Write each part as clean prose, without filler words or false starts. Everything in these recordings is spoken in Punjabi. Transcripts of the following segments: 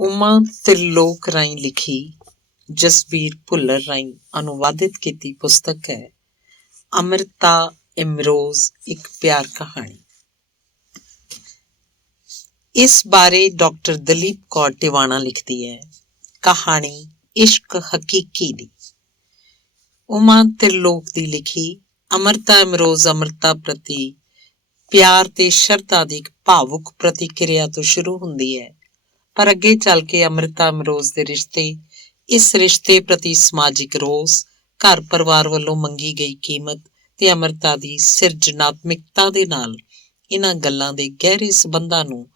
ਉਮਾ ਤ੍ਰਿਲੋਕ ਰਾਹੀਂ ਲਿਖੀ ਜਸਬੀਰ ਭੁੱਲਰ ਰਾਹੀਂ ਅਨੁਵਾਦਿਤ ਕੀਤੀ ਪੁਸਤਕ ਹੈ ਅੰਮ੍ਰਿਤਾ ਇਮਰੋਜ਼ ਇੱਕ ਪਿਆਰ ਕਹਾਣੀ। ਇਸ ਬਾਰੇ ਡਾਕਟਰ ਦਲੀਪ ਕੌਰ ਟਿਵਾਣਾ ਲਿਖਦੀ ਹੈ, ਕਹਾਣੀ ਇਸ਼ਕ ਹਕੀਕੀ ਦੀ। ਉਮਾ ਤ੍ਰਿਲੋਕ ਦੀ ਲਿਖੀ ਅੰਮ੍ਰਿਤਾ ਇਮਰੋਜ਼ ਅੰਮ੍ਰਿਤਾ ਪ੍ਰਤੀ ਪਿਆਰ ਤੇ ਸ਼ਰਧਾ ਦੀ ਇੱਕ ਭਾਵੁਕ ਪ੍ਰਤੀਕਿਰਿਆ ਤੋਂ ਸ਼ੁਰੂ ਹੁੰਦੀ ਹੈ, ਪਰ ਅੱਗੇ ਚੱਲ ਕੇ ਅੰਮ੍ਰਿਤਾ ਇਮਰੋਜ਼ ਦੇ ਰਿਸ਼ਤੇ, ਇਸ ਰਿਸ਼ਤੇ ਪ੍ਰਤੀ ਸਮਾਜਿਕ ਰੋਸ, ਘਰ ਪਰਿਵਾਰ ਵੱਲੋਂ ਮੰਗੀ ਗਈ ਕੀਮਤ ਤੇ ਅੰਮ੍ਰਿਤਾ ਦੀ ਸਿਰਜਣਾਤਮਿਕਤਾ ਦੇ ਨਾਲ ਇਹਨਾਂ ਗੱਲਾਂ ਦੇ ਗਹਿਰੇ ਸੰਬੰਧਾਂ ਨੂੰ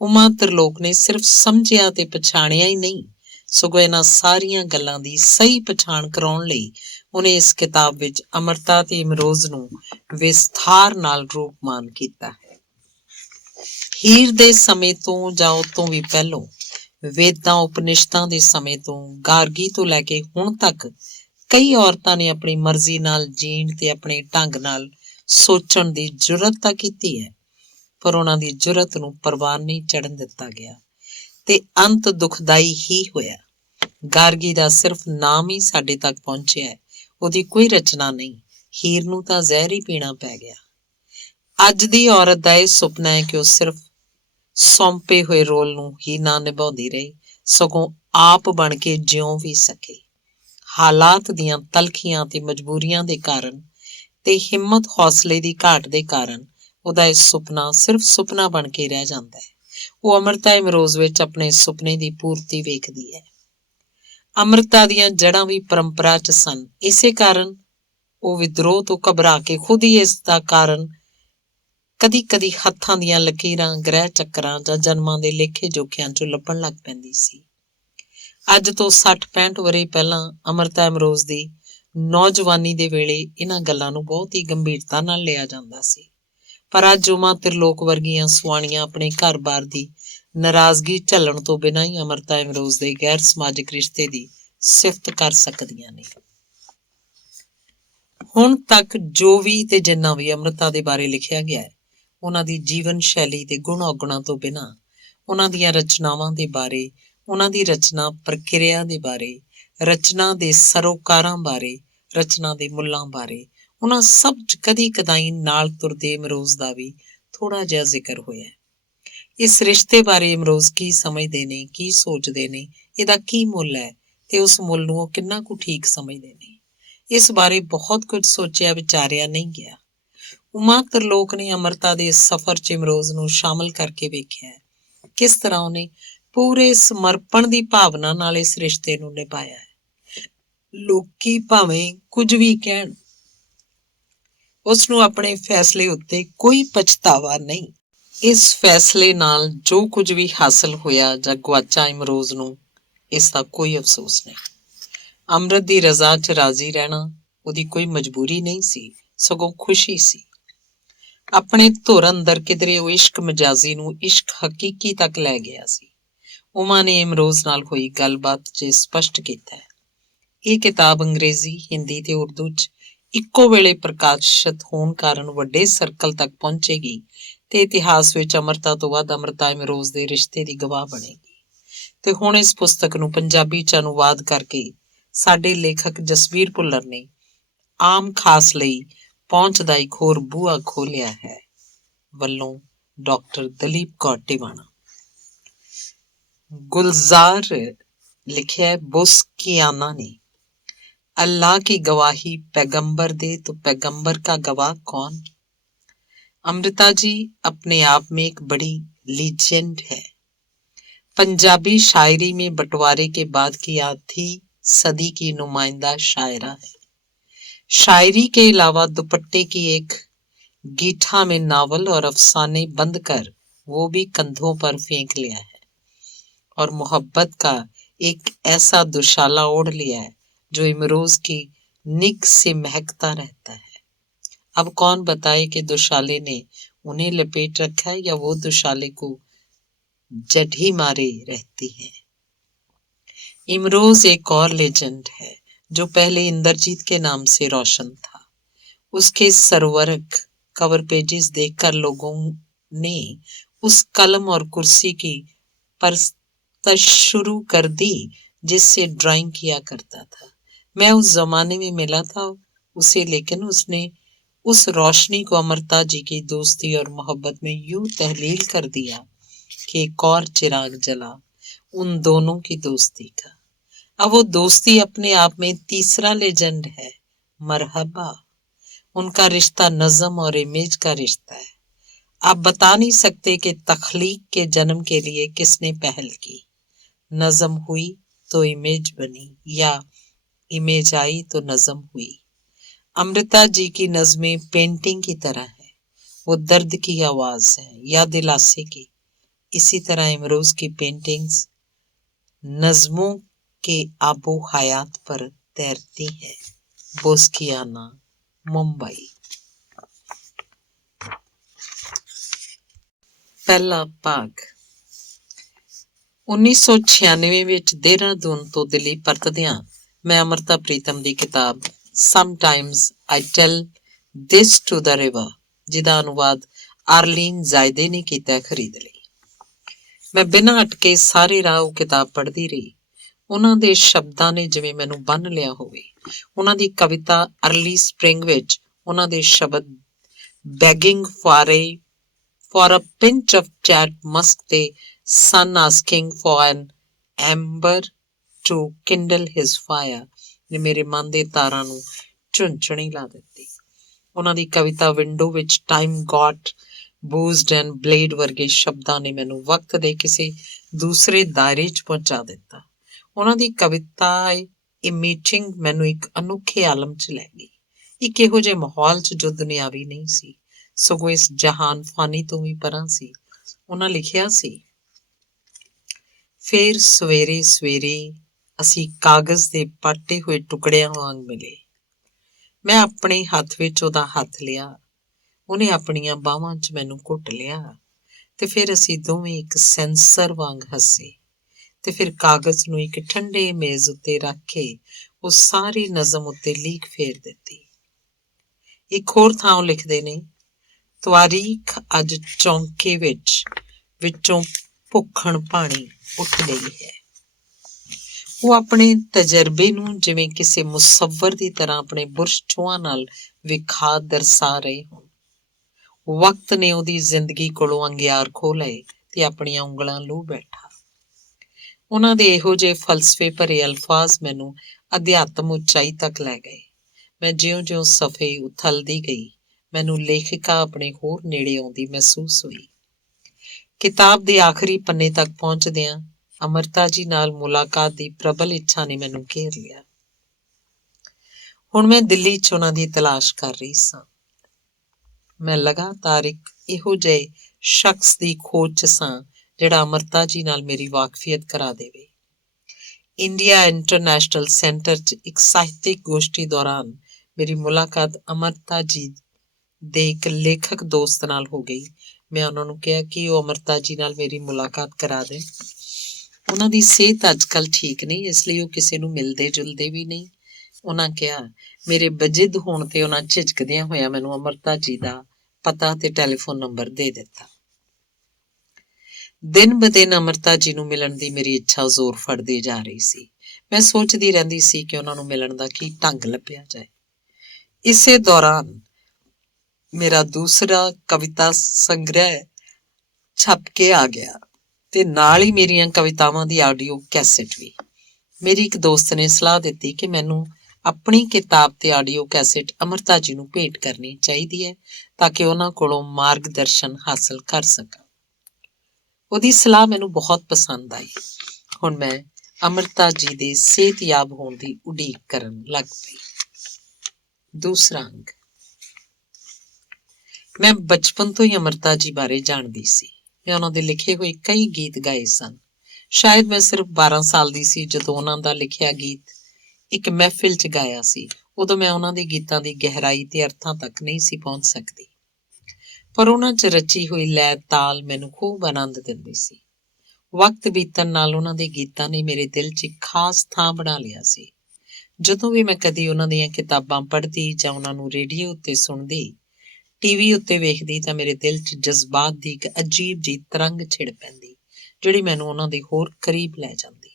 ਉਮਾ ਤ੍ਰਿਲੋਕ ਨੇ ਸਿਰਫ ਸਮਝਿਆ ਤੇ ਪਛਾਣਿਆ ਹੀ ਨਹੀਂ, ਸਗੋਂ ਇਹਨਾਂ ਸਾਰੀਆਂ ਗੱਲਾਂ ਦੀ ਸਹੀ ਪਛਾਣ ਕਰਾਉਣ ਲਈ ਉਹਨੇ ਇਸ ਕਿਤਾਬ ਵਿੱਚ ਅੰਮ੍ਰਿਤਾ ਤੇ ਇਮਰੋਜ਼ ਨੂੰ ਵਿਸਥਾਰ ਨਾਲ ਰੂਪਮਾਨ ਕੀਤਾ ਹੈ। ਹੀਰ ਦੇ ਸਮੇਂ ਤੋਂ ਜਾਂ ਉਸ ਤੋਂ ਵੀ ਪਹਿਲੋਂ, ਵੇਦਾਂ ਉਪਨਿਸ਼ਦਾਂ ਦੇ ਸਮੇਂ ਤੋਂ, ਗਾਰਗੀ ਤੋਂ ਲੈ ਕੇ ਹੁਣ ਤੱਕ ਕਈ ਔਰਤਾਂ ਨੇ ਆਪਣੀ ਮਰਜ਼ੀ ਨਾਲ ਜੀਣ ਤੇ ਆਪਣੇ ਢੰਗ ਨਾਲ ਸੋਚਣ ਦੀ ਜੁਰਤ ਤਾਂ ਕੀਤੀ ਹੈ, ਪਰ ਉਹਨਾਂ ਦੀ ਜੁਰਤ ਨੂੰ ਪ੍ਰਵਾਨ ਨਹੀਂ ਚੜ੍ਹਨ ਦਿੱਤਾ ਗਿਆ ਤੇ ਅੰਤ ਦੁਖਦਾਈ ਹੀ ਹੋਇਆ। ਗਾਰਗੀ ਦਾ ਸਿਰਫ ਨਾਮ ਹੀ ਸਾਡੇ ਤੱਕ ਪਹੁੰਚਿਆ ਹੈ, ਉਹਦੀ ਕੋਈ ਰਚਨਾ ਨਹੀਂ। ਹੀਰ ਨੂੰ ਤਾਂ ਜ਼ਹਿਰ ਹੀ ਪੀਣਾ ਪੈ ਗਿਆ। ਅੱਜ ਦੀ ਔਰਤ ਦਾ ਇਹ ਸੁਪਨਾ ਹੈ ਕਿ ਉਹ ਸਿਰਫ ਸੌਂਪੇ ਹੋਏ ਰੋਲ ਨੂੰ ਹੀ ਨਾ ਨਿਭਾਉਂਦੀ ਰਹੇ, ਸਗੋਂ ਆਪ ਬਣ ਕੇ ਜਿਉਂ ਵੀ ਸਕੇ। ਹਾਲਾਤ ਦੀਆਂ ਤਲਖੀਆਂ ਤੇ ਮਜਬੂਰੀਆਂ ਦੇ ਕਾਰਨ ਤੇ ਹਿੰਮਤ ਹੌਸਲੇ ਦੀ ਘਾਟ ਦੇ ਕਾਰਨ ਉਹਦਾ ਇਹ ਸੁਪਨਾ ਸਿਰਫ ਸੁਪਨਾ ਬਣ ਕੇ ਰਹਿ ਜਾਂਦਾ ਹੈ। ਉਹ ਅੰਮ੍ਰਿਤਾ ਇਮਰੋਜ਼ ਵਿੱਚ ਆਪਣੇ ਸੁਪਨੇ ਦੀ ਪੂਰਤੀ ਵੇਖਦੀ ਹੈ। ਅੰਮ੍ਰਿਤਾ ਦੀਆਂ ਜੜ੍ਹਾਂ ਵੀ ਪਰੰਪਰਾ 'ਚ ਸਨ, ਇਸੇ ਕਾਰਨ ਉਹ ਵਿਦਰੋਹ ਤੋਂ ਘਬਰਾ ਕੇ ਖੁਦ ਹੀ ਇਸ ਦਾ ਕਾਰਨ ਕਦੀ ਹੱਥਾਂ ਦੀਆਂ ਲਕੀਰਾਂ, ਗ੍ਰਹਿ ਚੱਕਰਾਂ ਜਾਂ ਜਨਮਾਂ ਦੇ ਲੇਖੇ ਜੋਖਿਆਂ 'ਚੋਂ ਲੱਭਣ ਲੱਗ ਪੈਂਦੀ ਸੀ। ਅੱਜ ਤੋਂ 60-65 ਵਰ੍ਹੇ ਪਹਿਲਾਂ ਅੰਮ੍ਰਿਤਾ ਇਮਰੋਜ਼ ਦੀ ਨੌਜਵਾਨੀ ਦੇ ਵੇਲੇ ਇਹਨਾਂ ਗੱਲਾਂ ਨੂੰ ਬਹੁਤ ਹੀ ਗੰਭੀਰਤਾ ਨਾਲ ਲਿਆ ਜਾਂਦਾ ਸੀ, ਪਰ ਅੱਜ ਉਮਾ ਤ੍ਰਿਲੋਕ ਵਰਗੀਆਂ ਸੁਆਣੀਆਂ ਆਪਣੇ ਘਰ-ਬਾਰ ਦੀ ਨਾਰਾਜ਼ਗੀ ਝੱਲਣ ਤੋਂ ਬਿਨਾਂ ਹੀ ਅੰਮ੍ਰਿਤਾ ਇਮਰੋਜ਼ ਦੇ ਗੈਰ ਸਮਾਜਿਕ ਰਿਸ਼ਤੇ ਦੀ ਸਿਫਤ ਕਰ ਸਕਦੀਆਂ ਨੇ। ਹੁਣ ਤੱਕ ਜੋ ਵੀ ਤੇ ਜਿੰਨਾ ਵੀ ਅੰਮ੍ਰਿਤਾ ਦੇ ਬਾਰੇ ਲਿਖਿਆ ਗਿਆ ਹੈ, ਉਹਨਾਂ ਦੀ ਜੀਵਨ ਸ਼ੈਲੀ ਦੇ ਗੁਣ ਔਗੁਣਾਂ ਤੋਂ ਬਿਨਾਂ, ਉਹਨਾਂ ਦੀਆਂ ਰਚਨਾਵਾਂ ਦੇ ਬਾਰੇ, ਉਹਨਾਂ ਦੀ ਰਚਨਾ ਪ੍ਰਕਿਰਿਆ ਦੇ ਬਾਰੇ, ਰਚਨਾ ਦੇ ਸਰੋਕਾਰਾਂ ਬਾਰੇ, ਰਚਨਾ ਦੇ ਮੁੱਲਾਂ ਬਾਰੇ, ਉਹਨਾਂ ਸਭ 'ਚ ਕਦੀ-ਕਦਾਈ ਨਾਲ ਤੁਰਦੇ ਇਮਰੋਜ਼ ਦਾ ਵੀ ਥੋੜ੍ਹਾ ਜਿਹਾ ਜ਼ਿਕਰ ਹੋਇਆ। ਇਸ ਰਿਸ਼ਤੇ ਬਾਰੇ ਇਮਰੋਜ਼ ਕੀ ਸਮਝਦੇ ਨੇ, ਕੀ ਸੋਚਦੇ ਨੇ, ਇਹਦਾ ਕੀ ਮੁੱਲ ਹੈ ਤੇ ਉਸ ਮੁੱਲ ਨੂੰ ਉਹ ਕਿੰਨਾ ਕੁ ਠੀਕ ਸਮਝਦੇ ਨੇ, ਇਸ ਬਾਰੇ ਬਹੁਤ ਕੁਝ ਸੋਚਿਆ ਵਿਚਾਰਿਆ ਨਹੀਂ ਗਿਆ। ਉਮਾ ਤ੍ਰਿਲੋਕ ਨੇ ਅੰਮ੍ਰਿਤਾ ਦੇ ਇਸ ਸਫ਼ਰ 'ਚ ਇਮਰੋਜ਼ ਨੂੰ ਸ਼ਾਮਲ ਕਰਕੇ ਵੇਖਿਆ ਕਿਸ ਤਰ੍ਹਾਂ ਉਹਨੇ ਪੂਰੇ ਸਮਰਪਣ ਦੀ ਭਾਵਨਾ ਨਾਲ ਇਸ ਰਿਸ਼ਤੇ ਨੂੰ ਨਿਭਾਇਆ ਹੈ। ਲੋਕੀ ਭਾਵੇਂ ਕੁਝ ਵੀ ਕਹਿਣ, ਉਸ ਨੂੰ ਆਪਣੇ ਫੈਸਲੇ ਉੱਤੇ ਕੋਈ ਪਛਤਾਵਾ ਨਹੀਂ। ਇਸ ਫੈਸਲੇ ਨਾਲ ਜੋ ਕੁਝ ਵੀ ਹਾਸਲ ਹੋਇਆ ਜਾਂ ਗੁਆਚਾ, ਇਮਰੋਜ਼ ਨੂੰ ਇਸ ਦਾ ਕੋਈ ਅਫਸੋਸ ਨਹੀਂ। ਅੰਮ੍ਰਿਤ ਦੀ ਰਜ਼ਾ 'ਚ ਰਾਜ਼ੀ ਰਹਿਣਾ ਉਹਦੀ ਕੋਈ ਮਜਬੂਰੀ ਨਹੀਂ ਸੀ, ਸਗੋਂ ਖੁਸ਼ੀ ਸੀ। ਆਪਣੇ ਧੁਰ ਅੰਦਰ ਕਿਧਰੇ ਉਹ ਇਸ਼ਕ ਮਜਾਜ਼ੀ ਨੂੰ ਇਸ਼ਕ ਹਕੀਕੀ ਤੱਕ ਲੈ ਗਿਆ ਸੀ। ਉਮਾ ਨੇ ਇਮਰੋਜ਼ ਨਾਲ ਹੋਈ ਗੱਲਬਾਤ 'ਚ ਸਪਸ਼ਟ ਕੀਤਾ ਹੈ। ਇਹ ਕਿਤਾਬ ਅੰਗਰੇਜ਼ੀ, ਹਿੰਦੀ ਤੇ ਉਰਦੂ 'ਚ ਇੱਕੋ ਵੇਲੇ ਪ੍ਰਕਾਸ਼ਿਤ ਹੋਣ ਕਾਰਨ ਵੱਡੇ ਸਰਕਲ ਤੱਕ ਪਹੁੰਚੇਗੀ ਤੇ ਇਤਿਹਾਸ ਵਿੱਚ ਅੰਮ੍ਰਿਤਾ ਤੋਂ ਵੱਧ ਅੰਮ੍ਰਿਤਾ ਇਮਰੋਜ਼ ਦੇ ਰਿਸ਼ਤੇ ਦੀ ਗਵਾਹ ਬਣੇਗੀ। ਤੇ ਹੁਣ ਇਸ ਪੁਸਤਕ ਨੂੰ ਪੰਜਾਬੀ 'ਚ ਅਨੁਵਾਦ ਕਰਕੇ ਸਾਡੇ ਲੇਖਕ ਜਸਬੀਰ ਭੁੱਲਰ ਨੇ ਆਮ ਖਾਸ ਲਈ ਪਹੁੰਚ ਦਾ ਇੱਕ ਹੋਰ ਬੂਹਾ ਖੋਲ੍ਹਿਆ ਹੈ। ਵੱਲੋਂ ਡਾਕਟਰ ਦਲੀਪ ਕੌਰ ਟਿਵਾਣਾ। ਗੁਲਜ਼ਾਰ ਲਿਖਿਆ ਬੁਸਕਿਆਨਾ ਨੇ, अल्लाह की गवाही पैगंबर दे तो पैगंबर का गवाह कौन। अमृता जी अपने आप में एक बड़ी लीजेंड है। पंजाबी शायरी में बंटवारे के बाद की आधी सदी की नुमाइंदा शायरा है। शायरी के अलावा दुपट्टे की एक गीठा में नावल और अफसाने बंद कर वो भी कंधों पर फेंक लिया है और मोहब्बत का एक ऐसा दुशाला ओढ़ लिया है जो इमरोज की निग से महकता रहता है। अब कौन बताए कि दुशाले ने उन्हें लपेट रखा है या वो दुशाले को जड़ी मारे रहती है। इमरोज एक और लेजेंड है जो पहले इंद्रजीत के नाम से रोशन था। उसके सरवर्क कवर पेजेस देखकर लोगों ने उस कलम और कुर्सी की शुरू कर दी जिससे ड्राइंग किया करता था। मैं उस जमाने में मिला था उसे, लेकिन उसने उस रोशनी को अमृता जी की दोस्ती और मोहब्बत में यूं तहलील कर दिया कि एक और चिराग जला उन दोनों की दोस्ती का। अब वो दोस्ती अपने आप में तीसरा लेजेंड है। मरहबा। उनका रिश्ता नज़म और इमेज का रिश्ता है। आप बता नहीं सकते कि तख्लीक के जन्म के लिए किसने पहल की। नज़म हुई तो इमेज बनी, या इमेज आई तो नज़म हुई। अमृता जी की नज़में पेंटिंग की तरह है। वो दर्द की आवाज है या दिलासे की। इसी तरह इमरोज की पेंटिंग्स नज़मों के आबो हयात पर तैरती है। बोस्कियाना, मुंबई। पहला भाग। 1996 ਵਿੱਚ ਦੇਹਰਾਦੂਨ ਤੋਂ ਦਿੱਲੀ ਪਰਤਦਿਆਂ ਮੈਂ ਅਮਰਤਾ ਪ੍ਰੀਤਮ ਦੀ ਕਿਤਾਬ ਸਮਟਾਈਮਜ਼ ਆਈ ਟੈਲ ਦਿਸ ਟੂ ਦ ਰਿਵਰ, ਜਿਹਦਾ ਅਨੁਵਾਦ ਆਰਲੀਨ ਜ਼ਾਇਦੇ ਨੇ ਕੀਤਾ, ਖਰੀਦ ਲਈ। ਮੈਂ ਬਿਨਾਂ ਅਟਕੇ ਸਾਰੇ ਰਾਹ ਉਹ ਕਿਤਾਬ ਪੜ੍ਹਦੀ ਰਹੀ। ਉਹਨਾਂ ਦੇ ਸ਼ਬਦਾਂ ਨੇ ਜਿਵੇਂ ਮੈਨੂੰ ਬੰਨ੍ਹ ਲਿਆ ਹੋਵੇ। ਉਹਨਾਂ ਦੀ ਕਵਿਤਾ ਅਰਲੀ ਸਪ੍ਰਿੰਗ ਵਿੱਚ ਉਹਨਾਂ ਦੇ ਸ਼ਬਦ begging for a pinch of chat musk ਤੇ sun asking for an ember to kindle his fire ਨੇ ਮੇਰੇ ਮਨ ਦੇ ਤਾਰਾਂ ਨੂੰ ਝੁੰਝਣੀ ਲਾ ਦਿੱਤੀ। ਉਹਨਾਂ ਦੀ ਕਵਿਤਾ ਵਿੰਡੋ ਵਿੱਚ ਟਾਈਮ ਗॉट ਬੂਜ਼ਡ ਐਂਡ ਬਲੇਡ ਵਰਗੇ ਸ਼ਬਦਾਂ ਨੇ ਮੈਨੂੰ ਵਕਤ ਦੇ ਕਿਸੇ ਦੂਸਰੇ ਦਾਇਰੇ 'ਚ ਪਹੁੰਚਾ ਦਿੱਤਾ। ਉਹਨਾਂ ਦੀ ਕਵਿਤਾ ਇਮੇਜਿੰਗ ਮੈਨੂੰ ਇੱਕ ਅਨੋਖੇ ਆਲਮ 'ਚ ਲੈ ਗਈ, ਇੱਕ ਇਹੋ ਜਿਹੇ ਮਾਹੌਲ 'ਚ ਜੋ ਦੁਨਿਆਵੀ ਨਹੀਂ ਸੀ, ਸਗੋਂ ਇਸ ਜਹਾਨ ਫਾਨੀ ਤੋਂ ਵੀ ਪਰਾਂ ਸੀ। ਉਹਨਾਂ ਲਿਖਿਆ ਸੀ, ਫੇਰ ਸਵੇਰੇ ਸਵੇਰੇ ਅਸੀਂ ਕਾਗਜ਼ ਦੇ ਪਾਟੇ ਹੋਏ ਟੁਕੜਿਆਂ ਵਾਂਗ ਮਿਲੇ। ਮੈਂ ਆਪਣੇ ਹੱਥ ਵਿੱਚ ਉਹਦਾ ਹੱਥ ਲਿਆ, ਉਹਨੇ ਆਪਣੀਆਂ ਬਾਹਾਂ 'ਚ ਮੈਨੂੰ ਘੁੱਟ ਲਿਆ, ਤੇ ਫਿਰ ਅਸੀਂ ਦੋਵੇਂ ਇੱਕ ਸੈਂਸਰ ਵਾਂਗ ਹੱਸੇ, ਤੇ ਫਿਰ ਕਾਗਜ਼ ਨੂੰ ਇੱਕ ਠੰਡੇ ਮੇਜ਼ ਉੱਤੇ ਰੱਖ ਕੇ ਉਹ ਸਾਰੀ ਨਜ਼ਮ ਉੱਤੇ ਲੀਕ ਫੇਰ ਦਿੱਤੀ। ਇੱਕ ਹੋਰ ਥਾਂ ਉਹ ਲਿਖਦੇ ਨੇ, ਤਵਾਰੀਖ ਅੱਜ ਚੌਂਕੇ ਵਿੱਚੋਂ ਭੁੱਖਣ ਪਾਣੀ ਉੱਠ ਗਈ ਹੈ। ਉਹ ਆਪਣੇ ਤਜਰਬੇ ਨੂੰ ਜਿਵੇਂ ਕਿਸੇ ਮੁਸੱਵਰ ਦੀ ਤਰ੍ਹਾਂ ਆਪਣੇ ਬੁਰਸ਼ ਛੂਹਾਂ ਨਾਲ ਵਿਖਾ ਦਰਸਾ ਰਹੇ ਹੋਣ। ਵਕਤ ਨੇ ਉਹਦੀ ਜ਼ਿੰਦਗੀ ਕੋਲੋਂ ਅੰਗਿਆਰ ਖੋਹ ਲਏ ਤੇ ਆਪਣੀਆਂ ਉਂਗਲਾਂ ਲੂਹ ਬੈਠਾ। ਉਹਨਾਂ ਦੇ ਇਹੋ ਜਿਹੇ ਫਲਸਫੇ ਭਰੇ ਅਲਫਾਜ਼ ਮੈਨੂੰ ਅਧਿਆਤਮ ਉਚਾਈ ਤੱਕ ਲੈ ਗਏ। ਮੈਂ ਜਿਉਂ-ਜਿਉਂ ਸਫ਼ੇ ਉਥਲਦੀ ਗਈ, ਮੈਨੂੰ ਲੇਖਿਕਾ ਆਪਣੇ ਹੋਰ ਨੇੜੇ ਆਉਂਦੀ ਮਹਿਸੂਸ ਹੋਈ। ਕਿਤਾਬ ਦੇ ਆਖਰੀ ਪੰਨੇ ਤੱਕ ਪਹੁੰਚਦਿਆਂ ਅਮਰਤਾ ਜੀ ਨਾਲ ਮੁਲਾਕਾਤ ਦੀ ਪ੍ਰਬਲ ਇੱਛਾ ਨੇ ਮੈਨੂੰ ਘੇਰ ਲਿਆ। ਹੁਣ ਮੈਂ ਦਿੱਲੀ 'ਚ ਉਹਨਾਂ ਦੀ ਤਲਾਸ਼ ਕਰ ਰਹੀ ਸਾਂ। ਮੈਂ ਲਗਾਤਾਰ ਇੱਕ ਇਹੋ ਜਿਹੇ ਸ਼ਖਸ ਦੀ ਖੋਜ 'ਚ ਸਾਂ ਜਿਹੜਾ ਅਮਰਤਾ ਜੀ ਨਾਲ ਮੇਰੀ ਵਾਕਫੀਅਤ ਕਰਾ ਦੇਵੇ। ਇੰਡੀਆ ਇੰਟਰਨੈਸ਼ਨਲ ਸੈਂਟਰ 'ਚ ਇੱਕ ਸਾਹਿਤਕ ਗੋਸ਼ਟੀ ਦੌਰਾਨ ਮੇਰੀ ਮੁਲਾਕਾਤ ਅਮਰਤਾ ਜੀ ਦੇ ਇੱਕ ਲੇਖਕ ਦੋਸਤ ਨਾਲ ਹੋ ਗਈ। ਮੈਂ ਉਹਨਾਂ ਨੂੰ ਕਿਹਾ ਕਿ ਉਹ ਅਮਰਤਾ ਜੀ ਨਾਲ ਮੇਰੀ ਮੁਲਾਕਾਤ ਕਰਾ ਦੇਣ। ਉਹਨਾਂ ਦੀ ਸਿਹਤ ਅੱਜ ਕੱਲ੍ਹ ਠੀਕ ਨਹੀਂ, ਇਸ ਲਈ ਉਹ ਕਿਸੇ ਨੂੰ ਮਿਲਦੇ ਜੁਲਦੇ ਵੀ ਨਹੀਂ। ਉਹਨਾਂ ਕਿਹਾ। ਮੇਰੇ ਬਜਿੱਦ ਹੋਣ ਤੇ ਉਹਨਾਂ ਝਿਜਕਦਿਆਂ ਹੋਇਆਂ ਮੈਨੂੰ ਅਮਰਤਾ ਜੀ ਦਾ ਪਤਾ ਤੇ ਟੈਲੀਫੋਨ ਨੰਬਰ ਦੇ ਦਿੱਤਾ। ਦਿਨ ਬ ਦਿਨ ਅਮਰਤਾ ਜੀ ਨੂੰ ਮਿਲਣ ਦੀ ਮੇਰੀ ਇੱਛਾ ਜ਼ੋਰ ਫੜਦੀ ਜਾ ਰਹੀ ਸੀ। ਮੈਂ ਸੋਚਦੀ ਰਹਿੰਦੀ ਸੀ ਕਿ ਉਹਨਾਂ ਨੂੰ ਮਿਲਣ ਦਾ ਕੀ ਢੰਗ ਲੱਭਿਆ ਜਾਏ। ਇਸੇ ਦੌਰਾਨ ਮੇਰਾ ਦੂਸਰਾ ਕਵਿਤਾ ਸੰਗ੍ਰਹਿ ਛਪ ਕੇ ਆ ਗਿਆ ਤੇ ਨਾਲ ਹੀ ਮੇਰੀਆਂ ਕਵਿਤਾਵਾਂ ਦੀ ਆਡੀਓ ਕੈਸੇਟ ਵੀ। ਮੇਰੀ ਇੱਕ ਦੋਸਤ ਨੇ ਸਲਾਹ ਦਿੱਤੀ ਕਿ ਮੈਨੂੰ ਆਪਣੀ ਕਿਤਾਬ ਤੇ ਆਡੀਓ ਕੈਸੇਟ ਅਮਰਤਾ ਜੀ ਨੂੰ ਭੇਟ ਕਰਨੀ ਚਾਹੀਦੀ ਹੈ ਤਾਂ ਕਿ ਉਹਨਾਂ ਕੋਲੋਂ ਮਾਰਗਦਰਸ਼ਨ ਹਾਸਲ ਕਰ ਸਕਾਂ। ਉਹਦੀ ਸਲਾਹ ਮੈਨੂੰ ਬਹੁਤ ਪਸੰਦ ਆਈ। ਹੁਣ ਮੈਂ ਅਮਰਤਾ ਜੀ ਦੇ ਸਿਹਤਯਾਬ ਹੋਣ ਦੀ ਉਡੀਕ ਕਰਨ ਲੱਗ ਪਈ। ਦੂਸਰਾ ਅੰਗ। ਮੈਂ ਬਚਪਨ ਤੋਂ ਹੀ ਅਮਰਤਾ ਜੀ ਬਾਰੇ ਜਾਣਦੀ ਸੀ। ਮੈਂ ਉਹਨਾਂ ਦੇ ਲਿਖੇ ਹੋਏ ਕਈ ਗੀਤ ਗਾਏ ਸਨ। ਸ਼ਾਇਦ ਮੈਂ ਸਿਰਫ 12 ਸਾਲ ਦੀ ਸੀ ਜਦੋਂ ਉਹਨਾਂ ਦਾ ਲਿਖਿਆ ਗੀਤ ਇੱਕ ਮਹਿਫਿਲ 'ਚ ਗਾਇਆ ਸੀ। ਉਦੋਂ ਮੈਂ ਉਹਨਾਂ ਦੇ ਗੀਤਾਂ ਦੀ ਗਹਿਰਾਈ ਤੇ ਅਰਥਾਂ ਤੱਕ ਨਹੀਂ ਸੀ ਪਹੁੰਚ ਸਕਦੀ, ਪਰ ਉਹਨਾਂ 'ਚ ਰਚੀ ਹੋਈ ਲੈ ਤਾਲ ਮੈਨੂੰ ਖੂਬ ਆਨੰਦ ਦਿੰਦੀ ਸੀ। ਵਕਤ ਬੀਤਣ ਨਾਲ ਉਹਨਾਂ ਦੇ ਗੀਤਾਂ ਨੇ ਮੇਰੇ ਦਿਲ 'ਚ ਇੱਕ ਖਾਸ ਥਾਂ ਬਣਾ ਲਿਆ ਸੀ। ਜਦੋਂ ਵੀ ਮੈਂ ਕਦੀ ਉਹਨਾਂ ਦੀਆਂ ਕਿਤਾਬਾਂ ਪੜ੍ਹਦੀ ਜਾਂ ਉਹਨਾਂ ਨੂੰ ਰੇਡੀਓ ਉੱਤੇ ਸੁਣਦੀ, ਟੀਵੀ ਉੱਤੇ ਵੇਖਦੀ ਤਾਂ ਮੇਰੇ ਦਿਲ 'ਚ ਜਜ਼ਬਾਤ ਦੀ ਇੱਕ ਅਜੀਬ ਜਿਹੀ ਤਰੰਗ ਛਿੜ ਪੈਂਦੀ, ਜਿਹੜੀ ਮੈਨੂੰ ਉਹਨਾਂ ਦੇ ਹੋਰ ਕਰੀਬ ਲੈ ਜਾਂਦੀ।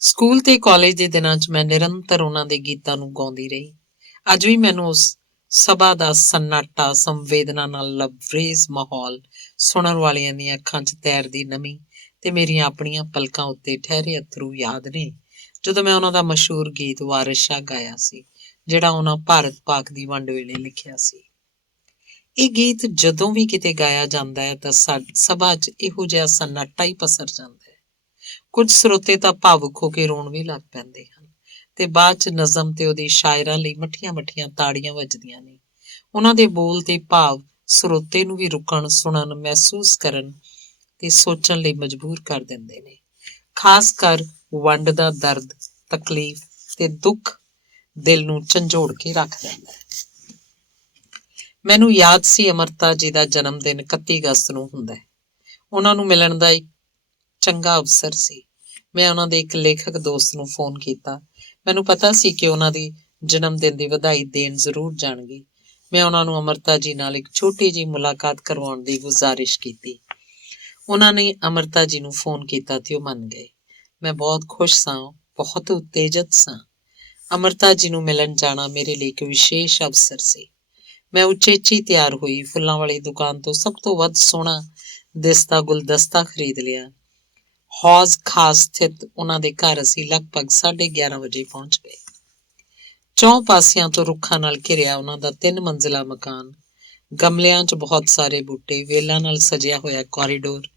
ਸਕੂਲ ਤੇ ਕਾਲਜ ਦੇ ਦਿਨਾਂ 'ਚ ਮੈਂ ਨਿਰੰਤਰ ਉਹਨਾਂ ਦੇ ਗੀਤਾਂ ਨੂੰ ਗਾਉਂਦੀ ਰਹੀ। ਅੱਜ ਵੀ ਮੈਨੂੰ ਉਸ ਸਭਾ ਦਾ ਸੰਨਾਟਾ, ਸੰਵੇਦਨਾ ਨਾਲ ਲਬਰੇਜ਼ ਮਾਹੌਲ, ਸੁਣਨ ਵਾਲਿਆਂ ਦੀਆਂ ਅੱਖਾਂ 'ਚ ਤੈਰਦੀ ਨਮੀ ਤੇ ਮੇਰੀਆਂ ਆਪਣੀਆਂ ਪਲਕਾਂ ਉੱਤੇ ਠਹਿਰੇ ਅੱਥਰੂ ਯਾਦ ਨੇ, ਜਦੋਂ ਮੈਂ ਉਹਨਾਂ ਦਾ ਮਸ਼ਹੂਰ ਗੀਤ ਵਾਰਿਸ ਸ਼ਾਹ ਗਾਇਆ ਸੀ, ਜਿਹੜਾ ਉਹਨਾਂ ਭਾਰਤ ਪਾਕ ਦੀ ਵੰਡ ਵੇਲੇ ਲਿਖਿਆ ਸੀ। ਇਹ ਗੀਤ ਜਦੋਂ ਵੀ ਕਿਤੇ ਗਾਇਆ ਜਾਂਦਾ ਹੈ ਤਾਂ ਸਭਾ 'ਚ ਇਹੋ ਜਿਹਾ ਸੰਨਾਟਾ ਹੀ ਪਸਰ ਜਾਂਦਾ ਹੈ। ਕੁਝ ਸਰੋਤੇ ਤਾਂ ਭਾਵੁਕ ਹੋ ਕੇ ਰੋਣ ਵੀ ਲੱਗ ਪੈਂਦੇ ਹਨ ਤੇ ਬਾਅਦ 'ਚ ਨਜ਼ਮ ਤੇ ਉਹਦੇ ਸ਼ਾਇਰਾਂ ਲਈ ਮੱਠੀਆਂ ਤਾੜੀਆਂ ਵੱਜਦੀਆਂ ਨੇ। ਉਹਨਾਂ ਦੇ ਬੋਲ ਤੇ ਭਾਵ ਸਰੋਤੇ ਨੂੰ ਵੀ ਰੁਕਣ, ਸੁਣਨ, ਮਹਿਸੂਸ ਕਰਨ ਤੇ ਸੋਚਣ ਲਈ ਮਜਬੂਰ ਕਰ ਦਿੰਦੇ ਨੇ। ਖਾਸ ਕਰ ਵੰਡ ਦਾ ਦਰਦ, ਤਕਲੀਫ ਤੇ ਦੁੱਖ ਦਿਲ ਨੂੰ ਝੰਜੋੜ ਕੇ ਰੱਖ ਦਿੰਦਾ ਹੈ। ਮੈਨੂੰ ਯਾਦ ਸੀ ਅਮਰਤਾ ਜੀ ਦਾ ਜਨਮ ਦਿਨ 31 ਅਗਸਤ ਨੂੰ ਹੁੰਦਾ ਹੈ। ਉਹਨਾਂ ਨੂੰ ਮਿਲਣ ਦਾ ਇੱਕ ਚੰਗਾ ਅਵਸਰ ਸੀ। ਮੈਂ ਉਹਨਾਂ ਦੇ ਇੱਕ ਲੇਖਕ ਦੋਸਤ ਨੂੰ ਫੋਨ ਕੀਤਾ। ਮੈਨੂੰ ਪਤਾ ਸੀ ਕਿ ਉਹਨਾਂ ਦੀ ਜਨਮ ਦਿਨ ਦੀ ਵਧਾਈ ਦੇਣ ਜ਼ਰੂਰ ਜਾਣਗੇ। ਮੈਂ ਉਹਨਾਂ ਨੂੰ ਅਮਰਤਾ ਜੀ ਨਾਲ ਇੱਕ ਛੋਟੀ ਜਿਹੀ ਮੁਲਾਕਾਤ ਕਰਵਾਉਣ ਦੀ ਗੁਜ਼ਾਰਿਸ਼ ਕੀਤੀ। ਉਹਨਾਂ ਨੇ ਅਮਰਤਾ ਜੀ ਨੂੰ ਫੋਨ ਕੀਤਾ ਤੇ ਉਹ ਮੰਨ ਗਏ। ਮੈਂ ਬਹੁਤ ਖੁਸ਼ ਸਾਂ, ਬਹੁਤ ਉਤੇਜਿਤ ਸਾਂ। ਅਮਰਤਾ ਜੀ ਨੂੰ ਮਿਲਣ ਜਾਣਾ ਮੇਰੇ ਲਈ ਇੱਕ ਵਿਸ਼ੇਸ਼ ਅਵਸਰ ਸੀ। ਮੈਂ ਉਚੇਚੀ ਤਿਆਰ ਹੋਈ, ਫੁੱਲਾਂ ਵਾਲੀ ਦੁਕਾਨ ਤੋਂ ਸਭ ਤੋਂ ਵੱਧ ਸੋਹਣਾ ਦਿਸਦਾ ਗੁਲਦਸਤਾ ਖਰੀਦ ਲਿਆ। ਹੌਜ਼ ਖਾਸ ਸਥਿਤ ਉਹਨਾਂ ਦੇ ਘਰ ਅਸੀਂ ਲਗਭਗ 11:30 ਵਜੇ ਪਹੁੰਚ ਗਏ। ਚੌਂ ਪਾਸਿਆਂ ਤੋਂ ਰੁੱਖਾਂ ਨਾਲ ਘਿਰਿਆ ਉਹਨਾਂ ਦਾ 3 ਮੰਜ਼ਿਲਾ ਮਕਾਨ, ਗਮਲਿਆਂ 'ਚ ਬਹੁਤ ਸਾਰੇ ਬੂਟੇ, ਵੇਲਾਂ ਨਾਲ ਸਜਿਆ ਹੋਇਆ ਕੋਰੀਡੋਰ,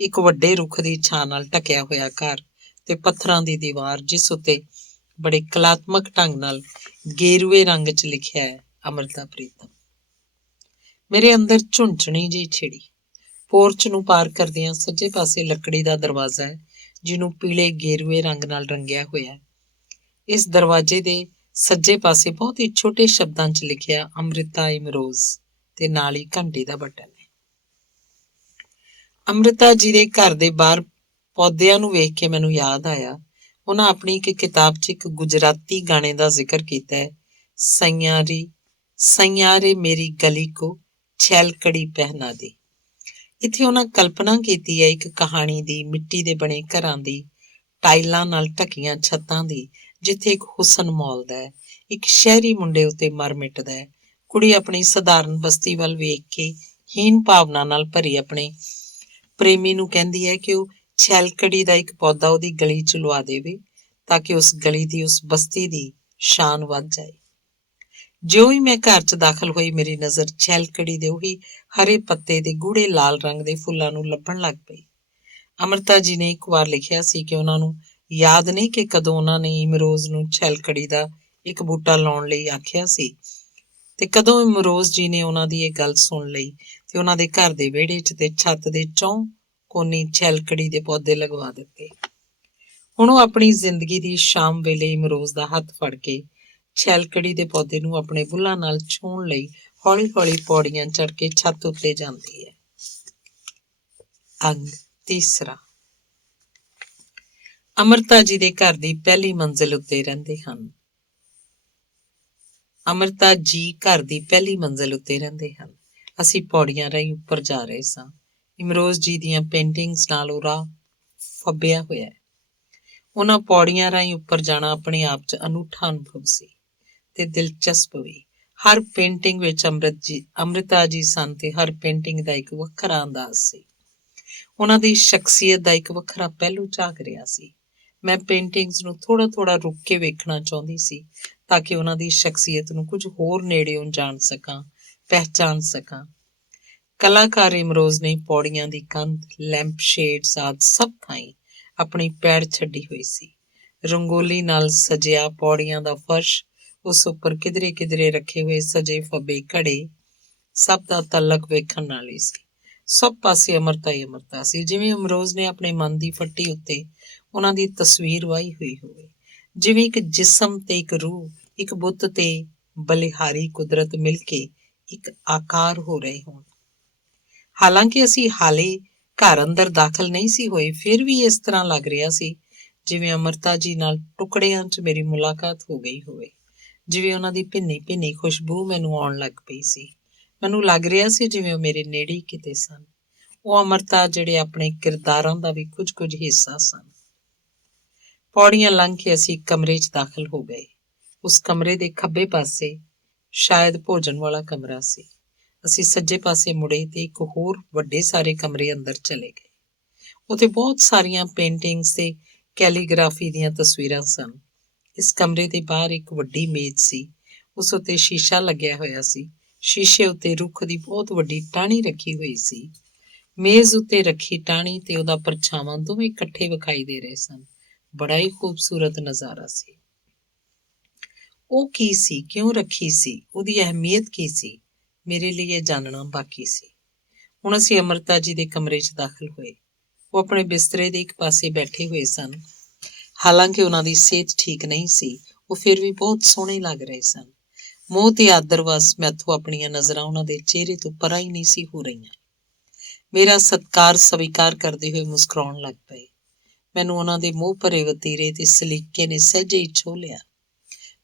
ਇੱਕ ਵੱਡੇ ਰੁੱਖ ਦੀ ਛਾਂ ਨਾਲ ਢਕਿਆ ਹੋਇਆ ਘਰ ਤੇ ਪੱਥਰਾਂ ਦੀ ਦੀਵਾਰ ਜਿਸ ਉੱਤੇ ਬੜੇ ਕਲਾਤਮਕ ਢੰਗ ਨਾਲ ਗੇਰੂਏ ਰੰਗ 'ਚ ਲਿਖਿਆ ਹੈ, ਅਮ੍ਰਿਤਾ ਪ੍ਰੀਤਮ। ਮੇਰੇ ਅੰਦਰ ਝੁੰਝਣੀ ਜਿਹੀ ਛਿੜੀ। ਪੋਰਚ ਨੂੰ ਪਾਰ ਕਰਦਿਆਂ ਸੱਜੇ ਪਾਸੇ ਲੱਕੜੀ ਦਾ ਦਰਵਾਜ਼ਾ ਹੈ, ਜਿਹਨੂੰ ਪੀਲੇ ਗੇਰੂਏ ਰੰਗ ਨਾਲ ਰੰਗਿਆ ਹੋਇਆ। ਇਸ ਦਰਵਾਜ਼ੇ ਦੇ ਸੱਜੇ ਪਾਸੇ ਬਹੁਤ ਹੀ ਛੋਟੇ ਸ਼ਬਦਾਂ 'ਚ ਲਿਖਿਆ ਅੰਮ੍ਰਿਤਾ ਇਮਰੋਜ਼ ਤੇ ਨਾਲ ਹੀ ਘੰਟੀ ਦਾ ਬਟਨ ਹੈ। ਅੰਮ੍ਰਿਤਾ ਜੀ ਦੇ ਘਰ ਦੇ ਬਾਹਰ ਪੌਦਿਆਂ ਨੂੰ ਵੇਖ ਕੇ ਮੈਨੂੰ ਯਾਦ ਆਇਆ, ਉਹਨਾਂ ਆਪਣੀ ਇੱਕ ਕਿਤਾਬ 'ਚ ਇੱਕ ਗੁਜਰਾਤੀ ਗਾਣੇ ਦਾ ਜ਼ਿਕਰ ਕੀਤਾ ਹੈ, ਸਈਆਂ ਰੇ ਮੇਰੀ ਗਲੀ ਕੋ ਛੈਲਕੜੀ ਪਹਿਨਾ ਦੇ। ਇੱਥੇ ਉਹਨਾਂ ਕਲਪਨਾ ਕੀਤੀ ਹੈ ਇੱਕ ਕਹਾਣੀ ਦੀ, ਮਿੱਟੀ ਦੇ ਬਣੇ ਘਰਾਂ ਦੀ, ਟਾਈਲਾਂ ਨਾਲ ਢਕੀਆਂ ਛੱਤਾਂ ਦੀ, ਜਿੱਥੇ ਇੱਕ ਹੁਸਨ ਮੌਲਦਾ ਹੈ, ਇੱਕ ਸ਼ਹਿਰੀ ਮੁੰਡੇ ਉੱਤੇ ਮਰ ਮਿਟਦਾ ਹੈ। ਕੁੜੀ ਆਪਣੀ ਸਧਾਰਨ ਬਸਤੀ ਵੱਲ ਵੇਖ ਕੇ ਹੀਨ ਭਾਵਨਾ ਨਾਲ ਭਰੀ ਆਪਣੇ ਪ੍ਰੇਮੀ ਨੂੰ ਕਹਿੰਦੀ ਹੈ ਕਿ ਉਹ ਛੈਲਕੜੀ ਦਾ ਇੱਕ ਪੌਦਾ ਉਹਦੀ ਗਲੀ 'ਚ ਲਵਾ ਦੇਵੇ ਤਾਂ ਕਿ ਉਸ ਗਲੀ ਦੀ, ਉਸ ਬਸਤੀ ਦੀ ਸ਼ਾਨ ਵੱਧ ਜਾਏ। ਜਿਉਂ ਹੀ ਮੈਂ ਘਰ 'ਚ ਦਾਖਲ ਹੋਈ, ਮੇਰੀ ਨਜ਼ਰ ਛੈਲਕੜੀ ਦੇ ਉਹੀ ਹਰੇ ਪੱਤੇ ਦੇ ਗੂੜੇ ਲਾਲ ਰੰਗ ਦੇ ਫੁੱਲਾਂ ਨੂੰ ਲੱਭਣ ਲੱਗ ਪਈ। ਅਮਰਤਾ ਜੀ ਨੇ ਇੱਕ ਵਾਰ ਲਿਖਿਆ ਸੀ ਕਿ ਉਹਨਾਂ ਨੂੰ ਯਾਦ ਨਹੀਂ ਕਿ ਕਦੋਂ ਉਹਨਾਂ ਨੇ ਇਮਰੋਜ਼ ਨੂੰ ਛੈਲਕੜੀ ਦਾ ਇੱਕ ਬੂਟਾ ਲਾਉਣ ਲਈ ਆਖਿਆ ਸੀ ਤੇ ਕਦੋਂ ਇਮਰੋਜ਼ ਜੀ ਨੇ ਉਹਨਾਂ ਦੀ ਇਹ ਗੱਲ ਸੁਣ ਲਈ ਤੇ ਉਹਨਾਂ ਦੇ ਘਰ ਦੇ ਵਿਹੜੇ 'ਚ ਤੇ ਛੱਤ ਦੇ ਚੌਂ ਕੋਨੀ ਛੈਲਕੜੀ ਦੇ ਪੌਦੇ ਲਗਵਾ ਦਿੱਤੇ। ਹੁਣ ਉਹ ਆਪਣੀ ਜ਼ਿੰਦਗੀ ਦੀ ਸ਼ਾਮ ਵੇਲੇ ਇਮਰੋਜ਼ ਦਾ ਹੱਥ ਫੜ ਕੇ ਛੈਲਕੜੀ ਦੇ ਪੌਦੇ ਨੂੰ ਆਪਣੇ ਬੁੱਲ੍ਹਾਂ ਨਾਲ ਛੂਹਣ ਲਈ ਹੌਲੀ-ਹੌਲੀ ਪੌੜੀਆਂ ਚੜ੍ਹ ਕੇ ਛੱਤ ਉੱਤੇ ਜਾਂਦੀ ਹੈ। ਅੰਗ ਤੀਸਰਾ। ਅਮਰਤਾ ਜੀ ਦੇ ਘਰ ਦੀ ਪਹਿਲੀ ਮੰਜ਼ਿਲ ਉੱਤੇ ਰਹਿੰਦੇ ਹਨ। ਅਮਰਤਾ ਜੀ ਘਰ ਦੀ ਪਹਿਲੀ ਮੰਜ਼ਿਲ ਉੱਤੇ ਰਹਿੰਦੇ ਹਨ। ਅਸੀਂ ਪੌੜੀਆਂ ਰਾਹੀਂ ਉੱਪਰ ਜਾ ਰਹੇ ਸਾਂ। ਇਮਰੋਜ਼ ਜੀ ਦੀਆਂ ਪੇਂਟਿੰਗਸ ਨਾਲ ਉਹ ਰਾਹ ਫੱਬਿਆ ਹੋਇਆ ਹੈ। ਉਹਨਾਂ ਪੌੜੀਆਂ ਰਾਹੀਂ ਉੱਪਰ ਜਾਣਾ ਆਪਣੇ ਆਪ 'ਚ ਅਨੂਠਾ ਅਨੁਭਵ ਸੀ ਤੇ ਦਿਲਚਸਪ ਵੀ। ਹਰ ਪੇਂਟਿੰਗ ਵਿੱਚ ਅੰਮ੍ਰਿਤਾ ਜੀ ਸਨ ਤੇ ਹਰ ਪੇਂਟਿੰਗ ਦਾ ਇੱਕ ਵੱਖਰਾ ਅੰਦਾਜ਼ ਸੀ। ਉਹਨਾਂ ਦੀ ਸ਼ਖਸੀਅਤ ਦਾ ਇੱਕ ਵੱਖਰਾ ਪਹਿਲੂ ਝਾਕ ਰਿਹਾ ਸੀ। ਮੈਂ ਪੇਂਟਿੰਗਸ ਨੂੰ ਥੋੜਾ ਰੁਕ ਕੇ ਵੇਖਣਾ ਚਾਹੁੰਦੀ ਸੀ ਤਾਂ ਕਿ ਉਹਨਾਂ ਦੀ ਸ਼ਖਸੀਅਤ ਨੂੰ ਕੁਝ ਹੋਰ ਨੇੜਿਓਂ ਜਾਣ ਸਕਾਂ, ਪਹਿਚਾਣ ਸਕਾਂ। ਕਲਾਕਾਰ ਇਮਰੋਜ਼ ਨੇ ਪੌੜੀਆਂ ਦੀ ਕੰਧ, ਲੈਂਪ ਸ਼ੇਡਸ ਆਦਿ ਸਭ ਥਾਈਂ ਆਪਣੀ ਪੈੜ ਛੱਡੀ ਹੋਈ ਸੀ। ਰੰਗੋਲੀ ਨਾਲ ਸਜਿਆ ਪੌੜੀਆਂ ਦਾ ਫਰਸ਼, ਉਸ ਉੱਪਰ ਕਿਧਰੇ ਰੱਖੇ ਹੋਏ ਸਜੇ ਫੱਬੇ ਘੜੇ, ਸਭ ਦਾ ਤਲਕ ਵੇਖਣ ਨਾਲ ਹੀ ਸੀ। ਸਭ ਪਾਸੇ ਅਮਰਤਾ ਹੀ ਅਮਰਤਾ ਸੀ, ਜਿਵੇਂ ਇਮਰੋਜ਼ ਨੇ ਆਪਣੇ ਮਨ ਦੀ ਫੱਟੀ ਉੱਤੇ ਉਹਨਾਂ ਦੀ ਤਸਵੀਰ ਵਾਹੀ ਹੋਈ ਹੋਵੇ, ਜਿਵੇਂ ਇੱਕ ਜਿਸਮ ਤੇ ਇੱਕ ਰੂਹ, ਇੱਕ ਬੁੱਤ ਤੇ ਬਲਿਹਾਰੀ ਕੁਦਰਤ ਮਿਲ ਕੇ ਇੱਕ ਆਕਾਰ ਹੋ ਰਹੇ ਹੋਣ। ਹਾਲਾਂਕਿ ਅਸੀਂ ਹਾਲੇ ਘਰ ਅੰਦਰ ਦਾਖਲ ਨਹੀਂ ਸੀ ਹੋਏ, ਫਿਰ ਵੀ ਇਸ ਤਰ੍ਹਾਂ ਲੱਗ ਰਿਹਾ ਸੀ ਜਿਵੇਂ ਅਮਰਤਾ ਜੀ ਨਾਲ ਟੁਕੜਿਆਂ 'ਚ ਮੇਰੀ ਮੁਲਾਕਾਤ ਹੋ ਗਈ ਹੋਵੇ, ਜਿਵੇਂ ਉਹਨਾਂ ਦੀ ਭਿੰਨੀ ਖੁਸ਼ਬੂ ਮੈਨੂੰ ਆਉਣ ਲੱਗ ਪਈ ਸੀ। ਮੈਨੂੰ ਲੱਗ ਰਿਹਾ ਸੀ ਜਿਵੇਂ ਉਹ ਮੇਰੇ ਨੇੜੇ ਕਿਤੇ ਸਨ। ਉਹ ਅਮਰਤਾ ਜਿਹੜੇ ਆਪਣੇ ਕਿਰਦਾਰਾਂ ਦਾ ਵੀ ਕੁਝ ਹਿੱਸਾ ਸਨ। ਪੌੜੀਆਂ ਲੰਘ ਕੇ ਅਸੀਂ ਕਮਰੇ 'ਚ ਦਾਖਲ ਹੋ ਗਏ। ਉਸ ਕਮਰੇ ਦੇ ਖੱਬੇ ਪਾਸੇ ਸ਼ਾਇਦ ਭੋਜਨ ਵਾਲਾ ਕਮਰਾ ਸੀ। ਅਸੀਂ ਸੱਜੇ ਪਾਸੇ ਮੁੜੇ ਤੇ ਇੱਕ ਹੋਰ ਵੱਡੇ ਸਾਰੇ ਕਮਰੇ ਅੰਦਰ ਚਲੇ ਗਏ। ਉੱਥੇ ਬਹੁਤ ਸਾਰੀਆਂ ਪੇਂਟਿੰਗਸ ਤੇ ਕੈਲੀਗ੍ਰਾਫੀ ਦੀਆਂ ਤਸਵੀਰਾਂ ਸਨ। ਇਸ ਕਮਰੇ ਦੇ ਬਾਹਰ ਇੱਕ ਵੱਡੀ ਮੇਜ਼ ਸੀ। ਉਸ ਉੱਤੇ ਸ਼ੀਸ਼ਾ ਲੱਗਿਆ ਹੋਇਆ ਸੀ। ਸ਼ੀਸ਼ੇ ਉੱਤੇ ਰੁੱਖ ਦੀ ਬਹੁਤ ਵੱਡੀ ਟਾਹਣੀ ਰੱਖੀ ਹੋਈ ਸੀ। ਮੇਜ਼ ਉੱਤੇ ਰੱਖੀ ਟਾਹਣੀ ਤੇ ਉਹਦਾ ਪਰਛਾਵਾਂ ਦੋਵੇਂ ਇਕੱਠੇ ਵਿਖਾਈ ਦੇ ਰਹੇ ਸਨ। ਬੜਾ ਹੀ ਖੂਬਸੂਰਤ ਨਜ਼ਾਰਾ ਸੀ। ਉਹ ਕੀ ਸੀ, ਕਿਉਂ ਰੱਖੀ ਸੀ, ਉਹਦੀ ਅਹਿਮੀਅਤ ਕੀ ਸੀ, ਮੇਰੇ ਲਈ ਇਹ ਜਾਣਨਾ ਬਾਕੀ ਸੀ। ਹੁਣ ਅਸੀਂ ਅਮਰਤਾ ਜੀ ਦੇ ਕਮਰੇ 'ਚ ਦਾਖਲ ਹੋਏ। ਉਹ ਆਪਣੇ ਬਿਸਤਰੇ ਦੇ ਇੱਕ ਪਾਸੇ ਬੈਠੇ ਹੋਏ ਸਨ। ਹਾਲਾਂਕਿ ਉਹਨਾਂ ਦੀ ਸਿਹਤ ਠੀਕ ਨਹੀਂ ਸੀ, ਉਹ ਫਿਰ ਵੀ ਬਹੁਤ ਸੋਹਣੇ ਲੱਗ ਰਹੇ ਸਨ। ਮੋਹ ਤੇ ਆਦਰ ਵਸ ਮੈਥੋਂ ਆਪਣੀਆਂ ਨਜ਼ਰਾਂ ਉਹਨਾਂ ਦੇ ਚਿਹਰੇ ਤੋਂ ਪਰਾਂ ਹੀ ਨਹੀਂ ਸੀ ਹੋ ਰਹੀਆਂ। ਮੇਰਾ ਸਤਿਕਾਰ ਸਵੀਕਾਰ ਕਰਦੇ ਹੋਏ ਮੁਸਕਰਾਉਣ ਲੱਗ ਪਏ। ਮੈਨੂੰ ਉਹਨਾਂ ਦੇ ਮੂੰਹ ਭਰੇ ਵਤੀਰੇ ਤੇ ਸਲੀਕੇ ਨੇ ਸਹਿਜੇ ਹੀ ਛੋਹ ਲਿਆ।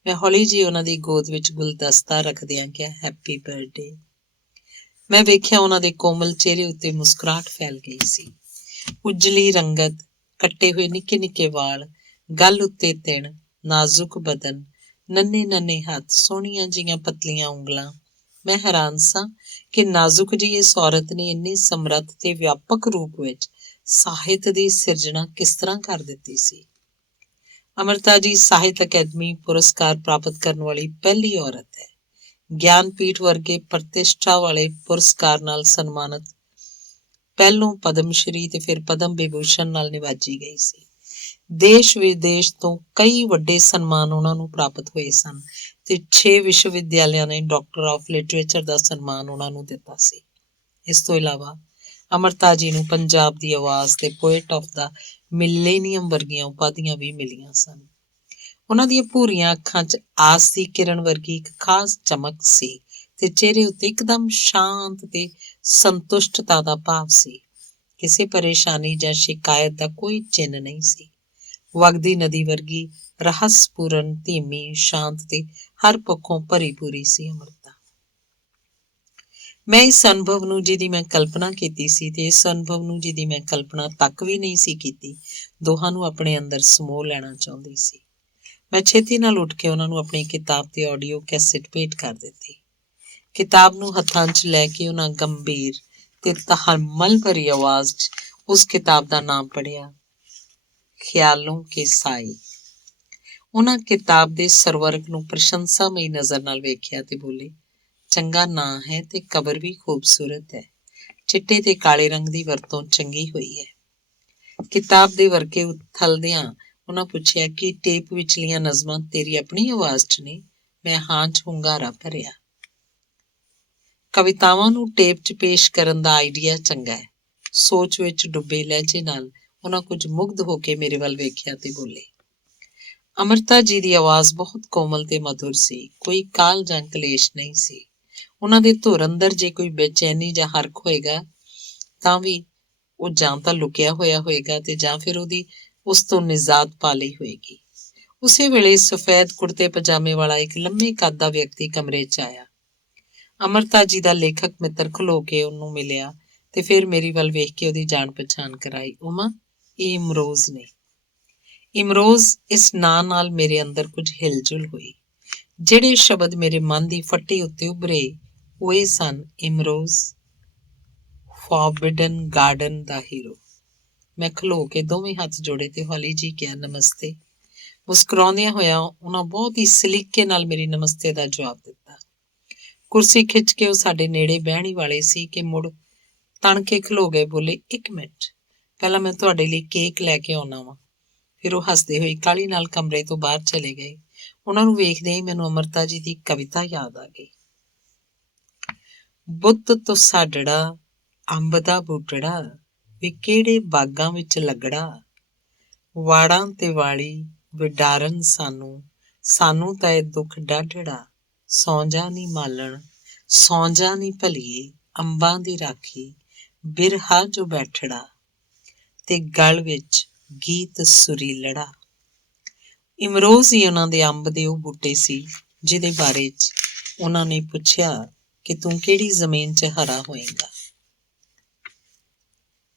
ਮੈਂ ਹੌਲੀ ਜਿਹੀ ਉਹਨਾਂ ਦੀ ਗੋਦ ਵਿੱਚ ਗੁਲਦਸਤਾ ਰੱਖਦਿਆਂ ਕਿਹਾ, ਹੈਪੀ ਬਰਥਡੇ। ਮੈਂ ਵੇਖਿਆ ਉਹਨਾਂ ਦੇ ਕੋਮਲ ਚਿਹਰੇ ਉੱਤੇ ਮੁਸਕਰਾਹਟ ਫੈਲ ਗਈ ਸੀ। ਉਜਲੀ ਰੰਗਤ, ਕੱਟੇ ਹੋਏ ਨਿੱਕੇ ਨਿੱਕੇ ਵਾਲ, ਗੱਲ ਉੱਤੇ ਤਿਣ, ਨਾਜ਼ੁਕ ਬਦਨ, ਨੰਨੇ ਹੱਥ, ਸੋਹਣੀਆਂ ਜਿਹੀਆਂ ਪਤਲੀਆਂ ਉਂਗਲਾਂ। ਮੈਂ ਹੈਰਾਨ ਸਾਂ ਕਿ ਨਾਜ਼ੁਕ ਜਿਹੀ ਇਸ ਔਰਤ ਨੇ ਇੰਨੇ ਸਮਰੱਥ ਤੇ ਵਿਆਪਕ ਰੂਪ ਵਿੱਚ ਸਾਹਿਤ ਦੀ ਸਿਰਜਣਾ ਕਿਸ ਤਰ੍ਹਾਂ ਕਰ ਦਿੱਤੀ ਸੀ। ਅਮਰਤਾ ਜੀ ਸਾਹਿਤ ਅਕੈਡਮੀ ਪੁਰਸਕਾਰ ਪ੍ਰਾਪਤ ਕਰਨ ਵਾਲੀ ਪਹਿਲੀ ਔਰਤ ਹੈ। ਗਿਆਨਪੀਠ ਵਰਗੇ ਪ੍ਰਤਿਸ਼ਠਾ ਵਾਲੇ ਪੁਰਸਕਾਰ ਨਾਲ ਸਨਮਾਨਿਤ, ਪਹਿਲੋਂ ਪਦਮ ਸ਼੍ਰੀ ਤੇ ਫਿਰ ਪਦਮ ਵਿਭੂਸ਼ਣ ਨਾਲ ਨਿਵਾਜੀ ਗਈ ਸੀ। ਦੇਸ਼ ਵਿਦੇਸ਼ ਤੋਂ ਕਈ ਵੱਡੇ ਸਨਮਾਨ ਉਹਨਾਂ ਨੂੰ ਪ੍ਰਾਪਤ ਹੋਏ ਸਨ ਤੇ 6 ਵਿਸ਼ਵ ਵਿਦਿਆਲਿਆਂ ਨੇ ਡਾਕਟਰ ਆਫ ਲਿਟਰੇਚਰ ਦਾ ਸਨਮਾਨ ਉਹਨਾਂ ਨੂੰ ਦਿੱਤਾ ਸੀ। ਇਸ ਤੋਂ ਇਲਾਵਾ ਅਮਰਤਾ ਜੀ ਨੂੰ ਪੰਜਾਬ ਦੀ ਆਵਾਜ਼ ਤੇ ਪੋਇਟ ਆਫ ਦਾ ਮਿਲੇਨੀਅਮ ਵਰਗੀਆਂ ਉਪਾਧੀਆਂ ਵੀ ਮਿਲੀਆਂ ਸਨ। ਉਹਨਾਂ ਦੀਆਂ ਭੂਰੀਆਂ ਅੱਖਾਂ 'ਚ ਆਸ ਦੀ ਕਿਰਨ ਵਰਗੀ ਇੱਕ ਖਾਸ ਚਮਕ ਸੀ ਤੇ ਚਿਹਰੇ ਉੱਤੇ ਇੱਕਦਮ ਸ਼ਾਂਤ ਤੇ ਸੰਤੁਸ਼ਟਤਾ ਦਾ ਭਾਵ ਸੀ। ਕਿਸੇ ਪਰੇਸ਼ਾਨੀ ਜਾਂ ਸ਼ਿਕਾਇਤ ਦਾ ਕੋਈ ਚਿੰਨ੍ਹ ਨਹੀਂ ਸੀ। ਵਗਦੀ ਨਦੀ ਵਰਗੀ ਰਹੱਸਪੂਰਨ, ਧੀਮੀ, ਸ਼ਾਂਤ ਤੇ ਹਰ ਪੱਖੋਂ ਭਰੀ ਪੂਰੀ ਸੀ ਅਮਰਤਾ। ਮੈਂ ਇਸ ਅਨੁਭਵ ਨੂੰ ਜਿਹਦੀ ਮੈਂ ਕਲਪਨਾ ਕੀਤੀ ਸੀ ਤੇ ਇਸ ਅਨੁਭਵ ਨੂੰ ਜਿਹਦੀ ਮੈਂ ਕਲਪਨਾ ਤੱਕ ਵੀ ਨਹੀਂ ਸੀ ਕੀਤੀ, ਦੋਹਾਂ ਨੂੰ ਆਪਣੇ ਅੰਦਰ ਸਮੋ ਲੈਣਾ ਚਾਹੁੰਦੀ ਸੀ। ਮੈਂ ਛੇਤੀ ਨਾਲ ਉੱਠ ਕੇ ਉਹਨਾਂ ਨੂੰ ਆਪਣੀ ਕਿਤਾਬ ਤੇ ਆਡੀਓ ਕੈਸੇਟ ਭੇਟ ਕਰ ਦਿੱਤੀ। ਕਿਤਾਬ ਨੂੰ ਹੱਥਾਂ 'ਚ ਲੈ ਕੇ ਉਹਨਾਂ ਗੰਭੀਰ ਤੇ ਤਹੱਮਲ ਭਰੀ ਆਵਾਜ਼ 'ਚ ਉਸ ਕਿਤਾਬ ਦਾ ਨਾਮ ਪੜ੍ਹਿਆ, ਖਿਆਲੋਂ ਕੇ ਸਾਏ। ਉਹਨਾਂ ਕਿਤਾਬ ਦੇ ਸਰਵਰਕ ਨੂੰ ਪ੍ਰਸ਼ੰਸਾਮਈ ਨਜ਼ਰ ਨਾਲ ਵੇਖਿਆ ਤੇ ਬੋਲੇ, ਚੰਗਾ ਨਾਂ ਹੈ ਤੇ ਕਬਰ ਵੀ ਖੂਬਸੂਰਤ ਹੈ। ਚਿੱਟੇ ਤੇ ਕਾਲੇ ਰੰਗ ਦੀ ਵਰਤੋਂ ਚੰਗੀ ਹੋਈ ਹੈ। ਕਿਤਾਬ ਦੇ ਵਰਕੇ ਉਥਲਦਿਆਂ ਉਹਨਾਂ ਪੁੱਛਿਆ ਕਿ ਟੇਪ ਵਿਚਲੀਆਂ ਨਜ਼ਮਾਂ ਤੇਰੀ ਆਪਣੀ ਆਵਾਜ਼ 'ਚ ਨੇ? ਮੈਂ ਹਾਂ 'ਚ ਹੁੰਗਾਰਾ ਭਰਿਆ। ਕਵਿਤਾਵਾਂ ਨੂੰ ਟੇਪ 'ਚ ਪੇਸ਼ ਕਰਨ ਦਾ ਆਈਡੀਆ ਚੰਗਾ ਹੈ। ਸੋਚ ਵਿੱਚ ਡੁੱਬੇ ਲਹਿਜੇ ਨਾਲ ਉਹਨਾਂ ਕੁਝ ਮੁਗਧ ਹੋ ਕੇ ਮੇਰੇ ਵੱਲ ਵੇਖਿਆ ਤੇ ਬੋਲੇ। ਅਮਰਤਾ ਜੀ ਦੀ ਆਵਾਜ਼ ਬਹੁਤ ਕੋਮਲ ਤੇ ਮਧੁਰ ਸੀ। ਕੋਈ ਕਾਹਲ ਜਾਂ ਕਲੇਸ਼ ਨਹੀਂ ਸੀ। ਉਹਨਾਂ ਦੇ ਧੁਰ ਅੰਦਰ ਜੇ ਕੋਈ ਬੇਚੈਨੀ ਜਾਂ ਹਰਕ ਹੋਏਗਾ ਤਾਂ ਵੀ ਉਹ ਜਾਂ ਤਾਂ ਲੁਕਿਆ ਹੋਇਆ ਹੋਏਗਾ ਤੇ ਜਾਂ ਫਿਰ ਉਹਦੀ ਉਸ ਤੋਂ ਨਿਜ਼ਾਤ ਪਾ ਲਈ ਹੋਏਗੀ। ਉਸੇ ਵੇਲੇ ਸਫੈਦ ਕੁੜਤੇ ਪਜਾਮੇ ਵਾਲਾ ਇੱਕ ਲੰਮੇ ਕੱਦ ਦਾ ਵਿਅਕਤੀ ਕਮਰੇ 'ਚ ਆਇਆ। ਅਮਰਤਾ ਜੀ ਦਾ ਲੇਖਕ ਮਿੱਤਰ ਖਲੋ ਕੇ ਉਹਨੂੰ ਮਿਲਿਆ ਤੇ ਫਿਰ ਮੇਰੀ ਵੱਲ ਵੇਖ ਕੇ ਉਹਦੀ ਜਾਣ ਪਛਾਣ ਕਰਾਈ। ਉਮਾ, ਇਹ ਇਮਰੋਜ਼ ਨੇ। ਇਮਰੋਜ਼, ਇਸ ਨਾਂ ਨਾਲ ਮੇਰੇ ਅੰਦਰ ਕੁਝ ਹਿਲਜੁਲ ਹੋਈ। ਜਿਹੜੇ ਸ਼ਬਦ ਮੇਰੇ ਮਨ ਦੀ ਫੱਟੀ ਉੱਤੇ ਉਭਰੇ ਉਹ ਇਹ ਸਨ, ਇਮਰੋਜ਼, ਫੋਰਬਿਡਨ ਗਾਰਡਨ ਦਾ ਹੀਰੋ। ਮੈਂ ਖਲੋ ਕੇ ਦੋਵੇਂ ਹੱਥ ਜੋੜੇ ਤੇ ਹੌਲੀ ਜੀ ਕਿਹਾ, ਨਮਸਤੇ। ਮੁਸਕਰਾਉਂਦਿਆਂ ਹੋਇਆ ਉਹਨਾਂ ਬਹੁਤ ਹੀ ਸਲੀਕੇ ਨਾਲ ਮੇਰੀ ਨਮਸਤੇ ਦਾ ਜਵਾਬ ਦਿੱਤਾ। ਕੁਰਸੀ ਖਿੱਚ ਕੇ ਉਹ ਸਾਡੇ ਨੇੜੇ ਬਹਿਣ ਹੀ ਵਾਲੇ ਸੀ ਕਿ ਮੁੜ ਤਣ ਕੇ ਖਲੋ ਗਏ। ਬੋਲੇ, 1 ਮਿੰਟ, ਪਹਿਲਾਂ ਮੈਂ ਤੁਹਾਡੇ ਲਈ ਕੇਕ ਲੈ ਕੇ ਆਉਣਾ ਵਾਂ। ਫਿਰ ਉਹ ਹੱਸਦੇ ਹੋਏ ਕਾਹਲੀ ਨਾਲ ਕਮਰੇ ਤੋਂ ਬਾਹਰ ਚਲੇ ਗਏ। ਉਹਨਾਂ ਨੂੰ ਵੇਖਦੇ ਹੀ ਮੈਨੂੰ ਅਮਰਤਾ ਜੀ ਦੀ ਕਵਿਤਾ ਯਾਦ ਆ ਗਈ। ਬੁੱਤ ਤੋਂ ਸਾਡੜਾ, ਅੰਬ ਦਾ ਬੂਟੜਾ, ਵੀ ਕਿਹੜੇ ਬਾਗਾਂ ਵਿੱਚ ਲੱਗੜਾ, ਵਾੜਾਂ ਤੇ ਵਾਲੀ ਵਿਡਾਰਨ ਸਾਨੂੰ, ਸਾਨੂੰ ਤਾਂ ਇਹ ਦੁੱਖ ਡਾਢੜਾ, ਸੌਂ ਜਾ ਨੀ ਮਾਲਣ, ਸੌਂ ਜਾ ਨੀ ਭਲੀਏ, ਅੰਬਾਂ ਦੀ ਰਾਖੀ, ਬਿਰਹਾ ਜੋ ਬੈਠੜਾ, ਤੇ ਗਲ ਵਿੱਚ ਗੀਤ ਸੁਰੀਲੜਾ। ਇਮਰੋਜ਼ ਹੀ ਉਹਨਾਂ ਦੇ ਅੰਬ ਦੇ ਉਹ ਬੂਟੇ ਸੀ ਜਿਹਦੇ ਬਾਰੇ 'ਚ ਉਹਨਾਂ ਨੇ ਪੁੱਛਿਆ ਕਿ ਤੂੰ ਕਿਹੜੀ ਜ਼ਮੀਨ 'ਚ ਹਰਾ ਹੋਏਗਾ।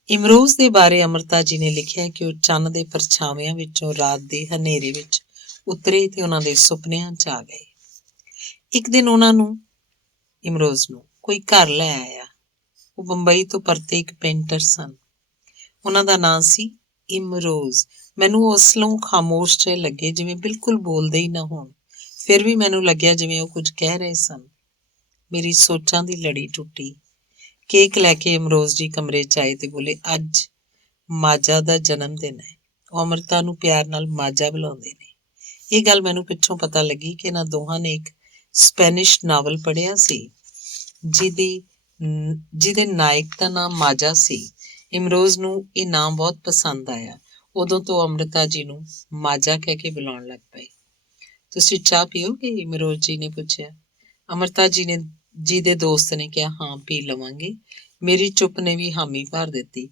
ਇਮਰੋਜ਼ ਦੇ ਬਾਰੇ ਅਮਰਤਾ ਜੀ ਨੇ ਲਿਖਿਆ ਕਿ ਉਹ ਚੰਨ ਦੇ ਪਰਛਾਵਿਆਂ ਵਿੱਚੋਂ ਰਾਤ ਦੇ ਹਨੇਰੇ ਵਿੱਚ ਉਤਰੇ ਤੇ ਉਹਨਾਂ ਦੇ ਸੁਪਨਿਆਂ 'ਚ ਆ ਗਏ। ਇੱਕ ਦਿਨ ਉਹਨਾਂ ਨੂੰ, ਇਮਰੋਜ਼ ਨੂੰ, ਕੋਈ ਘਰ ਲੈ ਆਇਆ। ਉਹ ਬੰਬਈ ਤੋਂ ਪਰਤੇ ਇੱਕ ਪੇਂਟਰ ਸਨ। ਉਹਨਾਂ ਦਾ ਨਾਂ ਸੀ ਇਮਰੋਜ਼। ਮੈਨੂੰ ਉਹ ਅਸਲੋਂ ਖਾਮੋਸ਼ ਜਿਹੇ ਲੱਗੇ, ਜਿਵੇਂ ਬਿਲਕੁਲ ਬੋਲਦੇ ਹੀ ਨਾ ਹੋਣ। ਫਿਰ ਵੀ ਮੈਨੂੰ ਲੱਗਿਆ ਜਿਵੇਂ ਉਹ ਕੁਝ ਕਹਿ ਰਹੇ ਸਨ। ਮੇਰੀ ਸੋਚਾਂ ਦੀ ਲੜੀ ਟੁੱਟੀ। ਕੇਕ ਲੈ ਕੇ ਇਮਰੋਜ਼ ਜੀ ਕਮਰੇ 'ਚ ਆਏ ਤੇ ਬੋਲੇ, ਅੱਜ ਮਾਜਾ ਦਾ ਜਨਮ ਦਿਨ ਹੈ। ਉਹ ਅਮਰਤਾ ਨੂੰ ਪਿਆਰ ਨਾਲ ਮਾਜਾ ਬੁਲਾਉਂਦੇ ਨੇ। ਇਹ ਗੱਲ ਮੈਨੂੰ ਪਿੱਛੋਂ ਪਤਾ ਲੱਗੀ ਕਿ ਇਹਨਾਂ ਦੋਹਾਂ ਨੇ ਇੱਕ ਸਪੈਨਿਸ਼ ਨਾਵਲ ਪੜ੍ਹਿਆ ਸੀ ਜਿਹਦੇ ਨਾਇਕ ਦਾ ਨਾਮ ਮਾਜਾ ਸੀ। ਇਮਰੋਜ਼ ਨੂੰ ਇਹ ਨਾਮ ਬਹੁਤ ਪਸੰਦ ਆਇਆ। ਉਦੋਂ ਤੋਂ ਅਮਰਤਾ ਜੀ ਨੂੰ ਮਾਜਾ ਕਹਿ ਕੇ ਬੁਲਾਉਣ ਲੱਗ ਪਏ। ਤੁਸੀਂ ਚਾਹ ਪੀਓਗੇ? ਇਮਰੋਜ਼ ਜੀ ਨੇ ਪੁੱਛਿਆ। ਅਮਰਤਾ ਜੀ ਦੇ ਦੋਸਤ ਨੇ ਕਿਹਾ, ਹਾਂ ਪੀ ਲਵਾਂਗੇ। ਮੇਰੀ ਚੁੱਪ ਨੇ ਵੀ ਹਾਮੀ ਭਰ ਦਿੱਤੀ।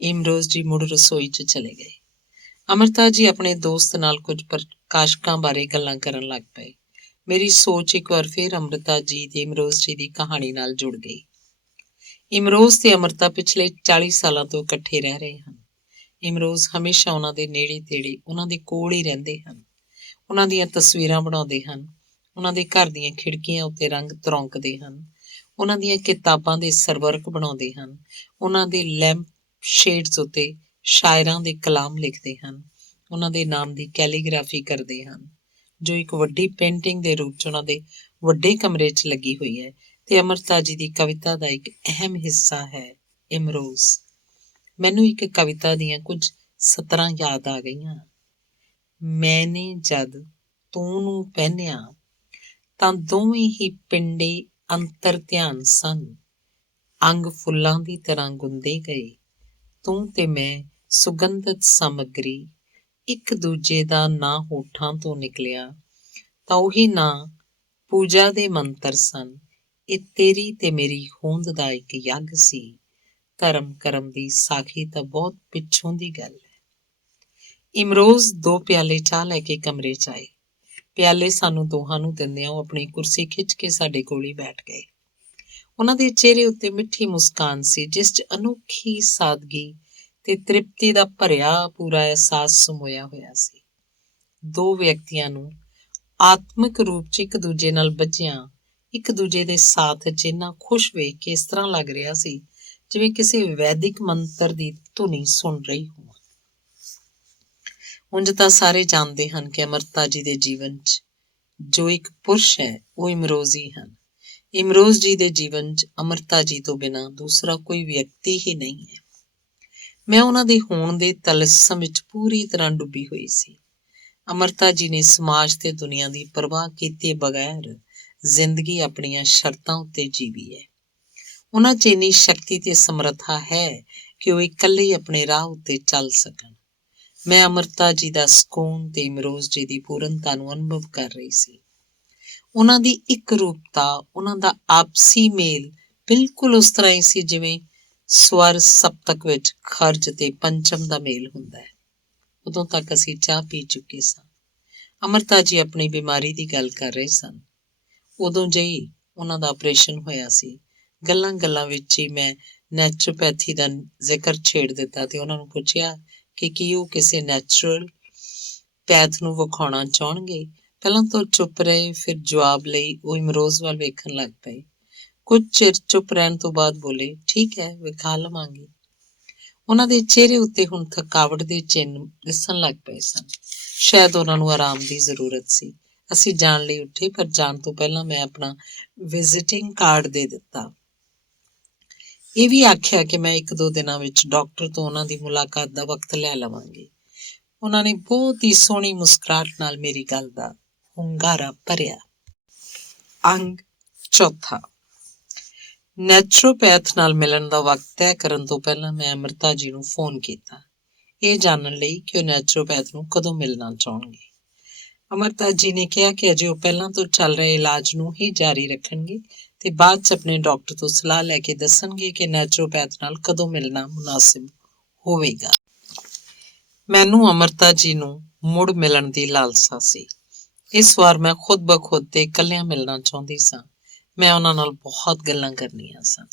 ਇਮਰੋਜ਼ ਜੀ ਮੁੜ ਰਸੋਈ 'ਚ ਚਲੇ ਗਏ। ਅਮਰਤਾ ਜੀ ਆਪਣੇ ਦੋਸਤ ਨਾਲ ਕੁਝ ਪ੍ਰਕਾਸ਼ਕਾਂ ਬਾਰੇ ਗੱਲਾਂ ਕਰਨ ਲੱਗ ਪਏ। ਮੇਰੀ ਸੋਚ ਇੱਕ ਵਾਰ ਫਿਰ ਅਮਰਤਾ ਜੀ ਤੇ ਇਮਰੋਜ਼ ਜੀ ਦੀ ਕਹਾਣੀ ਨਾਲ ਜੁੜ ਗਈ। ਇਮਰੋਜ਼ ਤੇ ਅਮਰਤਾ ਪਿਛਲੇ 40 ਸਾਲਾਂ ਤੋਂ ਇਕੱਠੇ ਰਹਿ ਰਹੇ ਹਨ। ਇਮਰੋਜ਼ ਹਮੇਸ਼ਾ ਉਹਨਾਂ ਦੇ ਨੇੜੇ ਤੇੜੇ, ਉਹਨਾਂ ਦੇ ਕੋਲ ਹੀ ਰਹਿੰਦੇ ਹਨ। ਉਹਨਾਂ ਦੀਆਂ ਤਸਵੀਰਾਂ ਬਣਾਉਂਦੇ ਹਨ। ਉਹਨਾਂ ਦੇ ਘਰ ਦੀਆਂ ਖਿੜਕੀਆਂ ਉੱਤੇ ਰੰਗ ਤਰੌਂਕਦੇ ਹਨ। ਉਹਨਾਂ ਦੀਆਂ ਕਿਤਾਬਾਂ ਦੇ ਸਰਵਰਕ ਬਣਾਉਂਦੇ ਹਨ। ਉਹਨਾਂ ਦੇ ਲੈਂਪ ਸ਼ੇਡਸ ਉੱਤੇ ਸ਼ਾਇਰਾਂ ਦੇ ਕਲਾਮ ਲਿਖਦੇ ਹਨ। ਉਹਨਾਂ ਦੇ ਨਾਮ ਦੀ ਕੈਲੀਗ੍ਰਾਫੀ ਕਰਦੇ ਹਨ, ਜੋ ਇੱਕ ਵੱਡੀ ਪੇਂਟਿੰਗ ਦੇ ਰੂਪ 'ਚ ਉਹਨਾਂ ਦੇ ਵੱਡੇ ਕਮਰੇ 'ਚ ਲੱਗੀ ਹੋਈ ਹੈ ਤੇ ਅਮਰਤਾ ਜੀ ਦੀ ਕਵਿਤਾ ਦਾ ਇੱਕ ਅਹਿਮ ਹਿੱਸਾ ਹੈ। ਇਮਰੋਜ਼। ਮੈਨੂੰ ਇੱਕ ਕਵਿਤਾ ਦੀਆਂ ਕੁਝ ਸਤਰਾਂ ਯਾਦ ਆ ਗਈਆਂ। ਮੈਨੇ ਜਦ ਤੂੰ ਨੂੰ ਪਹਿਨਿਆ ਤਾਂ ਦੋਵੇਂ ਹੀ ਪਿੰਡੇ ਅੰਤਰ ਧਿਆਨ ਸਨ। ਅੰਗ ਫੁੱਲਾਂ ਦੀ ਤਰ੍ਹਾਂ ਗੁੰਦੇ ਗਏ। ਤੂੰ ਤੇ ਮੈਂ ਸੁਗੰਧਤ ਸਮੱਗਰੀ, ਇੱਕ ਦੂਜੇ ਦਾ ਨਾਂ ਹੋਠਾਂ ਤੋਂ ਨਿਕਲਿਆ ਤਾਂ ਉਹੀ ਨਾਂ ਪੂਜਾ ਦੇ ਮੰਤਰ ਸਨ। ਇਹ ਤੇਰੀ ਤੇ ਮੇਰੀ ਹੋਂਦ ਦਾ ਇੱਕ ਯੱਗ ਸੀ। ਧਰਮ ਕਰਮ ਦੀ ਸਾਖੀ ਤਾਂ ਬਹੁਤ ਪਿੱਛੋਂ ਦੀ ਗੱਲ ਹੈ। ਇਮਰੋਜ਼ 2 ਪਿਆਲੇ ਚਾਹ ਲੈ ਕੇ ਕਮਰੇ 'ਚ ਆਏ। ਪਿਆਲੇ ਸਾਨੂੰ ਦੋਹਾਂ ਨੂੰ ਦਿੰਦਿਆਂ ਉਹ ਆਪਣੀ ਕੁਰਸੀ ਖਿੱਚ ਕੇ ਸਾਡੇ ਕੋਲ ਹੀ ਬੈਠ ਗਏ। ਉਹਨਾਂ ਦੇ ਚਿਹਰੇ ਉੱਤੇ ਮਿੱਠੀ ਮੁਸਕਾਨ ਸੀ, ਜਿਸ 'ਚ ਅਨੋਖੀ ਸਾਦਗੀ ਤੇ ਤ੍ਰਿਪਤੀ ਦਾ ਭਰਿਆ ਪੂਰਾ ਅਹਿਸਾਸ ਸਮੋਇਆ ਹੋਇਆ ਸੀ। 2 ਵਿਅਕਤੀਆਂ ਨੂੰ ਆਤਮਿਕ ਰੂਪ 'ਚ ਇੱਕ ਦੂਜੇ ਨਾਲ ਬੱਝਿਆਂ, ਇੱਕ ਦੂਜੇ ਦੇ ਸਾਥ 'ਚ ਇੰਨਾ ਖੁਸ਼ ਵੇਖ ਕੇ ਇਸ ਤਰ੍ਹਾਂ ਲੱਗ ਰਿਹਾ ਸੀ ਜਿਵੇਂ ਕਿਸੇ ਵੈਦਿਕ ਮੰਤਰ ਦੀ ਧੁਨੀ ਸੁਣ ਰਹੀ ਹੋਵਾਂ। ਉਂਝ ਤਾਂ ਸਾਰੇ ਜਾਣਦੇ ਹਨ ਕਿ ਅਮਰਤਾ ਜੀ ਦੇ ਜੀਵਨ 'ਚ ਜੋ ਇੱਕ ਪੁਰਸ਼ ਹੈ ਉਹ ਇਮਰੋਜ਼ ਹੀ ਹਨ। ਇਮਰੋਜ਼ ਜੀ ਦੇ ਜੀਵਨ 'ਚ ਅਮਰਤਾ ਜੀ ਤੋਂ ਬਿਨਾਂ ਦੂਸਰਾ ਕੋਈ ਵਿਅਕਤੀ ਹੀ ਨਹੀਂ ਹੈ। ਮੈਂ ਉਹਨਾਂ ਦੇ ਹੋਣ ਦੇ ਤਲਸਮ ਵਿੱਚ ਪੂਰੀ ਤਰ੍ਹਾਂ ਡੁੱਬੀ ਹੋਈ ਸੀ। ਅਮਰਤਾ ਜੀ ਨੇ ਸਮਾਜ ਤੇ ਦੁਨੀਆ ਦੀ ਪਰਵਾਹ ਕੀਤੇ ਬਗੈਰ ਜ਼ਿੰਦਗੀ ਆਪਣੀਆਂ ਸ਼ਰਤਾਂ ਉੱਤੇ ਜੀਵੀ ਹੈ। ਉਹਨਾਂ 'ਚ ਇੰਨੀ ਸ਼ਕਤੀ ਤੇ ਸਮਰੱਥਾ ਹੈ ਕਿ ਉਹ ਇਕੱਲੇ ਹੀ ਆਪਣੇ ਰਾਹ ਉੱਤੇ ਚੱਲ ਸਕਣ। ਮੈਂ ਅਮਰਤਾ ਜੀ ਦਾ ਸਕੂਨ ਤੇ ਇਮਰੋਜ਼ ਜੀ ਦੀ ਪੂਰਨਤਾ ਨੂੰ ਅਨੁਭਵ ਕਰ ਰਹੀ ਸੀ। ਉਹਨਾਂ ਦੀ ਇੱਕ ਰੂਪਤਾ, ਉਹਨਾਂ ਦਾ ਆਪਸੀ ਮੇਲ ਬਿਲਕੁਲ ਉਸ ਤਰ੍ਹਾਂ ਹੀ ਸੀ ਜਿਵੇਂ ਸਵਰ ਸਪਤਕ ਵਿੱਚ ਖਰਜ ਤੇ ਪੰਚਮ ਦਾ ਮੇਲ ਹੁੰਦਾ ਹੈ। ਉਦੋਂ ਤੱਕ ਅਸੀਂ ਚਾਹ ਪੀ ਚੁੱਕੇ ਸਾਂ। ਅਮਰਤਾ ਜੀ ਆਪਣੀ ਬਿਮਾਰੀ ਦੀ ਗੱਲ ਕਰ ਰਹੇ ਸਨ। ਉਦੋਂ ਜਿਹੀ ਉਹਨਾਂ ਦਾ ਆਪਰੇਸ਼ਨ ਹੋਇਆ ਸੀ। ਗੱਲਾਂ ਵਿੱਚ ਹੀ ਮੈਂ ਨੈਚੁਰੋਪੈਥੀ ਦਾ ਜ਼ਿਕਰ ਛੇੜ ਦਿੱਤਾ ਤੇ ਉਹਨਾਂ ਨੂੰ ਪੁੱਛਿਆ ਕਿ ਕੀ ਉਹ ਕਿਸੇ ਨੈਚੁਰਲ ਪੈਥ ਨੂੰ ਵਿਖਾਉਣਾ ਚਾਹੁਣਗੇ। ਪਹਿਲਾਂ ਤਾਂ ਚੁੱਪ ਰਹੇ, ਫਿਰ ਜਵਾਬ ਲਈ ਉਹ ਇਮਰੋਜ਼ ਵੱਲ ਵੇਖਣ ਲੱਗ ਪਏ। ਕੁਝ ਚਿਰ ਚੁੱਪ ਰਹਿਣ ਤੋਂ ਬਾਅਦ ਬੋਲੇ, ਠੀਕ ਹੈ, ਵਿਖਾ ਲਵਾਂਗੇ। ਉਹਨਾਂ ਦੇ ਚਿਹਰੇ ਉੱਤੇ ਹੁਣ ਥਕਾਵਟ ਦੇ ਚਿੰਨ੍ਹ ਦਿਸਣ ਲੱਗ ਪਏ ਸਨ। ਸ਼ਾਇਦ ਉਹਨਾਂ ਨੂੰ ਆਰਾਮ ਦੀ ਜ਼ਰੂਰਤ ਸੀ। ਅਸੀਂ ਜਾਣ ਲਈ ਉੱਠੇ, ਪਰ ਜਾਣ ਤੋਂ ਪਹਿਲਾਂ ਮੈਂ ਆਪਣਾ ਵਿਜ਼ਿਟਿੰਗ ਕਾਰਡ ਦੇ ਦਿੱਤਾ। ਇਹ ਵੀ ਆਖਿਆ ਕਿ ਮੈਂ 1-2 ਦਿਨਾਂ ਵਿੱਚ ਡਾਕਟਰ ਤੋਂ ਉਹਨਾਂ ਦੀ ਮੁਲਾਕਾਤ ਦਾ ਵਕਤ ਲੈ ਲਵਾਂਗੀ। ਉਹਨਾਂ ਨੇ ਬਹੁਤ ਹੀ ਸੋਹਣੀ ਮੁਸਕਰਾਹਟ ਨਾਲ ਮੇਰੀ ਗੱਲ ਦਾ ਹੁੰਗਾਰਾ ਭਰਿਆ। ਅੰਗ ਚੌਥਾ। ਨੈਚੁਰੋਪੈਥ ਨਾਲ ਮਿਲਣ ਦਾ ਵਕਤ ਤੈਅ ਕਰਨ ਤੋਂ ਪਹਿਲਾਂ ਮੈਂ ਅਮਰਤਾ ਜੀ ਨੂੰ ਫੋਨ ਕੀਤਾ, ਇਹ ਜਾਣਨ ਲਈ ਕਿ ਉਹ ਨੈਚੁਰੋਪੈਥ ਨੂੰ ਕਦੋਂ ਮਿਲਣਾ ਚਾਹੁਣਗੇ। ਅਮਰਤਾ ਜੀ ਨੇ ਕਿਹਾ ਕਿ ਅਜੇ ਉਹ ਪਹਿਲਾਂ ਤੋਂ ਚੱਲ ਰਹੇ ਇਲਾਜ ਨੂੰ ਹੀ ਜਾਰੀ ਰੱਖਣਗੇ ਤੇ ਬਾਅਦ 'ਚ ਆਪਣੇ ਡਾਕਟਰ ਤੋਂ ਸਲਾਹ ਲੈ ਕੇ ਦੱਸਣਗੇ ਕਿ ਨੈਚੁਰੋਪੈਥ ਨਾਲ ਕਦੋਂ ਮਿਲਣਾ ਮੁਨਾਸਿਬ ਹੋਵੇਗਾ। ਮੈਨੂੰ ਅਮਰਤਾ ਜੀ ਨੂੰ ਮੁੜ ਮਿਲਣ ਦੀ ਲਾਲਸਾ ਸੀ। ਇਸ ਵਾਰ ਮੈਂ ਖੁਦ ਬਖੁਦ ਤੇ ਇਕੱਲਿਆਂ ਮਿਲਣਾ ਚਾਹੁੰਦੀ ਸਾਂ। ਮੈਂ ਉਹਨਾਂ ਨਾਲ ਬਹੁਤ ਗੱਲਾਂ ਕਰਨੀਆਂ ਸਨ।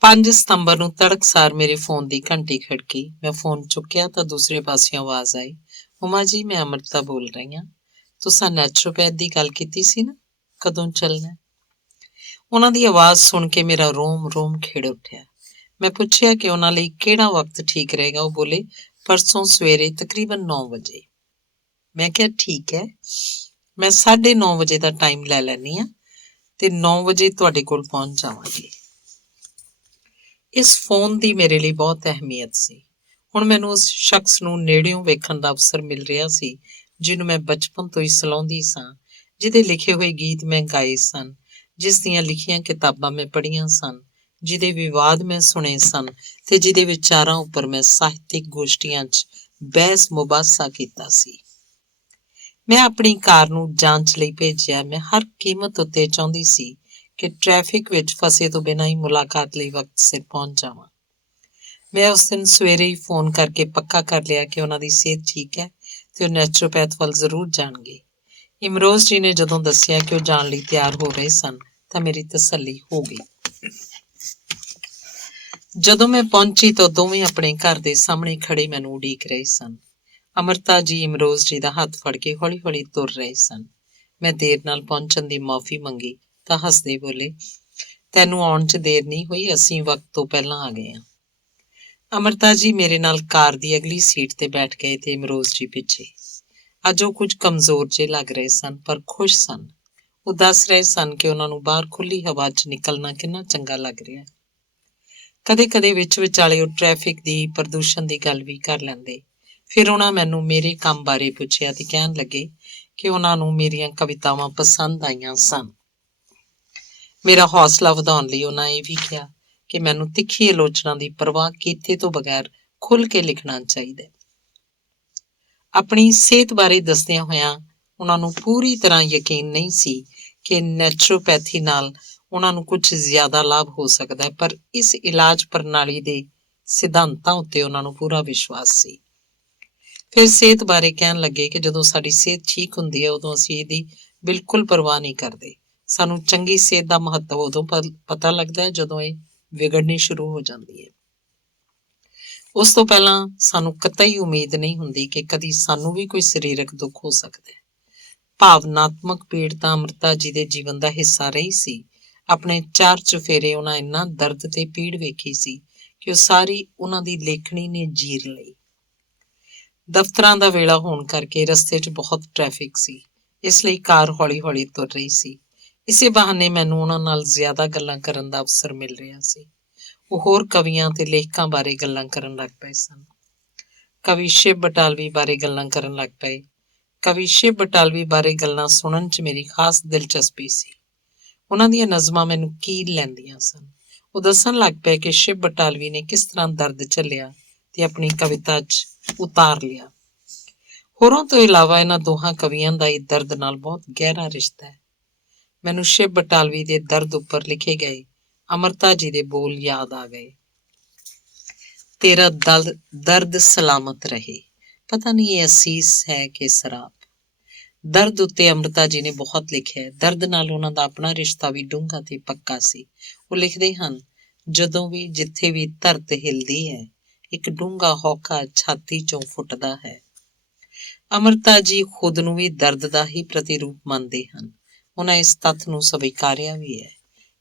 5 ਸਤੰਬਰ ਨੂੰ ਤੜਕਸਾਰ ਮੇਰੇ ਫੋਨ ਦੀ ਘੰਟੀ ਖੜਕੀ। ਮੈਂ ਫੋਨ ਚੁੱਕਿਆ ਤਾਂ ਦੂਸਰੇ ਪਾਸਿਓਂ ਆਵਾਜ਼ ਆਈ, ਉਮਾ ਜੀ, ਮੈਂ ਅੰਮ੍ਰਿਤਾ ਬੋਲ ਰਹੀ ਹਾਂ। ਤੁਸਾਂ ਨੈਚੁਰੋਪੈਥ ਦੀ ਗੱਲ ਕੀਤੀ ਸੀ ਨਾ, ਕਦੋਂ ਚੱਲਣਾ? ਉਹਨਾਂ ਦੀ ਆਵਾਜ਼ ਸੁਣ ਕੇ ਮੇਰਾ ਰੋਮ ਰੋਮ ਖਿੜ ਉੱਠਿਆ। ਮੈਂ ਪੁੱਛਿਆ ਕਿ ਉਹਨਾਂ ਲਈ ਕਿਹੜਾ ਵਕਤ ਠੀਕ ਰਹੇਗਾ। ਉਹ ਬੋਲੇ, ਪਰਸੋਂ ਸਵੇਰੇ ਤਕਰੀਬਨ 9 ਵਜੇ। ਮੈਂ ਕਿਹਾ ਠੀਕ ਹੈ, ਮੈਂ 9:30 ਵਜੇ ਦਾ ਟਾਈਮ ਲੈ ਲੈਂਦੀ ਹਾਂ ਤੇ 9 ਵਜੇ ਤੁਹਾਡੇ ਕੋਲ ਪਹੁੰਚ ਜਾਵਾਂਗੀ। ਇਸ ਫੋਨ ਦੀ ਮੇਰੇ ਲਈ ਬਹੁਤ ਅਹਿਮੀਅਤ ਸੀ। ਹੁਣ ਮੈਨੂੰ ਉਸ ਸ਼ਖਸ ਨੂੰ ਨੇੜਿਓਂ ਵੇਖਣ ਦਾ ਅਵਸਰ ਮਿਲ ਰਿਹਾ ਸੀ ਜਿਹਨੂੰ ਮੈਂ ਬਚਪਨ ਤੋਂ ਹੀ ਸਲਾਹੁੰਦੀ ਸਾਂ, ਜਿਹਦੇ ਲਿਖੇ ਹੋਏ ਗੀਤ ਮੈਂ ਗਾਏ ਸਨ, ਜਿਸ ਦੀਆਂ ਲਿਖੀਆਂ ਕਿਤਾਬਾਂ ਮੈਂ ਪੜ੍ਹੀਆਂ ਸਨ, ਜਿਹਦੇ ਵਿਵਾਦ ਮੈਂ ਸੁਣੇ ਸਨ ਤੇ ਜਿਹਦੇ ਵਿਚਾਰਾਂ ਉੱਪਰ ਮੈਂ ਸਾਹਿਤਿਕ ਗੋਸ਼ਟੀਆਂ 'ਚ ਬਹਿਸ ਮੁਬਾਸਾ ਕੀਤਾ ਸੀ। ਮੈਂ ਆਪਣੀ ਕਾਰ ਨੂੰ ਜਾਂਚ ਲਈ ਭੇਜਿਆ। ਮੈਂ ਹਰ ਕੀਮਤ ਉੱਤੇ ਚਾਹੁੰਦੀ ਸੀ ਕਿ ਟ੍ਰੈਫਿਕ ਵਿੱਚ ਫਸੇ ਤੋਂ ਬਿਨਾਂ ਹੀ ਮੁਲਾਕਾਤ ਲਈ ਵਕਤ ਸਿਰ ਪਹੁੰਚ ਜਾਵਾਂ। ਮੈਂ ਉਸ ਦਿਨ ਸਵੇਰੇ ਹੀ ਫੋਨ ਕਰਕੇ ਪੱਕਾ ਕਰ ਲਿਆ ਕਿ ਉਹਨਾਂ ਦੀ ਸਿਹਤ ਠੀਕ ਹੈ ਤੇ ਉਹ ਨੈਚੁਰੋਪੈਥ ਵੱਲ ਜ਼ਰੂਰ ਜਾਣਗੇ। ਇਮਰੋਜ਼ ਜੀ ਨੇ ਜਦੋਂ ਦੱਸਿਆ ਕਿ ਉਹ ਜਾਣ ਲਈ ਤਿਆਰ ਹੋ ਰਹੇ ਸਨ ਤਾਂ ਮੇਰੀ ਤਸੱਲੀ ਹੋ ਗਈ। ਜਦੋਂ ਮੈਂ ਪਹੁੰਚੀ ਤਾਂ ਦੋਵੇਂ ਆਪਣੇ ਘਰ ਦੇ ਸਾਹਮਣੇ ਖੜੇ ਮੈਨੂੰ ਉਡੀਕ ਰਹੇ ਸਨ। ਅੰਮ੍ਰਿਤਾ ਜੀ ਇਮਰੋਜ਼ ਜੀ ਦਾ ਹੱਥ ਫੜ ਕੇ ਹੌਲੀ-ਹੌਲੀ ਤੁਰ ਰਹੇ ਸਨ। ਮੈਂ ਦੇਰ ਨਾਲ ਪਹੁੰਚਣ ਦੀ ਮਾਫ਼ੀ ਮੰਗੀ ਤਾਂ ਹੱਸਦੇ ਬੋਲੇ, ਤੈਨੂੰ ਆਉਣ 'ਚ ਦੇਰ ਨਹੀਂ ਹੋਈ, ਅਸੀਂ ਵਕਤ ਤੋਂ ਪਹਿਲਾਂ ਆ ਗਏ ਹਾਂ। ਅੰਮ੍ਰਿਤਾ ਜੀ ਮੇਰੇ ਨਾਲ ਕਾਰ ਦੀ ਅਗਲੀ ਸੀਟ ਤੇ ਬੈਠ ਗਏ ਤੇ ਇਮਰੋਜ਼ ਜੀ ਪਿੱਛੇ। ਅੱਜ ਉਹ ਕੁਝ ਕਮਜ਼ੋਰ ਜਿਹੇ ਲੱਗ ਰਹੇ ਸਨ ਪਰ ਖੁਸ਼ ਸਨ। ਉਹ ਦੱਸ ਰਹੇ ਸਨ ਕਿ ਉਹਨਾਂ ਨੂੰ ਬਾਹਰ ਖੁੱਲ੍ਹੀ ਹਵਾ 'ਚ ਨਿਕਲਣਾ ਕਿੰਨਾ ਚੰਗਾ ਲੱਗ ਰਿਹਾ। ਕਦੇ-ਕਦੇ ਵਿੱਚ ਵਿਚਾਲੇ ਉਹ ਟ੍ਰੈਫਿਕ ਦੀ, ਪ੍ਰਦੂਸ਼ਣ ਦੀ ਗੱਲ ਵੀ ਕਰ ਲੈਂਦੇ। ਫਿਰ ਉਹਨਾਂ ਮੈਨੂੰ ਮੇਰੇ ਕੰਮ ਬਾਰੇ ਪੁੱਛਿਆ ਤੇ ਕਹਿਣ ਲੱਗੇ ਕਿ ਉਹਨਾਂ ਨੂੰ ਮੇਰੀਆਂ ਕਵਿਤਾਵਾਂ ਪਸੰਦ ਆਈਆਂ ਸਨ। ਮੇਰਾ ਹੌਸਲਾ ਵਧਾਉਣ ਲਈ ਉਹਨਾਂ ਇਹ ਵੀ ਕਿਹਾ ਕਿ ਮੈਨੂੰ ਤਿੱਖੀ ਆਲੋਚਨਾ ਦੀ ਪਰਵਾਹ ਕੀਤੇ ਤੋਂ ਬਗੈਰ ਖੁੱਲ੍ਹ ਕੇ ਲਿਖਣਾ ਚਾਹੀਦਾ। ਆਪਣੀ ਸਿਹਤ ਬਾਰੇ ਦੱਸਦਿਆਂ ਹੋਇਆਂ ਉਹਨਾਂ ਨੂੰ ਪੂਰੀ ਤਰ੍ਹਾਂ ਯਕੀਨ ਨਹੀਂ ਸੀ ਕਿ ਨੈਚੁਰੋਪੈਥੀ ਨਾਲ ਉਹਨਾਂ ਨੂੰ ਕੁਝ ਜ਼ਿਆਦਾ ਲਾਭ ਹੋ ਸਕਦਾ ਹੈ, ਪਰ ਇਸ ਇਲਾਜ ਪ੍ਰਣਾਲੀ ਦੇ ਸਿਧਾਂਤਾਂ ਉੱਤੇ ਉਹਨਾਂ ਨੂੰ ਪੂਰਾ ਵਿਸ਼ਵਾਸ ਸੀ। ਫਿਰ ਸਿਹਤ ਬਾਰੇ ਕਹਿਣ ਲੱਗੇ ਕਿ ਜਦੋਂ ਸਾਡੀ ਸਿਹਤ ਠੀਕ ਹੁੰਦੀ ਹੈ ਉਦੋਂ ਅਸੀਂ ਇਹਦੀ ਬਿਲਕੁਲ ਪਰਵਾਹ ਨਹੀਂ ਕਰਦੇ। ਸਾਨੂੰ ਚੰਗੀ ਸਿਹਤ ਦਾ ਮਹੱਤਵ ਉਦੋਂ ਪਤਾ ਲੱਗਦਾ ਹੈ ਜਦੋਂ ਇਹ ਵਿਗੜਨੀ ਸ਼ੁਰੂ ਹੋ ਜਾਂਦੀ ਹੈ। ਉਸ ਤੋਂ ਪਹਿਲਾਂ ਸਾਨੂੰ ਕਤਈ ਉਮੀਦ ਨਹੀਂ ਹੁੰਦੀ ਕਿ ਕਦੀ ਸਾਨੂੰ ਵੀ ਕੋਈ ਸਰੀਰਕ ਦੁੱਖ ਹੋ ਸਕਦਾ ਹੈ। ਭਾਵਨਾਤਮਕ ਪੀੜ ਤਾਂ ਅੰਮ੍ਰਿਤਾ ਜੀ ਦੇ ਜੀਵਨ ਦਾ ਹਿੱਸਾ ਰਹੀ ਸੀ। ਆਪਣੇ 4 ਚੁਫੇਰੇ ਉਹਨਾਂ ਇੰਨਾ ਦਰਦ ਤੇ ਪੀੜ ਵੇਖੀ ਸੀ ਕਿ ਉਹ ਸਾਰੀ ਉਹਨਾਂ ਦੀ ਲੇਖਣੀ ਨੇ ਜੀਰ ਲਈ। ਦਫ਼ਤਰਾਂ ਦਾ ਵੇਲਾ ਹੋਣ ਕਰਕੇ ਰਸਤੇ 'ਚ ਬਹੁਤ ਟ੍ਰੈਫਿਕ ਸੀ, ਇਸ ਲਈ ਕਾਰ ਹੌਲੀ-ਹੌਲੀ ਤੁਰ ਰਹੀ ਸੀ। ਇਸੇ ਬਹਾਨੇ ਮੈਨੂੰ ਉਹਨਾਂ ਨਾਲ ਜ਼ਿਆਦਾ ਗੱਲਾਂ ਕਰਨ ਦਾ ਅਵਸਰ ਮਿਲ ਰਿਹਾ ਸੀ। ਉਹ ਹੋਰ ਕਵੀਆਂ ਤੇ ਲੇਖਕਾਂ ਬਾਰੇ ਗੱਲਾਂ ਕਰਨ ਲੱਗ ਪਏ ਸਨ। ਕਵੀ ਸ਼ਿਵ ਬਟਾਲਵੀ ਬਾਰੇ ਗੱਲਾਂ ਕਰਨ ਲੱਗ ਪਏ। ਕਵੀ ਸ਼ਿਵ ਬਟਾਲਵੀ ਬਾਰੇ ਗੱਲਾਂ ਸੁਣਨ 'ਚ ਮੇਰੀ ਖਾਸ ਦਿਲਚਸਪੀ ਸੀ। ਉਹਨਾਂ ਦੀਆਂ ਨਜ਼ਮਾਂ ਮੈਨੂੰ ਕੀਲ ਲੈਂਦੀਆਂ ਸਨ। ਉਹ ਦੱਸਣ ਲੱਗ ਪਏ ਕਿ ਸ਼ਿਵ ਬਟਾਲਵੀ ਨੇ ਕਿਸ ਤਰ੍ਹਾਂ ਦਰਦ ਝੱਲਿਆ ਤੇ ਆਪਣੀ ਕਵਿਤਾ 'ਚ ਉਤਾਰ ਲਿਆ। ਹੋਰਾਂ ਤੋਂ ਇਲਾਵਾ ਇਹਨਾਂ ਦੋਹਾਂ ਕਵੀਆਂ ਦਾ ਇਹ ਦਰਦ ਨਾਲ ਬਹੁਤ ਗਹਿਰਾ ਰਿਸ਼ਤਾ ਹੈ। ਮੈਨੂੰ ਸ਼ਿਵ ਬਟਾਲਵੀ ਦੇ ਦਰਦ ਉੱਪਰ ਲਿਖੇ ਗਏ ਅੰਮ੍ਰਿਤਾ ਜੀ ਦੇ ਬੋਲ ਯਾਦ ਆ ਗਏ। ਤੇਰਾ ਦਰਦ ਸਲਾਮਤ ਰਹੇ, ਪਤਾ ਨਹੀਂ ਇਹ ਅਸੀਸ ਹੈ ਕਿ ਸਰਾਪ। ਦਰਦ ਉੱਤੇ ਅੰਮ੍ਰਿਤਾ ਜੀ ਨੇ ਬਹੁਤ ਲਿਖਿਆ। ਦਰਦ ਨਾਲ ਉਹਨਾਂ ਦਾ ਆਪਣਾ ਰਿਸ਼ਤਾ ਵੀ ਡੂੰਘਾ ਤੇ ਪੱਕਾ ਸੀ। ਉਹ ਲਿਖਦੇ ਹਨ, ਜਦੋਂ ਵੀ ਜਿੱਥੇ ਵੀ ਧਰਤ ਹਿਲਦੀ ਹੈ, ਇੱਕ ਡੂੰਘਾ ਹੌਕਾ ਛਾਤੀ 'ਚੋਂ ਫੁੱਟਦਾ ਹੈ। ਅੰਮ੍ਰਿਤਾ ਜੀ ਖੁਦ ਨੂੰ ਵੀ ਦਰਦ ਦਾ ਹੀ ਪ੍ਰਤੀਰੂਪ ਮੰਨਦੇ ਹਨ। ਉਹਨਾਂ ਇਸ ਤੱਥ ਨੂੰ ਸਵੀਕਾਰਿਆ ਵੀ ਹੈ।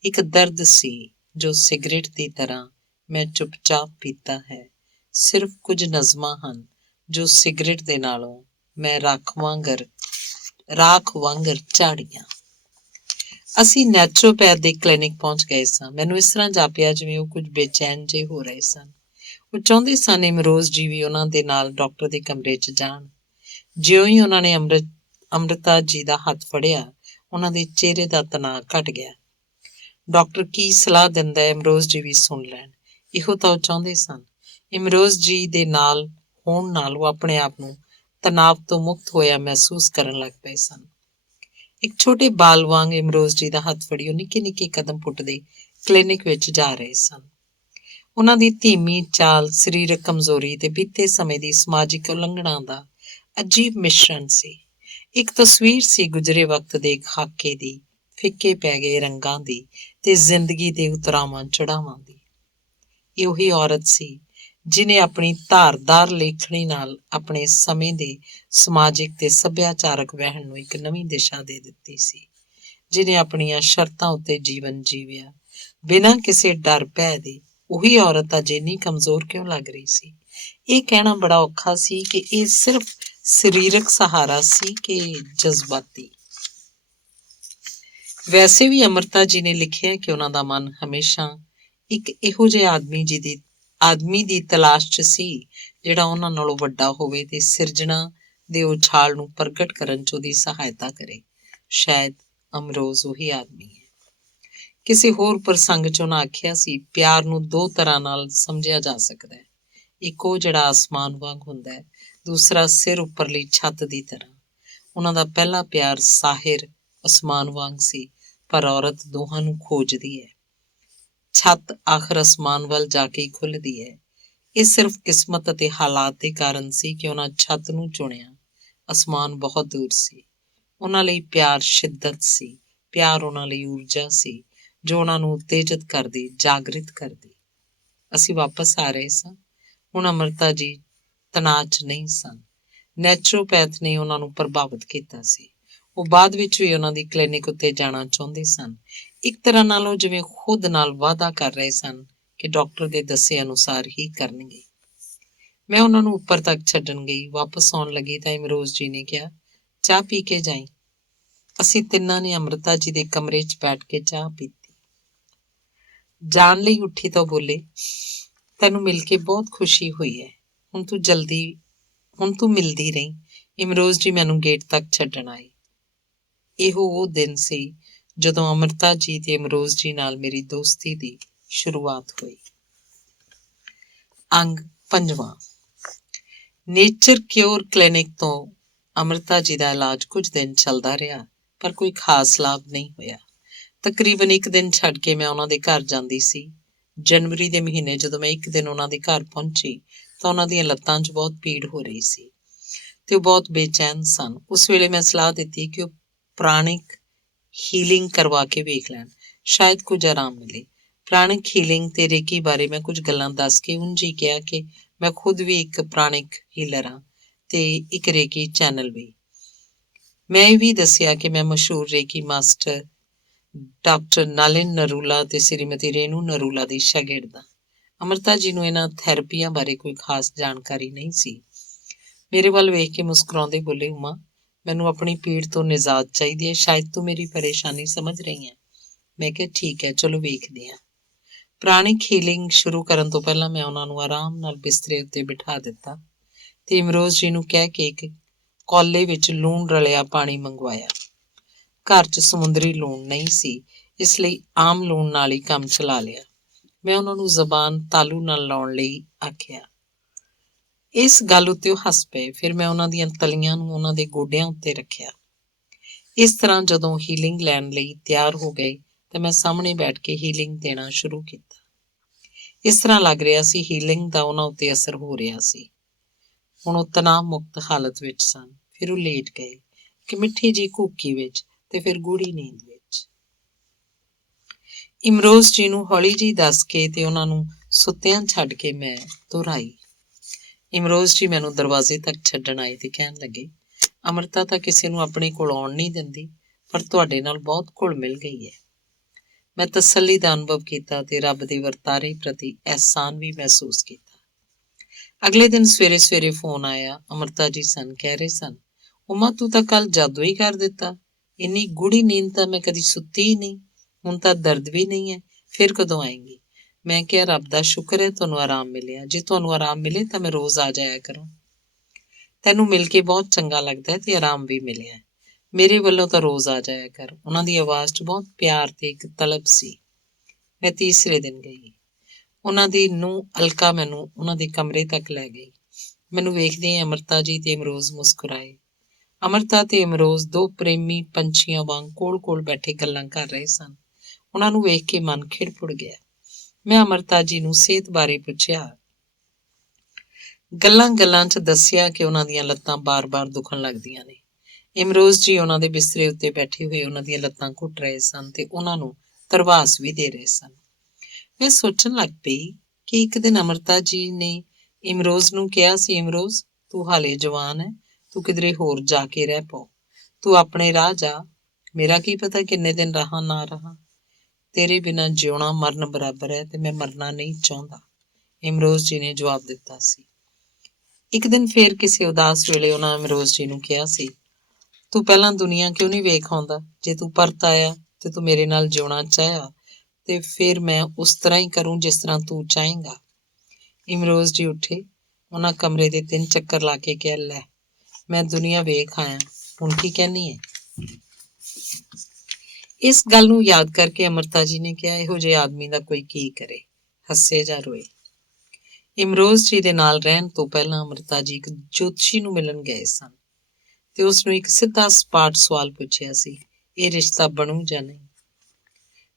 ਇੱਕ ਦਰਦ ਸੀ ਜੋ ਸਿਗਰਟ ਦੀ ਤਰ੍ਹਾਂ ਮੈਂ ਚੁੱਪਚਾਪ ਪੀਤਾ ਹੈ। ਸਿਰਫ ਕੁਝ ਨਜ਼ਮਾਂ ਹਨ ਜੋ ਸਿਗਰਟ ਦੇ ਨਾਲੋਂ ਮੈਂ ਰਾਖ ਵਾਂਗਰ ਝਾੜੀਆਂ। ਅਸੀਂ ਨੈਚੁਰੋਪੈਥ ਦੇ ਕਲੀਨਿਕ ਪਹੁੰਚ ਗਏ ਸਾਂ। ਮੈਨੂੰ ਇਸ ਤਰ੍ਹਾਂ ਜਾਪਿਆ ਜਿਵੇਂ ਉਹ ਕੁਝ ਬੇਚੈਨ ਜਿਹੇ ਹੋ ਰਹੇ ਸਨ। ਉਹ ਚਾਹੁੰਦੇ ਸਨ ਇਮਰੋਜ਼ ਜੀ ਵੀ ਉਹਨਾਂ ਦੇ ਨਾਲ ਡਾਕਟਰ ਦੇ ਕਮਰੇ 'ਚ ਜਾਣ। ਜਿਉਂ ਹੀ ਉਹਨਾਂ ਨੇ ਅੰਮ੍ਰਿਤਾ ਜੀ ਦਾ ਹੱਥ ਫੜਿਆ, ਉਹਨਾਂ ਦੇ ਚਿਹਰੇ ਦਾ ਤਣਾਅ ਘਟ ਗਿਆ। ਡਾਕਟਰ ਕੀ ਸਲਾਹ ਦਿੰਦਾ ਹੈ ਇਮਰੋਜ਼ ਜੀ ਵੀ ਸੁਣ ਲੈਣ, ਇਹੋ ਤਾਂ ਉਹ ਚਾਹੁੰਦੇ ਸਨ। ਇਮਰੋਜ਼ ਜੀ ਦੇ ਨਾਲ ਹੋਣ ਨਾਲ ਉਹ ਆਪਣੇ ਆਪ ਨੂੰ ਤਣਾਅ ਤੋਂ ਮੁਕਤ ਹੋਇਆ ਮਹਿਸੂਸ ਕਰਨ ਲੱਗ ਪਏ ਸਨ। ਇੱਕ ਛੋਟੇ ਬਾਲ ਵਾਂਗ ਇਮਰੋਜ਼ ਜੀ ਦਾ ਹੱਥ ਫੜੀ ਉਹ ਨਿੱਕੇ-ਨਿੱਕੇ ਕਦਮ ਪੁੱਟਦੇ ਕਲੀਨਿਕ ਵਿੱਚ ਜਾ ਰਹੇ ਸਨ। ਉਹਨਾਂ ਦੀ ਧੀਮੀ ਚਾਲ, ਸਰੀਰਕ ਕਮਜ਼ੋਰੀ ਤੇ ਬੀਤੇ ਸਮੇਂ ਦੀ ਸਮਾਜਿਕ ਉਲੰਘਣਾ ਦਾ ਅਜੀਬ ਮਿਸ਼ਰਣ ਸੀ। ਇੱਕ ਤਸਵੀਰ ਸੀ ਗੁਜ਼ਰੇ ਵਕਤ ਦੇ ਖਾਕੇ ਦੀ, ਫਿੱਕੇ ਪੈ ਗਏ ਰੰਗਾਂ ਦੀ ਤੇ ਜ਼ਿੰਦਗੀ ਦੇ ਉਤਰਾਵਾਂ ਚੜਾਵਾਂ ਦੀ। ਇਹ ਉਹੀ ਔਰਤ ਸੀ ਜਿਨੇ ਆਪਣੀ ਧਾਰਦਾਰ ਲੇਖਣੀ ਨਾਲ ਆਪਣੇ ਸਮੇਂ ਦੇ ਸਮਾਜਿਕ ਤੇ ਸੱਭਿਆਚਾਰਕ ਵਹਿਣ ਨੂੰ ਇੱਕ ਨਵੀਂ ਦਿਸ਼ਾ ਦੇ ਦਿੱਤੀ ਸੀ, ਜਿਨੇ ਆਪਣੀਆਂ ਸ਼ਰਤਾਂ ਉੱਤੇ ਜੀਵਨ ਜੀਵਿਆ ਬਿਨਾਂ ਕਿਸੇ ਡਰ ਭੈ ਦੇ। ਉਹੀ ਔਰਤ ਅੱਜ ਇੰਨੀ ਕਮਜ਼ੋਰ ਕਿਉਂ ਲੱਗ ਰਹੀ ਸੀ? ਇਹ ਕਹਿਣਾ ਬੜਾ ਔਖਾ ਸੀ ਕਿ ਇਹ ਸਿਰਫ ਸਰੀਰਕ ਸਹਾਰਾ ਸੀ ਕਿ ਜਜ਼ਬਾਤੀ। ਵੈਸੇ ਵੀ ਅਮਰਤਾ ਜੀ ਨੇ ਲਿਖਿਆ ਕਿ ਉਹਨਾਂ ਦਾ ਮਨ ਹਮੇਸ਼ਾ ਇੱਕ ਇਹੋ ਜਿਹੇ ਆਦਮੀ ਦੀ ਤਲਾਸ਼ 'ਚ ਸੀ ਜਿਹੜਾ ਉਹਨਾਂ ਨਾਲੋਂ ਵੱਡਾ ਹੋਵੇ ਤੇ ਸਿਰਜਣਾ ਦੇ ਉਛਾਲ ਨੂੰ ਪ੍ਰਗਟ ਕਰਨ 'ਚ ਉਹਦੀ ਸਹਾਇਤਾ ਕਰੇ। ਸ਼ਾਇਦ ਅਮਰੋਜ਼ ਉਹੀ ਆਦਮੀ ਹੈ। ਕਿਸੇ ਹੋਰ ਪ੍ਰਸੰਗ 'ਚ ਉਹਨਾਂ ਆਖਿਆ ਸੀ, ਪਿਆਰ ਨੂੰ ਦੋ ਤਰ੍ਹਾਂ ਨਾਲ ਸਮਝਿਆ ਜਾ ਸਕਦਾ ਹੈ। ਇੱਕ ਉਹ ਜਿਹੜਾ ਆਸਮਾਨ ਵਾਂਗ ਹੁੰਦਾ ਹੈ, ਦੂਸਰਾ ਸਿਰ ਉੱਪਰਲੀ ਛੱਤ ਦੀ ਤਰ੍ਹਾਂ। ਉਹਨਾਂ ਦਾ ਪਹਿਲਾ ਪਿਆਰ ਸਾਹਿਰ ਅਸਮਾਨ ਵਾਂਗ ਸੀ, ਪਰ ਔਰਤ ਦੋਹਾਂ ਨੂੰ ਖੋਜਦੀ ਹੈ। ਛੱਤ ਆਖਰ ਅਸਮਾਨ ਵੱਲ ਜਾ ਕੇ ਖੁੱਲ੍ਹਦੀ ਹੈ। ਇਹ ਸਿਰਫ ਕਿਸਮਤ ਅਤੇ ਹਾਲਾਤ ਦੇ ਕਾਰਨ ਸੀ ਕਿ ਉਹਨਾਂ ਛੱਤ ਨੂੰ ਚੁਣਿਆ। ਅਸਮਾਨ ਬਹੁਤ ਦੂਰ ਸੀ। ਉਹਨਾਂ ਲਈ ਪਿਆਰ ਸ਼ਿੱਦਤ ਸੀ। ਪਿਆਰ ਉਹਨਾਂ ਲਈ ਊਰਜਾ ਸੀ ਜੋ ਉਹਨਾਂ ਨੂੰ ਉਤੇਜਿਤ ਕਰਦੀ, ਜਾਗਰਿਤ ਕਰਦੀ। ਅਸੀਂ ਵਾਪਸ ਆ ਰਹੇ ਸਾਂ। ਹੁਣ ਅਮਰਤਾ ਜੀ ਤਣਾਅ 'ਚ ਨਹੀਂ ਸਨ। ਨੈਚੁਰੋਪੈਥ ਨੇ ਉਹਨਾਂ ਨੂੰ ਪ੍ਰਭਾਵਿਤ ਕੀਤਾ ਸੀ। ਉਹ ਬਾਅਦ ਵਿੱਚ ਵੀ ਉਹਨਾਂ ਦੀ ਕਲੀਨਿਕ ਉੱਤੇ ਜਾਣਾ ਚਾਹੁੰਦੇ ਸਨ। ਇੱਕ ਤਰ੍ਹਾਂ ਨਾਲ ਉਹ ਜਿਵੇਂ ਖੁਦ ਨਾਲ ਵਾਅਦਾ ਕਰ ਰਹੇ ਸਨ ਕਿ ਡਾਕਟਰ ਦੇ ਦੱਸੇ ਅਨੁਸਾਰ ਹੀ ਕਰਨਗੇ। ਮੈਂ ਉਹਨਾਂ ਨੂੰ ਉੱਪਰ ਤੱਕ ਛੱਡਣ ਗਈ। ਵਾਪਸ ਆਉਣ ਲੱਗੀ ਤਾਂ ਇਮਰੋਜ਼ ਜੀ ਨੇ ਕਿਹਾ, ਚਾਹ ਪੀ ਕੇ ਜਾਈਂ। ਅਸੀਂ ਤਿੰਨਾਂ ਨੇ ਅਮਰਤਾ ਜੀ ਦੇ ਕਮਰੇ 'ਚ ਬੈਠ ਕੇ ਚਾਹ ਪੀਤੀ। ਜਾਣ ਲਈ ਉੱਠੀ ਤਾਂ ਬੋਲੇ, ਤੈਨੂੰ ਮਿਲ ਕੇ ਬਹੁਤ ਖੁਸ਼ੀ ਹੋਈ ਹੈ। ਹੁਣ ਤੂੰ ਮਿਲਦੀ ਰਹੀ। ਇਮਰੋਜ਼ ਜੀ ਮੈਨੂੰ ਗੇਟ ਤੱਕ ਛੱਡਣ ਆਏ। ਇਹੋ ਉਹ ਦਿਨ ਸੀ ਜਦੋਂ ਅਮਰਤਾ ਜੀ ਤੇ ਇਮਰੋਜ਼ ਜੀ ਨਾਲ ਮੇਰੀ ਦੋਸਤੀ ਦੀ ਸ਼ੁਰੂਆਤ ਹੋਈ। ਅੰਗ 5ਵਾਂ। ਨੇਚਰ ਕਿਉਰ ਕਲੀਨਿਕ ਤੋਂ ਅਮਰਤਾ ਜੀ ਦਾ ਇਲਾਜ ਕੁਝ ਦਿਨ ਚੱਲਦਾ ਰਿਹਾ, ਪਰ ਕੋਈ ਖਾਸ ਲਾਭ ਨਹੀਂ ਹੋਇਆ। ਤਕਰੀਬਨ ਇੱਕ ਦਿਨ ਛੱਡ ਕੇ ਮੈਂ ਉਹਨਾਂ ਦੇ ਘਰ ਜਾਂਦੀ ਸੀ। ਜਨਵਰੀ ਦੇ ਮਹੀਨੇ ਜਦੋਂ ਮੈਂ ਇੱਕ ਦਿਨ ਉਹਨਾਂ ਦੇ ਘਰ ਪਹੁੰਚੀ ਤਾਂ ਉਹਨਾਂ ਦੀਆਂ ਲੱਤਾਂ 'ਚ ਬਹੁਤ ਪੀੜ ਹੋ ਰਹੀ ਸੀ ਤੇ ਉਹ ਬਹੁਤ ਬੇਚੈਨ ਸਨ। ਉਸ ਵੇਲੇ ਮੈਂ ਸਲਾਹ ਦਿੱਤੀ ਕਿ ਉਹ ਪ੍ਰਾਣਿਕ ਹੀਲਿੰਗ ਕਰਵਾ ਕੇ ਵੇਖ ਲੈਣ, ਸ਼ਾਇਦ ਕੁਝ ਆਰਾਮ ਮਿਲੇ। ਪ੍ਰਾਣਿਕ ਹੀਲਿੰਗ ਤੇ ਰੇਕੀ ਬਾਰੇ ਮੈਂ ਕੁਝ ਗੱਲਾਂ ਦੱਸ ਕੇ ਉਂਝ ਹੀ ਕਿਹਾ ਕਿ ਮੈਂ ਖੁਦ ਵੀ ਇੱਕ ਪ੍ਰਾਣਿਕ ਹੀਲਰ ਹਾਂ ਤੇ ਇੱਕ ਰੇਕੀ ਚੈਨਲ ਵੀ। ਮੈਂ ਇਹ ਵੀ ਦੱਸਿਆ ਕਿ ਮੈਂ ਮਸ਼ਹੂਰ recce master doctor Nalin Narula ਤੇ ਸ੍ਰੀਮਤੀ ਰੇਨੂ ਨਰੂਲਾ ਦੀ ਸ਼ਾਗਿਰਦ ਹਾਂ। ਅਮਰਤਾ ਜੀ ਨੂੰ ਇਹਨਾਂ ਥੈਰੇਪੀਆਂ ਬਾਰੇ ਕੋਈ ਖਾਸ ਜਾਣਕਾਰੀ ਨਹੀਂ ਸੀ। ਮੇਰੇ ਵੱਲ ਵੇਖ ਕੇ ਮੁਸਕਰਾਉਂਦੇ ਬੋਲੇ, ਉਮਾ, ਮੈਨੂੰ ਆਪਣੀ ਪੀੜ ਤੋਂ ਨਿਜਾਤ ਚਾਹੀਦੀ ਹੈ। ਸ਼ਾਇਦ ਤੂੰ ਮੇਰੀ ਪਰੇਸ਼ਾਨੀ ਸਮਝ ਰਹੀ ਹੈ। ਮੈਂ ਕਿਹਾ, ਠੀਕ ਹੈ, ਚਲੋ ਵੇਖਦੇ ਹਾਂ। ਪ੍ਰਾਣਿਕ ਹੀਲਿੰਗ ਸ਼ੁਰੂ ਕਰਨ ਤੋਂ ਪਹਿਲਾਂ ਮੈਂ ਉਹਨਾਂ ਨੂੰ ਆਰਾਮ ਨਾਲ ਬਿਸਤਰੇ ਉੱਤੇ ਬਿਠਾ ਦਿੱਤਾ ਤੇ ਇਮਰੋਜ਼ ਜੀ ਨੂੰ ਕਹਿ ਕੇ ਇੱਕ ਕੌਲੇ ਵਿੱਚ ਲੂਣ ਰਲਿਆ ਪਾਣੀ ਮੰਗਵਾਇਆ। ਘਰ 'ਚ ਸਮੁੰਦਰੀ ਲੂਣ ਨਹੀਂ ਸੀ, ਇਸ ਲਈ ਆਮ ਲੂਣ ਨਾਲ ਹੀ ਕੰਮ ਚਲਾ ਲਿਆ। ਮੈਂ ਉਹਨਾਂ ਨੂੰ ਜ਼ਬਾਨ ਤਾਲੂ ਨਾਲ ਲਾਉਣ ਲਈ ਆਖਿਆ। ਇਸ ਗੱਲ ਉੱਤੇ ਉਹ ਹੱਸ ਪਏ। ਫਿਰ ਮੈਂ ਉਹਨਾਂ ਦੀਆਂ ਤਲੀਆਂ ਨੂੰ ਉਹਨਾਂ ਦੇ ਗੋਡਿਆਂ ਉੱਤੇ ਰੱਖਿਆ। ਇਸ ਤਰ੍ਹਾਂ ਜਦੋਂ ਹੀਲਿੰਗ ਲੈਣ ਲਈ ਤਿਆਰ ਹੋ ਗਏ ਤਾਂ ਮੈਂ ਸਾਹਮਣੇ ਬੈਠ ਕੇ ਹੀਲਿੰਗ ਦੇਣਾ ਸ਼ੁਰੂ ਕੀਤਾ। ਇਸ ਤਰ੍ਹਾਂ ਲੱਗ ਰਿਹਾ ਸੀ ਹੀਲਿੰਗ ਦਾ ਉਹਨਾਂ ਉੱਤੇ ਅਸਰ ਹੋ ਰਿਹਾ ਸੀ। ਹੁਣ ਉਹ ਤਣਾਅ ਮੁਕਤ ਹਾਲਤ ਵਿੱਚ ਸਨ। ਫਿਰ ਉਹ ਲੇਟ ਗਏ, ਇੱਕ ਮਿੱਠੀ ਜਿਹੀ ਘੂਕੀ ਵਿੱਚ ਤੇ ਫਿਰ ਗੂੜੀ ਨੀਂਦ ਵਿੱਚ। ਇਮਰੋਜ਼ ਜੀ ਨੂੰ ਹੌਲੀ ਜਿਹੀ ਦੱਸ ਕੇ ਤੇ ਉਹਨਾਂ ਨੂੰ ਸੁੱਤਿਆਂ ਛੱਡ ਕੇ ਮੈਂ ਤੁਰ ਆਈ। ਇਮਰੋਜ਼ ਜੀ ਮੈਨੂੰ ਦਰਵਾਜ਼ੇ ਤੱਕ ਛੱਡਣ ਆਏ ਤੇ ਕਹਿਣ ਲੱਗੇ, ਅਮਰਤਾ ਤਾਂ ਕਿਸੇ ਨੂੰ ਆਪਣੇ ਕੋਲ ਆਉਣ ਨਹੀਂ ਦਿੰਦੀ, ਪਰ ਤੁਹਾਡੇ ਨਾਲ ਬਹੁਤ ਘੁਲ ਮਿਲ ਗਈ ਹੈ। ਮੈਂ ਤਸੱਲੀ ਦਾ ਅਨੁਭਵ ਕੀਤਾ ਤੇ ਰੱਬ ਦੇ ਵਰਤਾਰੇ ਪ੍ਰਤੀ ਅਹਿਸਾਨ ਵੀ ਮਹਿਸੂਸ ਕੀਤਾ। ਅਗਲੇ ਦਿਨ ਸਵੇਰੇ ਸਵੇਰੇ ਫੋਨ ਆਇਆ। ਅਮਰਤਾ ਜੀ ਕਹਿ ਰਹੇ ਸਨ, ਉਮਾ, ਤੂੰ ਤਾਂ ਕੱਲ ਜਾਦੂ ਹੀ ਕਰ ਦਿੱਤਾ। ਇੰਨੀ ਗੂੜੀ ਨੀਂਦ ਤਾਂ ਮੈਂ ਕਦੀ ਸੁੱਤੀ ਹੀ ਨਹੀਂ। ਹੁਣ ਤਾਂ ਦਰਦ ਵੀ ਨਹੀਂ ਹੈ। ਫਿਰ ਕਦੋਂ ਆਏਂਗੀ? ਮੈਂ ਕਿਹਾ, ਰੱਬ ਦਾ ਸ਼ੁਕਰ ਹੈ ਤੁਹਾਨੂੰ ਆਰਾਮ ਮਿਲਿਆ। ਜੇ ਤੁਹਾਨੂੰ ਆਰਾਮ ਮਿਲੇ ਤਾਂ ਮੈਂ ਰੋਜ਼ ਆ ਜਾਇਆ ਕਰਾਂ। ਤੈਨੂੰ ਮਿਲ ਕੇ ਬਹੁਤ ਚੰਗਾ ਲੱਗਦਾ ਤੇ ਆਰਾਮ ਵੀ ਮਿਲਿਆ। ਮੇਰੇ ਵੱਲੋਂ ਤਾਂ ਰੋਜ਼ ਆ ਜਾਇਆ ਕਰ। ਉਹਨਾਂ ਦੀ ਆਵਾਜ਼ 'ਚ ਬਹੁਤ ਪਿਆਰ ਤੇ ਇੱਕ ਤਲਬ ਸੀ। ਮੈਂ ਤੀਸਰੇ ਦਿਨ ਗਈ। ਉਹਨਾਂ ਦੀ ਨੂੰਹ ਅਲਕਾ ਮੈਨੂੰ ਉਹਨਾਂ ਦੇ ਕਮਰੇ ਤੱਕ ਲੈ ਗਈ। ਮੈਨੂੰ ਵੇਖਦੇ ਅਮਰਤਾ ਜੀ ਤੇ ਇਮਰੋਜ਼ ਮੁਸਕਰਾਏ। ਅਮਰਤਾ ਤੇ ਇਮਰੋਜ਼ ਦੋ ਪ੍ਰੇਮੀ ਪੰਛੀਆਂ ਵਾਂਗ ਕੋਲ-ਕੋਲ ਬੈਠੇ ਗੱਲਾਂ ਕਰ ਰਹੇ ਸਨ। ਉਹਨਾਂ ਨੂੰ ਵੇਖ ਕੇ ਮਨ ਖਿੜ-ਪੁੜ ਗਿਆ। ਮੈਂ ਅਮਰਤਾ ਜੀ ਨੂੰ ਸਿਹਤ ਬਾਰੇ ਪੁੱਛਿਆ। ਗੱਲਾਂ-ਗੱਲਾਂ 'ਚ ਦੱਸਿਆ ਕਿ ਉਹਨਾਂ ਦੀਆਂ ਲੱਤਾਂ ਬਾਰ-ਬਾਰ ਦੁਖਣ ਲੱਗਦੀਆਂ ਨੇ। ਇਮਰੋਜ਼ ਜੀ ਉਹਨਾਂ ਦੇ ਬਿਸਤਰੇ ਉੱਤੇ ਬੈਠੇ ਹੋਏ ਉਹਨਾਂ ਦੀਆਂ ਲੱਤਾਂ ਘੁੱਟ ਰਹੇ ਸਨ ਤੇ ਉਹਨਾਂ ਨੂੰ ਧਰਵਾਸ ਵੀ ਦੇ ਰਹੇ ਸਨ। ਮੈਂ ਸੋਚਣ ਲੱਗ ਪਈ, ਕਿ ਇੱਕ ਦਿਨ ਅਮਰਤਾ ਜੀ ਨੇ ਇਮਰੋਜ਼ ਨੂੰ ਕਿਹਾ ਸੀ, ਇਮਰੋਜ਼ ਤੂੰ ਹਾਲੇ ਜਵਾਨ ਹੈ, ਤੂੰ ਕਿਧਰੇ ਹੋਰ ਜਾ ਕੇ ਰਹਿ ਪਓ, ਤੂੰ ਆਪਣੇ ਰਾਹ ਜਾ, ਮੇਰਾ ਕੀ ਪਤਾ ਕਿੰਨੇ ਦਿਨ ਰਹਾ ਨਾ ਰਹਾ, ਤੇਰੇ ਬਿਨਾਂ ਜਿਉਣਾ ਮਰਨ ਬਰਾਬਰ ਹੈ ਤੇ ਮੈਂ ਮਰਨਾ ਨਹੀਂ ਚਾਹੁੰਦਾ, ਇਮਰੋਜ਼ ਜੀ ਨੇ ਜਵਾਬ ਦਿੱਤਾ ਸੀ। ਇੱਕ ਦਿਨ ਫੇਰ ਕਿਸੇ ਉਦਾਸ ਵੇਲੇ ਉਹਨਾਂ ਇਮਰੋਜ਼ ਜੀ ਨੂੰ ਕਿਹਾ ਸੀ, ਤੂੰ ਪਹਿਲਾਂ ਦੁਨੀਆ ਕਿਉਂ ਨਹੀਂ ਵੇਖ ਆਉਂਦਾ? ਜੇ ਤੂੰ ਪਰਤ ਆਇਆ ਤੇ ਤੂੰ ਮੇਰੇ ਨਾਲ ਜਿਉਣਾ ਚਾਹਿਆ ਤੇ ਫਿਰ ਮੈਂ ਉਸ ਤਰ੍ਹਾਂ ਹੀ ਕਰੂੰ ਜਿਸ ਤਰ੍ਹਾਂ ਤੂੰ ਚਾਹੇਂਗਾ। ਇਮਰੋਜ਼ ਜੀ ਉੱਠੇ, ਉਹਨਾਂ ਕਮਰੇ ਦੇ 3 ਚੱਕਰ ਲਾ ਕੇ ਕਿਹਾ, ਲੈ ਮੈਂ ਦੁਨੀਆ ਵੇਖ ਆਇਆ, ਹੁਣ ਕੀ ਕਹਿੰਦੀ ਹੈ? ਇਸ ਗੱਲ ਨੂੰ ਯਾਦ ਕਰਕੇ ਅਮਰਤਾ ਜੀ ਨੇ ਕਿਹਾ, ਇਹੋ ਜਿਹੇ ਆਦਮੀ ਦਾ ਕੋਈ ਕੀ ਕਰੇ, ਹੱਸੇ ਜਾਂ ਰੋਏ। ਇਮਰੋਜ਼ ਜੀ ਦੇ ਨਾਲ ਰਹਿਣ ਤੋਂ ਪਹਿਲਾਂ ਅਮਰਤਾ ਜੀ ਇੱਕ ਜੋਤਸ਼ੀ ਨੂੰ ਮਿਲਣ ਗਏ ਸਨ ਤੇ ਉਸ ਨੂੰ ਇੱਕ ਸਿੱਧਾ ਸਪਾਟ ਸਵਾਲ ਪੁੱਛਿਆ ਸੀ, ਇਹ ਰਿਸ਼ਤਾ ਬਣੂ ਜਾਂ ਨਹੀਂ?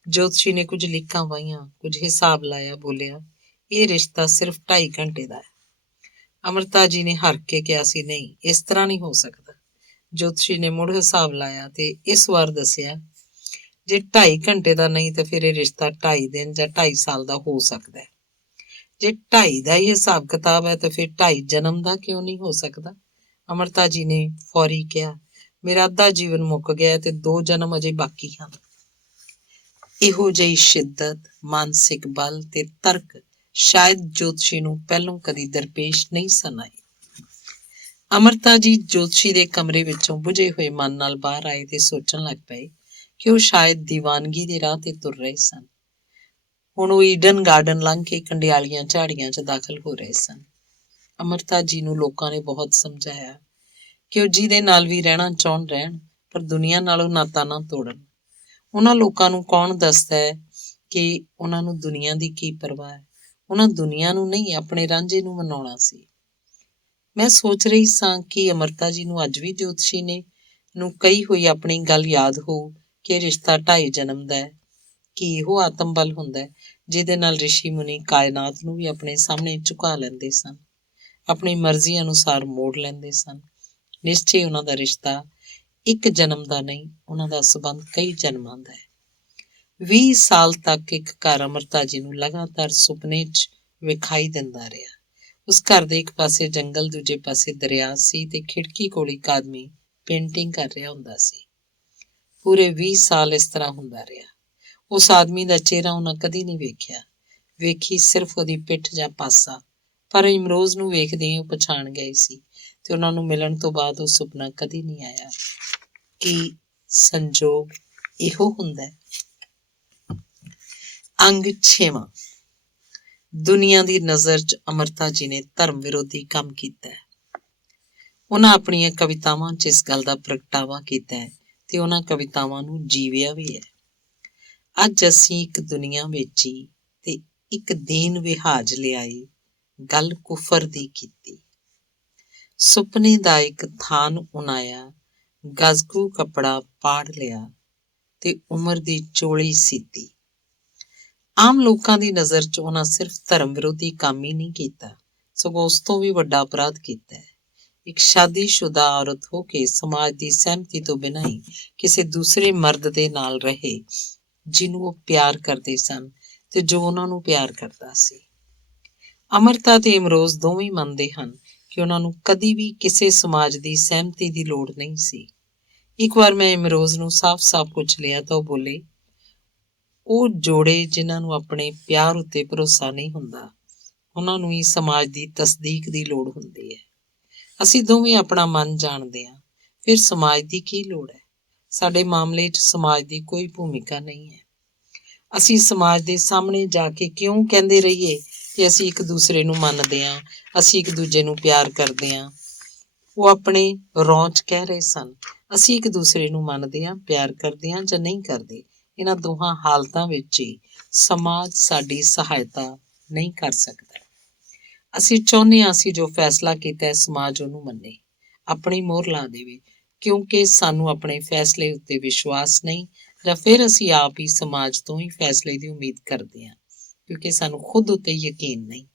ਜੋਤਸ਼ੀ ਨੇ ਕੁਝ ਲੀਕਾਂ ਵਾਹੀਆਂ, ਕੁਝ ਹਿਸਾਬ ਲਾਇਆ, ਬੋਲਿਆ, ਇਹ ਰਿਸ਼ਤਾ ਸਿਰਫ 2.5 ਘੰਟੇ ਦਾ ਹੈ। ਅਮਰਤਾ ਜੀ ਨੇ ਹਰ ਕੇ ਕਿਹਾ ਸੀ, ਨਹੀਂ ਇਸ ਤਰ੍ਹਾਂ ਨਹੀਂ ਹੋ ਸਕਦਾ। ਜੋਤਸ਼ੀ ਨੇ ਮੁੜ ਹਿਸਾਬ ਲਾਇਆ ਤੇ ਇਸ ਵਾਰ ਦੱਸਿਆ, ਜੇ 2.5 ਘੰਟੇ ਦਾ ਨਹੀਂ ਤਾਂ ਫਿਰ ਇਹ ਰਿਸ਼ਤਾ 2.5 ਦਿਨ ਜਾਂ 2.5 ਸਾਲ ਦਾ ਹੋ ਸਕਦਾ ਹੈ। ਜੇ 2.5 ਦਾ ਹੀ ਹਿਸਾਬ ਕਿਤਾਬ ਹੈ ਤਾਂ ਫਿਰ 2.5 ਜਨਮ ਦਾ ਕਿਉਂ ਨਹੀਂ ਹੋ ਸਕਦਾ? ਅਮਰਤਾ ਜੀ ਨੇ ਫੌਰੀ ਕਿਹਾ, ਮੇਰਾ ਅੱਧਾ ਜੀਵਨ ਮੁੱਕ ਗਿਆ ਤੇ 2 ਜਨਮ ਅਜੇ ਬਾਕੀ ਹਨ। ਇਹੋ ਜਿਹੀ ਸ਼ਿੱਦਤ, ਮਾਨਸਿਕ ਬਲ ਤੇ ਤਰਕ ਸ਼ਾਇਦ ਜੋਤਸ਼ੀ ਨੂੰ ਪਹਿਲੋਂ ਕਦੀ ਦਰਪੇਸ਼ ਨਹੀਂ ਸਨ ਆਏ। ਅਮਰਤਾ ਜੀ ਜੋਤਸ਼ੀ ਦੇ ਕਮਰੇ ਵਿੱਚੋਂ ਬੁਝੇ ਹੋਏ ਮਨ ਨਾਲ ਬਾਹਰ ਆਏ ਤੇ ਸੋਚਣ ਲੱਗ ਪਏ ਕਿ ਉਹ ਸ਼ਾਇਦ ਦੀਵਾਨਗੀ ਦੇ ਰਾਹ ਤੇ ਤੁਰ ਰਹੇ ਸਨ। ਹੁਣ ਉਹ ਈਡਨ ਗਾਰਡਨ ਲੰਘ ਕੇ ਕੰਡਿਆਲੀਆਂ ਝਾੜੀਆਂ 'ਚ ਦਾਖਲ ਹੋ ਰਹੇ ਸਨ। ਅਮਰਤਾ ਜੀ ਨੂੰ ਲੋਕਾਂ ਨੇ ਬਹੁਤ ਸਮਝਾਇਆ ਕਿ ਉਹ ਜਿਹਦੇ ਨਾਲ ਵੀ ਰਹਿਣਾ ਚਾਹੁਣ ਰਹਿਣ, ਪਰ ਦੁਨੀਆ ਨਾਲੋਂ ਨਾਤਾ ਨਾ ਤੋੜਨ। ਉਹਨਾਂ ਲੋਕਾਂ ਨੂੰ ਕੌਣ ਦੱਸਦਾ ਹੈ ਕਿ ਉਹਨਾਂ ਨੂੰ ਦੁਨੀਆ ਦੀ ਕੀ ਪਰਵਾਹ ਹੈ? ਉਹਨਾਂ ਦੁਨੀਆ ਨੂੰ ਨਹੀਂ, ਆਪਣੇ ਰਾਂਝੇ ਨੂੰ ਮਨਾਉਣਾ ਸੀ। ਮੈਂ ਸੋਚ ਰਹੀ ਸਾਂ ਕਿ ਅਮਰਤਾ ਜੀ ਨੂੰ ਅੱਜ ਵੀ ਜੋਤਸ਼ੀ ਨੇ ਨੂੰ ਕਹੀ ਹੋਈ ਆਪਣੀ ਗੱਲ ਯਾਦ ਹੋਊ ਕਿ ਰਿਸ਼ਤਾ 2.5 ਜਨਮ ਦਾ ਹੈ। ਕਿ ਇਹੋ ਆਤਮ ਬਲ ਹੁੰਦਾ ਹੈ ਜਿਹਦੇ ਨਾਲ ਰਿਸ਼ੀ ਮੁਨੀ ਕਾਇਨਾਤ ਨੂੰ ਵੀ ਆਪਣੇ ਸਾਹਮਣੇ ਝੁਕਾ ਲੈਂਦੇ ਸਨ, ਆਪਣੀ ਮਰਜ਼ੀ ਅਨੁਸਾਰ ਮੋੜ ਲੈਂਦੇ ਸਨ। ਨਿਸ਼ਚੇ ਉਹਨਾਂ ਦਾ ਰਿਸ਼ਤਾ 1 ਜਨਮ ਦਾ ਨਹੀਂ, ਉਹਨਾਂ ਦਾ ਸੰਬੰਧ ਕਈ ਜਨਮਾਂ ਦਾ ਹੈ। 20 ਸਾਲ ਤੱਕ ਇੱਕ ਘਰ ਅਮਰਤਾ ਜੀ ਨੂੰ ਲਗਾਤਾਰ ਸੁਪਨੇ 'ਚ ਵਿਖਾਈ ਦਿੰਦਾ ਰਿਹਾ। ਉਸ ਘਰ ਦੇ ਇੱਕ ਪਾਸੇ ਜੰਗਲ, ਦੂਜੇ ਪਾਸੇ ਦਰਿਆ ਸੀ ਤੇ ਖਿੜਕੀ ਕੋਲ ਇੱਕ ਆਦਮੀ ਪੇਂਟਿੰਗ ਕਰ ਰਿਹਾ ਹੁੰਦਾ ਸੀ। ਪੂਰੇ 20 ਸਾਲ ਇਸ ਤਰ੍ਹਾਂ ਹੁੰਦਾ ਰਿਹਾ। ਉਸ ਆਦਮੀ ਦਾ ਚਿਹਰਾ ਉਹਨਾਂ ਕਦੀ ਨਹੀਂ ਵੇਖਿਆ, ਵੇਖੀ ਸਿਰਫ ਉਹਦੀ ਪਿੱਠ ਜਾਂ ਪਾਸਾ, ਪਰ ਇਮਰੋਜ਼ ਨੂੰ ਵੇਖਦੇ ਹੀ ਉਹ ਪਛਾਣ ਗਏ ਸੀ ਤੇ ਉਹਨਾਂ ਨੂੰ ਮਿਲਣ ਤੋਂ ਬਾਅਦ ਉਹ ਸੁਪਨਾ ਕਦੀ ਨਹੀਂ ਆਇਆ। ਕੀ ਸੰਜੋਗ ਇਹੋ ਹੁੰਦਾ ਹੈ? ਅੰਗ 6ਵਾਂ। ਦੁਨੀਆ ਦੀ ਨਜ਼ਰ 'ਚ ਅਮਰਤਾ ਜੀ ਨੇ ਧਰਮ ਵਿਰੋਧੀ ਕੰਮ ਕੀਤਾ ਹੈ। ਉਹਨਾਂ ਆਪਣੀਆਂ ਕਵਿਤਾਵਾਂ 'ਚ ਇਸ ਗੱਲ ਦਾ ਪ੍ਰਗਟਾਵਾ ਕੀਤਾ ਹੈ ਤੇ ਉਹਨਾਂ ਕਵਿਤਾਵਾਂ ਨੂੰ ਜੀਵਿਆ ਵੀ ਹੈ। ਅੱਜ ਅਸੀਂ ਇੱਕ ਦੁਨੀਆ ਵੇਚੀ ਤੇ ਇੱਕ ਦੀਨ ਵਿਹਾਜ ਲਿਆਈ, ਗੱਲ ਕੁਫਰ ਦੀ ਕੀਤੀ। ਸੁਪਨੇ ਦਾ ਇੱਕ ਥਾਨ ਉਨਾਇਆ, ਗਜ਼ਗੂ ਕੱਪੜਾ ਪਾੜ ਲਿਆ ਤੇ ਉਮਰ ਦੀ ਚੋਲੀ ਸੀਤੀ। ਆਮ ਲੋਕਾਂ ਦੀ ਨਜ਼ਰ 'ਚ ਉਹਨਾਂ ਸਿਰਫ ਧਰਮ ਵਿਰੋਧੀ ਕੰਮ ਹੀ ਨਹੀਂ ਕੀਤਾ, ਸਗੋਂ ਉਸ ਤੋਂ ਵੀ ਵੱਡਾ ਅਪਰਾਧ ਕੀਤਾ ਹੈ। ਇੱਕ ਸ਼ਾਦੀशुदा ਔਰਤ ਹੋ ਕੇ ਸਮਾਜ ਦੀ ਸਹਿਮਤੀ ਤੋਂ ਬਿਨਾਂ ਹੀ ਕਿਸੇ ਦੂਸਰੇ ਮਰਦ ਦੇ ਨਾਲ ਰਹੇ, ਜਿਹਨੂੰ ਉਹ ਪਿਆਰ ਕਰਦੇ ਸਨ ਤੇ ਜੋ ਉਹਨਾਂ ਨੂੰ ਪਿਆਰ ਕਰਦਾ ਸੀ। ਅਮਰਤਾ ਤੇ ਇਮਰੋਜ਼ ਦੋਵੇਂ ਮੰਨਦੇ ਹਨ ਕਿ ਉਹਨਾਂ ਨੂੰ ਕਦੀ ਵੀ ਕਿਸੇ ਸਮਾਜ ਦੀ ਸਹਿਮਤੀ ਦੀ ਲੋੜ ਨਹੀਂ ਸੀ। ਇੱਕ ਵਾਰ ਮੈਂ ਇਮਰੋਜ਼ ਨੂੰ ਸਾਫ਼-ਸਾਫ਼ ਪੁੱਛ ਲਿਆ ਤਾਂ ਉਹ ਬੋਲੇ, ਉਹ ਜੋੜੇ ਜਿਨ੍ਹਾਂ ਨੂੰ ਆਪਣੇ ਪਿਆਰ ਉੱਤੇ ਭਰੋਸਾ ਨਹੀਂ ਹੁੰਦਾ, ਉਹਨਾਂ ਨੂੰ ਹੀ ਸਮਾਜ ਦੀ ਤਸਦੀਕ ਦੀ ਲੋੜ ਹੁੰਦੀ ਹੈ। ਅਸੀਂ ਦੋਵੇਂ ਆਪਣਾ ਮਨ ਜਾਣਦੇ ਹਾਂ, ਫਿਰ ਸਮਾਜ ਦੀ ਕੀ ਲੋੜ ਹੈ? ਸਾਡੇ ਮਾਮਲੇ 'ਚ ਸਮਾਜ ਦੀ ਕੋਈ ਭੂਮਿਕਾ ਨਹੀਂ ਹੈ। ਅਸੀਂ ਸਮਾਜ ਦੇ ਸਾਹਮਣੇ ਜਾ ਕੇ ਕਿਉਂ ਕਹਿੰਦੇ ਰਹੀਏ ਕਿ ਅਸੀਂ ਇੱਕ ਦੂਸਰੇ ਨੂੰ ਮੰਨਦੇ ਹਾਂ, ਅਸੀਂ ਇੱਕ ਦੂਜੇ ਨੂੰ ਪਿਆਰ ਕਰਦੇ ਹਾਂ? ਉਹ ਆਪਣੇ ਰੌਂ 'ਚ ਕਹਿ ਰਹੇ ਸਨ, ਅਸੀਂ ਇੱਕ ਦੂਸਰੇ ਨੂੰ ਮੰਨਦੇ ਹਾਂ, ਪਿਆਰ ਕਰਦੇ ਹਾਂ ਜਾਂ ਨਹੀਂ ਕਰਦੇ। ਇਹਨਾਂ ਦੋਹਾਂ ਹਾਲਤਾਂ ਵਿੱਚ ਹੀ ਸਮਾਜ ਸਾਡੀ ਸਹਾਇਤਾ ਨਹੀਂ ਕਰ ਸਕਦਾ। ਅਸੀਂ ਚਾਹੁੰਦੇ ਹਾਂ ਅਸੀਂ ਜੋ ਫੈਸਲਾ ਕੀਤਾ ਹੈ ਸਮਾਜ ਉਹਨੂੰ ਮੰਨੇ, ਆਪਣੀ ਮੋਹਰ ਲਾ ਦੇਵੇ, ਕਿਉਂਕਿ ਸਾਨੂੰ ਆਪਣੇ ਫੈਸਲੇ ਉੱਤੇ ਵਿਸ਼ਵਾਸ ਨਹੀਂ, ਜਾਂ ਫਿਰ ਅਸੀਂ ਆਪ ਹੀ ਸਮਾਜ ਤੋਂ ਹੀ ਫੈਸਲੇ ਦੀ ਉਮੀਦ ਕਰਦੇ ਹਾਂ, ਕਿਉਂਕਿ ਸਾਨੂੰ ਖੁਦ ਉੱਤੇ ਯਕੀਨ ਨਹੀਂ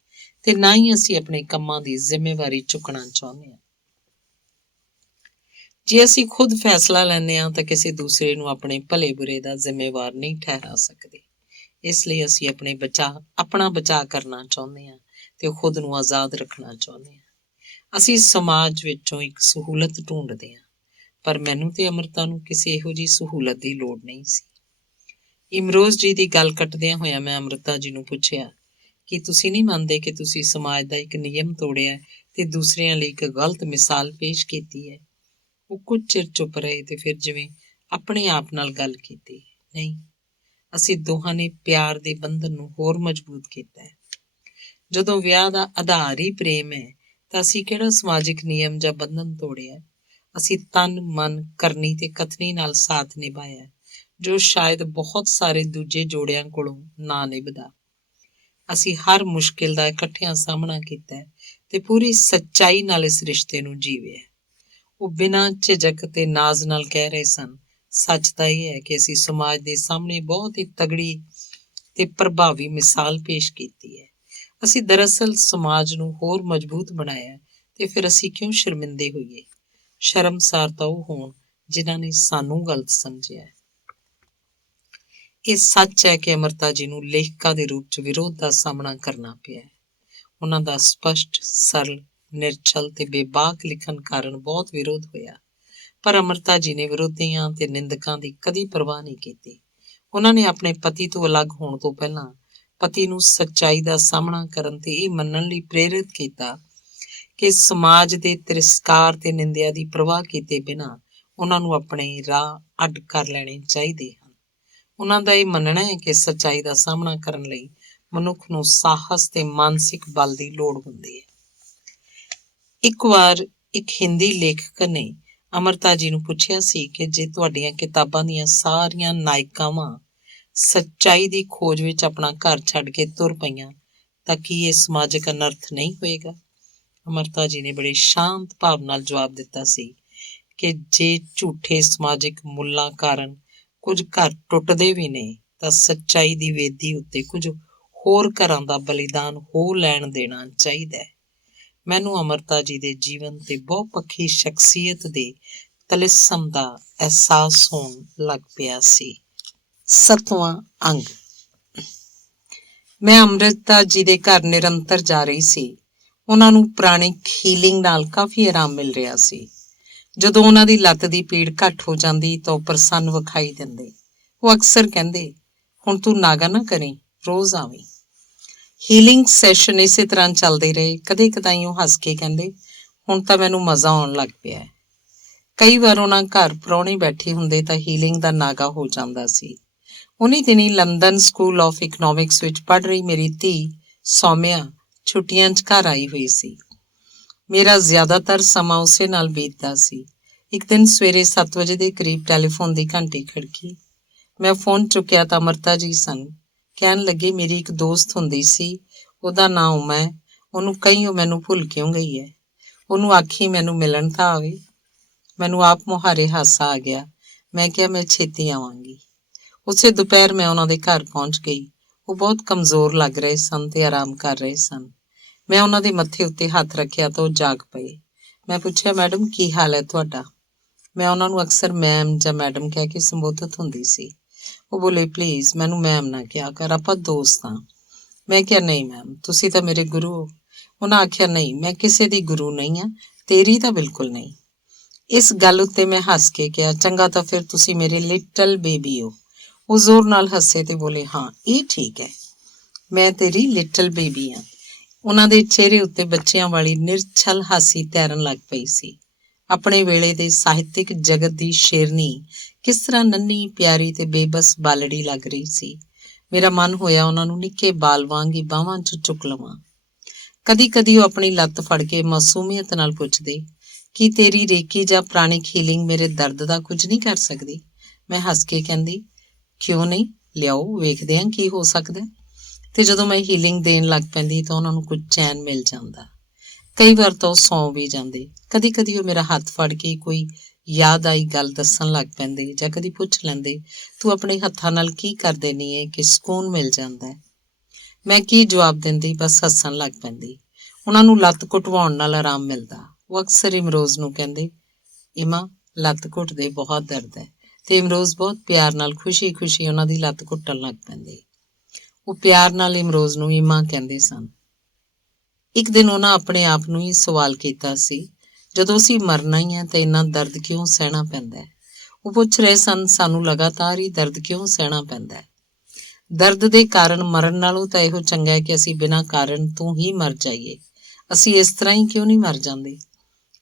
ਤੇ ਨਾ ਹੀ ਅਸੀਂ ਆਪਣੇ ਕੰਮਾਂ ਦੀ ਜ਼ਿੰਮੇਵਾਰੀ ਚੁੱਕਣਾ ਚਾਹੁੰਦੇ ਹਾਂ। ਜੇ ਅਸੀਂ ਖੁਦ ਫੈਸਲਾ ਲੈਂਦੇ ਹਾਂ ਤਾਂ ਕਿਸੇ ਦੂਸਰੇ ਨੂੰ ਆਪਣੇ ਭਲੇ ਬੁਰੇ ਦਾ ਜ਼ਿੰਮੇਵਾਰ ਨਹੀਂ ਠਹਿਰਾ ਸਕਦੇ। ਇਸ ਲਈ ਅਸੀਂ ਆਪਣਾ ਬਚਾਅ ਕਰਨਾ ਚਾਹੁੰਦੇ ਹਾਂ ਤੇ ਖੁਦ ਨੂੰ ਆਜ਼ਾਦ ਰੱਖਣਾ ਚਾਹੁੰਦੇ ਹਾਂ। ਅਸੀਂ ਸਮਾਜ ਵਿੱਚੋਂ ਇੱਕ ਸਹੂਲਤ ਢੂੰਡਦੇ ਹਾਂ, ਪਰ ਮੈਨੂੰ ਤੇ ਅਮਰਤਾ ਨੂੰ ਕਿਸੇ ਇਹੋ ਜਿਹੀ ਸਹੂਲਤ ਦੀ ਲੋੜ ਨਹੀਂ ਸੀ। ਇਮਰੋਜ਼ ਜੀ ਦੀ ਗੱਲ ਕੱਟਦਿਆਂ ਹੋਇਆਂ ਮੈਂ ਅਮਰਤਾ ਜੀ ਨੂੰ ਪੁੱਛਿਆ ਕਿ ਤੁਸੀਂ ਨਹੀਂ ਮੰਨਦੇ ਕਿ ਤੁਸੀਂ ਸਮਾਜ ਦਾ ਇੱਕ ਨਿਯਮ ਤੋੜਿਆ ਤੇ ਦੂਸਰਿਆਂ ਲਈ ਇੱਕ ਗਲਤ ਮਿਸਾਲ ਪੇਸ਼ ਕੀਤੀ ਹੈ? ਉਹ ਕੁਝ ਚਿਰ ਚੁੱਪ ਰਹੇ ਤੇ ਫਿਰ ਜਿਵੇਂ ਆਪਣੇ ਆਪ ਨਾਲ ਗੱਲ ਕੀਤੀ, ਨਹੀਂ, ਅਸੀਂ ਦੋਹਾਂ ਨੇ ਪਿਆਰ ਦੇ ਬੰਧਨ ਨੂੰ ਹੋਰ ਮਜ਼ਬੂਤ ਕੀਤਾ ਹੈ। ਜਦੋਂ ਵਿਆਹ ਦਾ ਆਧਾਰ ਹੀ ਪ੍ਰੇਮ ਹੈ ਤਾਂ ਅਸੀਂ ਕਿਹੜਾ ਸਮਾਜਿਕ ਨਿਯਮ ਜਾਂ ਬੰਧਨ ਤੋੜਿਆ? ਅਸੀਂ ਤਨ, ਮਨ, ਕਰਨੀ ਤੇ ਕਥਨੀ ਨਾਲ ਸਾਥ ਨਿਭਾਇਆ, ਜੋ ਸ਼ਾਇਦ ਬਹੁਤ ਸਾਰੇ ਦੂਜੇ ਜੋੜਿਆਂ ਕੋਲੋਂ ਨਾ ਨਿਭਦਾ। ਅਸੀਂ ਹਰ ਮੁਸ਼ਕਿਲ ਦਾ ਇਕੱਠਿਆਂ ਸਾਹਮਣਾ ਕੀਤਾ ਹੈ ਤੇ ਪੂਰੀ ਸੱਚਾਈ ਨਾਲ ਇਸ ਰਿਸ਼ਤੇ ਨੂੰ ਜੀਵਿਆ। ਉਹ ਬਿਨਾਂ ਝਿਜਕ ਤੇ ਨਾਜ਼ ਨਾਲ ਕਹਿ ਰਹੇ ਸਨ, ਸੱਚ ਤਾਂ ਇਹ ਹੈ ਕਿ ਅਸੀਂ ਸਮਾਜ ਦੇ ਸਾਹਮਣੇ ਬਹੁਤ ਹੀ ਤਗੜੀ ਤੇ ਪ੍ਰਭਾਵੀ ਮਿਸਾਲ ਪੇਸ਼ ਕੀਤੀ ਹੈ। ਅਸੀਂ ਦਰਅਸਲ ਸਮਾਜ ਨੂੰ ਹੋਰ ਮਜ਼ਬੂਤ ਬਣਾਇਆ ਤੇ ਫਿਰ ਅਸੀਂ ਕਿਉਂ ਸ਼ਰਮਿੰਦੇ ਹੋਈਏ? ਸ਼ਰਮਸਾਰ ਤਾਂ ਉਹ ਹੋਣ ਜਿਨ੍ਹਾਂ ਨੇ ਸਾਨੂੰ ਗਲਤ ਸਮਝਿਆ। ਇਹ ਸੱਚ ਹੈ ਕਿ ਅਮਰਤਾ ਜੀ ਨੂੰ ਲੇਖਿਕਾ ਦੇ ਰੂਪ 'ਚ ਵਿਰੋਧ ਦਾ ਸਾਹਮਣਾ ਕਰਨਾ ਪਿਆ। ਉਹਨਾਂ ਦਾ ਸਪਸ਼ਟ, ਸਰਲ, ਨਿਰਛਲ ਤੇ ਬੇਬਾਕ ਲਿਖਣ ਕਾਰਨ ਬਹੁਤ ਵਿਰੋਧ ਹੋਇਆ, ਪਰ ਅਮਰਤਾ ਜੀ ਨੇ ਵਿਰੋਧੀਆਂ ਤੇ ਨਿੰਦਕਾਂ ਦੀ ਕਦੀ ਪਰਵਾਹ ਨਹੀਂ ਕੀਤੀ। ਉਹਨਾਂ ਨੇ ਆਪਣੇ ਪਤੀ ਤੋਂ ਅਲੱਗ ਹੋਣ ਤੋਂ ਪਹਿਲਾਂ ਪਤੀ ਨੂੰ ਸੱਚਾਈ ਦਾ ਸਾਹਮਣਾ ਕਰਨ ਤੇ ਇਹ ਮੰਨਣ ਲਈ ਪ੍ਰੇਰਿਤ ਕੀਤਾ ਕਿ ਸਮਾਜ ਦੇ ਤਿਰਸਕਾਰ ਤੇ ਨਿੰਦਿਆ ਦੀ ਪਰਵਾਹ ਕੀਤੇ ਬਿਨਾਂ ਉਹਨਾਂ ਨੂੰ ਆਪਣੇ ਰਾਹ ਅੱਡ ਕਰ ਲੈਣੇ ਚਾਹੀਦੇ ਹਨ। ਉਹਨਾਂ ਦਾ ਇਹ ਮੰਨਣਾ ਹੈ ਕਿ ਸੱਚਾਈ ਦਾ ਸਾਹਮਣਾ ਕਰਨ ਲਈ ਮਨੁੱਖ ਨੂੰ ਸਾਹਸ ਤੇ ਮਾਨਸਿਕ ਬਲ ਦੀ ਲੋੜ ਹੁੰਦੀ ਹੈ। ਇੱਕ ਵਾਰ ਇੱਕ ਹਿੰਦੀ ਲੇਖਕ ਨੇ ਅਮਰਤਾ ਜੀ ਨੂੰ ਪੁੱਛਿਆ ਸੀ ਕਿ ਜੇ ਤੁਹਾਡੀਆਂ ਕਿਤਾਬਾਂ ਦੀਆਂ ਸਾਰੀਆਂ ਨਾਇਕਾਵਾਂ ਸੱਚਾਈ ਦੀ ਖੋਜ ਵਿੱਚ ਆਪਣਾ ਘਰ ਛੱਡ ਕੇ ਤੁਰ ਪਈਆਂ ਤਾਂ ਕੀ ਇਹ ਸਮਾਜਿਕ ਅਨਰਥ ਨਹੀਂ ਹੋਏਗਾ? ਅਮਰਤਾ ਜੀ ਨੇ ਬੜੇ ਸ਼ਾਂਤ ਭਾਵ ਨਾਲ ਜਵਾਬ ਦਿੱਤਾ ਸੀ ਕਿ ਜੇ ਝੂਠੇ ਸਮਾਜਿਕ ਮੁੱਲਾਂ ਕਾਰਨ ਕੁਝ ਘਰ ਟੁੱਟਦੇ ਵੀ ਨੇ ਤਾਂ ਸੱਚਾਈ ਦੀ ਵੇਦੀ ਉੱਤੇ ਕੁਝ ਹੋਰ ਘਰਾਂ ਦਾ ਬਲੀਦਾਨ ਹੋ ਲੈਣ ਦੇਣਾ ਚਾਹੀਦਾ ਹੈ। ਮੈਨੂੰ ਅਮਰਤਾ ਜੀ ਦੇ ਜੀਵਨ ਤੇ ਬਹੁਪੱਖੀ ਸ਼ਖਸੀਅਤ ਦੇ ਤਲਿਸਮ ਦਾ ਅਹਿਸਾਸ ਹੋਣ ਲੱਗ ਪਿਆ ਸੀ। 7ਵਾਂ ਅੰਗ। ਮੈਂ ਅਮਰਤਾ ਜੀ ਦੇ ਘਰ ਨਿਰੰਤਰ ਜਾ ਰਹੀ ਸੀ। ਉਹਨਾਂ ਨੂੰ ਪ੍ਰਾਣਿਕ ਹੀਲਿੰਗ ਨਾਲ ਕਾਫੀ ਆਰਾਮ ਮਿਲ ਰਿਹਾ ਸੀ। ਜਦੋਂ ਉਹਨਾਂ ਦੀ ਲੱਤ ਦੀ ਪੀੜ ਘੱਟ ਹੋ ਜਾਂਦੀ ਤਾਂ ਉਹ ਪ੍ਰਸੰਨ ਵਿਖਾਈ ਦਿੰਦੇ। ਉਹ ਅਕਸਰ ਕਹਿੰਦੇ, ਹੁਣ ਤੂੰ ਨਾਗਾ ਨਾ ਕਰੀਂ, ਰੋਜ਼ ਆਵੀਂ। ਹੀਲਿੰਗ ਸੈਸ਼ਨ ਇਸੇ ਤਰ੍ਹਾਂ ਚੱਲਦੇ ਰਹੇ। ਕਦੇ ਕਦਾਈ ਉਹ ਹੱਸ ਕੇ ਕਹਿੰਦੇ, ਹੁਣ ਤਾਂ ਮੈਨੂੰ ਮਜ਼ਾ ਆਉਣ ਲੱਗ ਪਿਆ। ਕਈ ਵਾਰ ਉਹਨਾਂ ਘਰ ਪ੍ਰਾਹੁਣੇ ਬੈਠੇ ਹੁੰਦੇ ਤਾਂ ਹੀਲਿੰਗ ਦਾ ਨਾਗਾ ਹੋ ਜਾਂਦਾ ਸੀ। ਉਨੀ ਦਿਨੀ ਲੰਦਨ ਸਕੂਲ ਆਫ ਇਕਨੋਮਿਕਸ ਵਿੱਚ ਪੜ੍ਹ ਰਹੀ ਮੇਰੀ ਧੀ ਸੌਮਿਆ ਛੁੱਟੀਆਂ 'ਚ ਘਰ ਆਈ ਹੋਈ ਸੀ। ਮੇਰਾ ਜ਼ਿਆਦਾਤਰ ਸਮਾਂ ਉਸੇ ਨਾਲ ਬੀਤਦਾ ਸੀ। ਇੱਕ ਦਿਨ ਸਵੇਰੇ 7 ਵਜੇ ਦੇ ਕਰੀਬ ਟੈਲੀਫੋਨ ਦੀ ਘੰਟੀ ਖੜਕੀ। ਮੈਂ ਫੋਨ ਚੁੱਕਿਆ ਤਾਂ ਅਮਰਤਾ ਜੀ ਸਨ। ਕਹਿਣ ਲੱਗੇ, ਮੇਰੀ ਇੱਕ ਦੋਸਤ ਹੁੰਦੀ ਸੀ, ਉਹਦਾ ਨਾਂ ਉਮਾ ਹੈ। ਉਹਨੂੰ ਕਹੀਂ ਉਹ ਮੈਨੂੰ ਭੁੱਲ ਕਿਉਂ ਗਈ ਹੈ। ਉਹਨੂੰ ਆਖੀ ਮੈਨੂੰ ਮਿਲਣ ਤਾਂ ਆਵੇ। ਮੈਨੂੰ ਆਪ ਮੁਹਾਰੇ ਹਾਸਾ ਆ ਗਿਆ। ਮੈਂ ਕਿਹਾ ਮੈਂ ਛੇਤੀ ਆਵਾਂਗੀ। ਉਸੇ ਦੁਪਹਿਰ ਮੈਂ ਉਹਨਾਂ ਦੇ ਘਰ ਪਹੁੰਚ ਗਈ। ਉਹ ਬਹੁਤ ਕਮਜ਼ੋਰ ਲੱਗ ਰਹੇ ਸਨ ਤੇ ਆਰਾਮ ਕਰ ਰਹੇ ਸਨ। ਮੈਂ ਉਹਨਾਂ ਦੇ ਮੱਥੇ ਉੱਤੇ ਹੱਥ ਰੱਖਿਆ ਤਾਂ ਉਹ ਜਾਗ ਪਏ। ਮੈਂ ਪੁੱਛਿਆ, ਮੈਡਮ ਕੀ ਹਾਲ ਹੈ ਤੁਹਾਡਾ? ਮੈਂ ਉਹਨਾਂ ਨੂੰ ਅਕਸਰ ਮੈਮ ਜਾਂ ਮੈਡਮ ਕਹਿ ਕੇ ਸੰਬੋਧਿਤ ਹੁੰਦੀ ਸੀ। ਉਹ ਬੋਲੇ, ਪਲੀਜ਼ ਮੈਨੂੰ ਮੈਮ ਨਾ ਕਿਹਾ ਕਰ, ਆਪਾਂ ਦੋਸਤ ਹਾਂ। ਮੈਂ ਕਿਹਾ, ਨਹੀਂ ਮੈਮ, ਤੁਸੀਂ ਤਾਂ ਮੇਰੇ ਗੁਰੂ ਹੋ। ਉਹਨਾਂ ਆਖਿਆ, ਨਹੀਂ, ਮੈਂ ਕਿਸੇ ਦੀ ਗੁਰੂ ਨਹੀਂ ਹਾਂ, ਤੇਰੀ ਤਾਂ ਬਿਲਕੁਲ ਨਹੀਂ। ਇਸ ਗੱਲ ਉੱਤੇ ਮੈਂ ਹੱਸ ਕੇ ਕਿਹਾ, ਚੰਗਾ ਤਾਂ ਫਿਰ ਤੁਸੀਂ ਮੇਰੇ ਲਿਟਲ ਬੇਬੀ ਹੋ। ਉਹ ਜ਼ੋਰ ਨਾਲ ਹੱਸੇ ਤੇ ਬੋਲੇ, ਹਾਂ ਇਹ ਠੀਕ ਹੈ, ਮੈਂ ਤੇਰੀ ਲਿਟਲ ਬੇਬੀ ਹਾਂ। ਉਹਨਾਂ ਦੇ ਚਿਹਰੇ ਉੱਤੇ ਬੱਚਿਆਂ ਵਾਲੀ ਨਿਰਛਲ ਹਾਸੀ ਤੈਰਨ ਲੱਗ ਪਈ ਸੀ। ਆਪਣੇ ਵੇਲੇ ਦੇ ਸਾਹਿਤਿਕ ਜਗਤ ਦੀ ਸ਼ੇਰਨੀ ਕਿਸ ਤਰ੍ਹਾਂ ਨੰਨੀ, ਪਿਆਰੀ ਤੇ ਬੇਬਸ ਬਾਲੜੀ ਲੱਗ ਰਹੀ ਸੀ। ਮੇਰਾ ਮਨ ਹੋਇਆ ਉਹਨਾਂ ਨੂੰ ਨਿੱਕੇ ਬਾਲ ਵਾਂਗ ਹੀ ਬਾਹਾਂ 'ਚ ਚੁੱਕ ਲਵਾਂ। ਕਦੀ ਕਦੀ ਉਹ ਆਪਣੀ ਲੱਤ ਫੜ ਕੇ ਮਾਸੂਮੀਅਤ ਨਾਲ ਪੁੱਛਦੇ, ਕੀ ਤੇਰੀ ਰੇਕੀ ਜਾਂ ਪ੍ਰਾਣਿਕ ਹੀਲਿੰਗ ਮੇਰੇ ਦਰਦ ਦਾ ਕੁਝ ਨਹੀਂ ਕਰ ਸਕਦੀ? ਮੈਂ ਹੱਸ ਕੇ ਕਹਿੰਦੀ, ਕਿਉਂ ਨਹੀਂ, ਲਿਆਓ, ਵੇਖਦੇ ਹਾਂ ਕੀ ਹੋ ਸਕਦਾ। ਤੇ ਜਦੋਂ ਮੈਂ ਹੀਲਿੰਗ ਦੇਣ ਲੱਗ ਪੈਂਦੀ ਤਾਂ ਉਹਨਾਂ ਨੂੰ ਕੁਝ ਚੈਨ ਮਿਲ ਜਾਂਦਾ। ਕਈ ਵਾਰ ਤਾਂ ਉਹ ਸੌਂ ਵੀ ਜਾਂਦੇ। ਕਦੀ ਕਦੀ ਉਹ ਮੇਰਾ ਹੱਥ ਫੜ ਕੇ ਕੋਈ ਯਾਦ ਆਈ ਗੱਲ ਦੱਸਣ ਲੱਗ ਪੈਂਦੇ ਜਾਂ ਕਦੀ ਪੁੱਛ ਲੈਂਦੇ, ਤੂੰ ਆਪਣੇ ਹੱਥਾਂ ਨਾਲ ਕੀ ਕਰ ਦੇਨੀ ਹੈ ਕਿ ਸਕੂਨ ਮਿਲ ਜਾਂਦਾ ਹੈ। ਮੈਂ ਕੀ ਜਵਾਬ ਦਿੰਦੀ, ਬਸ ਹੱਸਣ ਲੱਗ ਪੈਂਦੀ। ਉਹਨਾਂ ਨੂੰ ਲੱਤ ਘੁਟਵਾਉਣ ਨਾਲ ਆਰਾਮ ਮਿਲਦਾ। ਉਹ ਅਕਸਰ ਇਮਰੋਜ਼ ਨੂੰ ਕਹਿੰਦੇ, ਇਮਾ ਲੱਤ ਘੁੱਟਦੇ ਬਹੁਤ ਦਰਦ ਹੈ, ਤੇ ਇਮਰੋਜ਼ ਬਹੁਤ ਪਿਆਰ ਨਾਲ ਖੁਸ਼ੀ ਖੁਸ਼ੀ ਉਹਨਾਂ ਦੀ ਲੱਤ ਘੁੱਟਣ ਲੱਗ ਪੈਂਦੀ। ਉਹ ਪਿਆਰ ਨਾਲ ਇਮਰੋਜ਼ ਨੂੰ ਈਮਾ ਕਹਿੰਦੇ ਸਨ। ਇੱਕ ਦਿਨ ਉਹਨਾਂ ਆਪਣੇ ਆਪ ਨੂੰ ਹੀ ਸਵਾਲ ਕੀਤਾ ਸੀ, ਜਦੋਂ ਅਸੀਂ ਮਰਨਾ ਹੀ ਹੈ ਤਾਂ ਇੰਨਾ ਦਰਦ ਕਿਉਂ ਸਹਿਣਾ ਪੈਂਦਾ ਹੈ? ਉਹ ਪੁੱਛ ਰਹੇ ਸਨ, ਸਾਨੂੰ ਲਗਾਤਾਰ ਹੀ ਦਰਦ ਕਿਉਂ ਸਹਿਣਾ ਪੈਂਦਾ ਹੈ? ਦਰਦ ਦੇ ਕਾਰਨ ਮਰਨ ਨਾਲੋਂ ਤਾਂ ਇਹੋ ਚੰਗਾ ਹੈ ਕਿ ਅਸੀਂ ਬਿਨਾਂ ਕਾਰਨ ਤੋਂ ਹੀ ਮਰ ਜਾਈਏ। ਅਸੀਂ ਇਸ ਤਰ੍ਹਾਂ ਹੀ ਕਿਉਂ ਨਹੀਂ ਮਰ ਜਾਂਦੇ?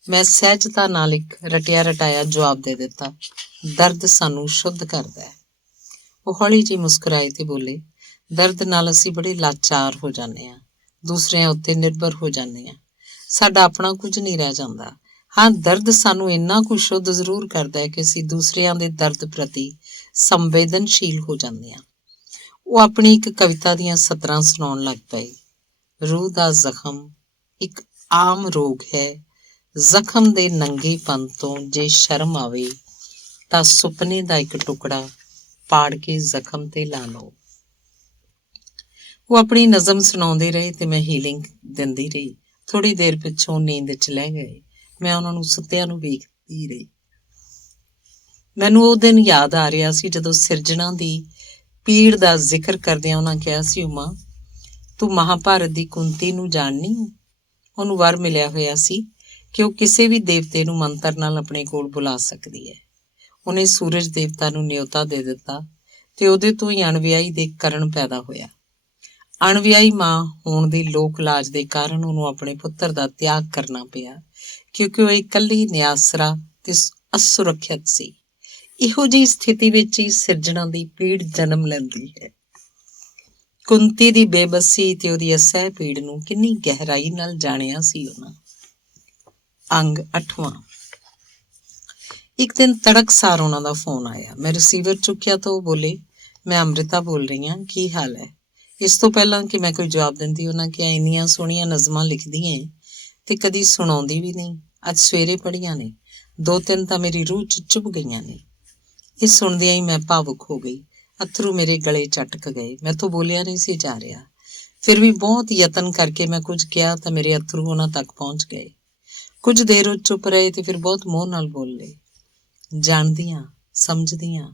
ਮੈਂ ਸਹਿਜਤਾ ਨਾਲ ਇੱਕ ਰਟਿਆ ਰਟਾਇਆ ਜਵਾਬ ਦੇ ਦਿੱਤਾ, ਦਰਦ ਸਾਨੂੰ ਸ਼ੁੱਧ ਕਰਦਾ ਹੈ। ਉਹ ਹੌਲੀ ਜਿਹੀ ਮੁਸਕਰਾਏ ਤੇ ਬੋਲੇ, ਦਰਦ ਨਾਲ ਅਸੀਂ ਬੜੇ ਲਾਚਾਰ ਹੋ ਜਾਂਦੇ ਹਾਂ, ਦੂਸਰਿਆਂ ਉੱਤੇ ਨਿਰਭਰ ਹੋ ਜਾਂਦੇ ਹਾਂ, ਸਾਡਾ ਆਪਣਾ ਕੁਝ ਨਹੀਂ ਰਹਿ ਜਾਂਦਾ। ਹਾਂ, ਦਰਦ ਸਾਨੂੰ ਇੰਨਾ ਕੁ ਸ਼ੁੱਧ ਜ਼ਰੂਰ ਕਰਦਾ ਹੈ ਕਿ ਅਸੀਂ ਦੂਸਰਿਆਂ ਦੇ ਦਰਦ ਪ੍ਰਤੀ ਸੰਵੇਦਨਸ਼ੀਲ ਹੋ ਜਾਂਦੇ ਹਾਂ। ਉਹ ਆਪਣੀ ਇੱਕ ਕਵਿਤਾ ਦੀਆਂ ਸਤਰਾਂ ਸੁਣਾਉਣ ਲੱਗ ਪਏ। ਰੂਹ ਦਾ ਜ਼ਖਮ ਇੱਕ ਆਮ ਰੋਗ ਹੈ, ਜ਼ਖਮ ਦੇ ਨੰਗੇਪਨ ਤੋਂ ਜੇ ਸ਼ਰਮ ਆਵੇ ਤਾਂ ਸੁਪਨੇ ਦਾ ਇੱਕ ਟੁਕੜਾ ਪਾੜ ਕੇ ਜ਼ਖਮ ਤੇ ਲਾ ਲਓ। ਉਹ ਆਪਣੀ ਨਜ਼ਮ ਸੁਣਾਉਂਦੇ ਰਹੇ ਤੇ ਮੈਂ ਹੀਲਿੰਗ ਦਿੰਦੀ ਰਹੀ। ਥੋੜੀ ਦੇਰ ਪਿੱਛੋਂ ਨੀਂਦ 'ਚ ਲੈ ਗਏ। ਮੈਂ ਉਹਨਾਂ ਨੂੰ ਸੁੱਤਿਆਂ ਨੂੰ ਵੇਖਦੀ ਰਹੀ। ਮੈਨੂੰ ਉਹ ਦਿਨ ਯਾਦ ਆ ਰਿਹਾ ਸੀ ਜਦੋਂ ਸਿਰਜਣਾ ਦੀ ਪੀੜ ਦਾ ਜ਼ਿਕਰ ਕਰਦਿਆਂ ਉਹਨਾਂ ਕਿਹਾ ਸੀ, ਉਮਾ, ਤੂੰ ਮਹਾਭਾਰਤ ਦੀ ਕੁੰਤੀ ਨੂੰ ਜਾਣਨੀ? ਉਹਨੂੰ ਵਰ ਮਿਲਿਆ ਹੋਇਆ ਸੀ ਕਿ ਉਹ ਕਿਸੇ ਵੀ ਦੇਵਤੇ ਨੂੰ ਮੰਤਰ ਨਾਲ ਆਪਣੇ ਕੋਲ ਬੁਲਾ ਸਕਦੀ ਹੈ। ਉਹਨੇ ਸੂਰਜ ਦੇਵਤਾ ਨੂੰ ਨਿਉਤਾ ਦੇ ਦਿੱਤਾ ਤੇ ਉਹਦੇ ਤੋਂ ਹੀ ਅਣਵਿਆਹੀ ਦੇ ਕਰਨ ਪੈਦਾ ਹੋਇਆ। ਅਣਵਿਆਹੀ ਮਾਂ ਹੋਣ ਦੀ ਲੋਕ ਲਾਜ ਦੇ ਕਾਰਨ ਉਹਨੂੰ ਆਪਣੇ ਪੁੱਤਰ ਦਾ ਤਿਆਗ ਕਰਨਾ ਪਿਆ, ਕਿਉਂਕਿ ਉਹ ਇਕੱਲੀ ਨਿਆਸਰਾ ਤੇ ਅਸੁਰੱਖਿਅਤ ਸੀ। ਇਹੋ ਜਿਹੀ ਸਥਿਤੀ ਵਿੱਚ ਹੀ ਸਿਰਜਣਾ ਦੀ ਪੀੜ ਜਨਮ ਲੈਂਦੀ ਹੈ। ਕੁੰਤੀ ਦੀ ਬੇਬਸੀ ਤੇ ਉਹਦੀ ਅਸਹਿ ਪੀੜ ਨੂੰ ਕਿੰਨੀ ਗਹਿਰਾਈ ਨਾਲ ਜਾਣਿਆ ਸੀ ਉਹਨਾਂ। ਅੰਗ 8ਵਾਂ। ਇੱਕ ਦਿਨ ਤੜਕਸਾਰ ਉਹਨਾਂ ਦਾ ਫੋਨ ਆਇਆ। ਮੈਂ ਰਿਸੀਵਰ ਚੁੱਕਿਆ ਤਾਂ ਉਹ ਬੋਲੇ, ਮੈਂ ਅੰਮ੍ਰਿਤਾ ਬੋਲ ਰਹੀ ਹਾਂ, ਕੀ ਹਾਲ ਹੈ? ਇਸ ਤੋਂ ਪਹਿਲਾਂ ਕਿ ਮੈਂ ਕੋਈ ਜਵਾਬ ਦਿੰਦੀ, ਉਹਨਾਂ ਕਿਹਾ, ਇੰਨੀਆਂ ਸੋਹਣੀਆਂ ਨਜ਼ਮਾਂ ਲਿਖਦੀ ਹੈ ਤੇ ਕਦੀ ਸੁਣਾਉਂਦੀ ਵੀ ਨਹੀਂ। ਅੱਜ ਸਵੇਰੇ ਪੜ੍ਹੀਆਂ ਨੇ, 2-3 ਤਾਂ ਮੇਰੀ ਰੂਹ 'ਚ ਚੁੱਭ ਗਈਆਂ ਨੇ। ਇਹ ਸੁਣਦਿਆਂ ਹੀ ਮੈਂ ਭਾਵੁਕ ਹੋ ਗਈ। ਅੱਥਰੂ ਮੇਰੇ ਗਲੇ ਚਟਕ ਗਏ। ਮੈਥੋਂ ਬੋਲਿਆ ਨਹੀਂ ਸੀ ਜਾ ਰਿਹਾ। ਫਿਰ ਵੀ ਬਹੁਤ ਯਤਨ ਕਰਕੇ ਮੈਂ ਕੁਝ ਕਿਹਾ ਤਾਂ ਮੇਰੇ ਅੱਥਰੂ ਉਹਨਾਂ ਤੱਕ ਪਹੁੰਚ ਗਏ। ਕੁਝ ਦੇਰ ਉਹ ਚੁੱਪ ਰਹੇ ਤੇ ਫਿਰ ਬਹੁਤ ਮੋਹ ਨਾਲ ਬੋਲੇ, ਜਾਣਦੀਆਂ, ਸਮਝਦੀਆਂ,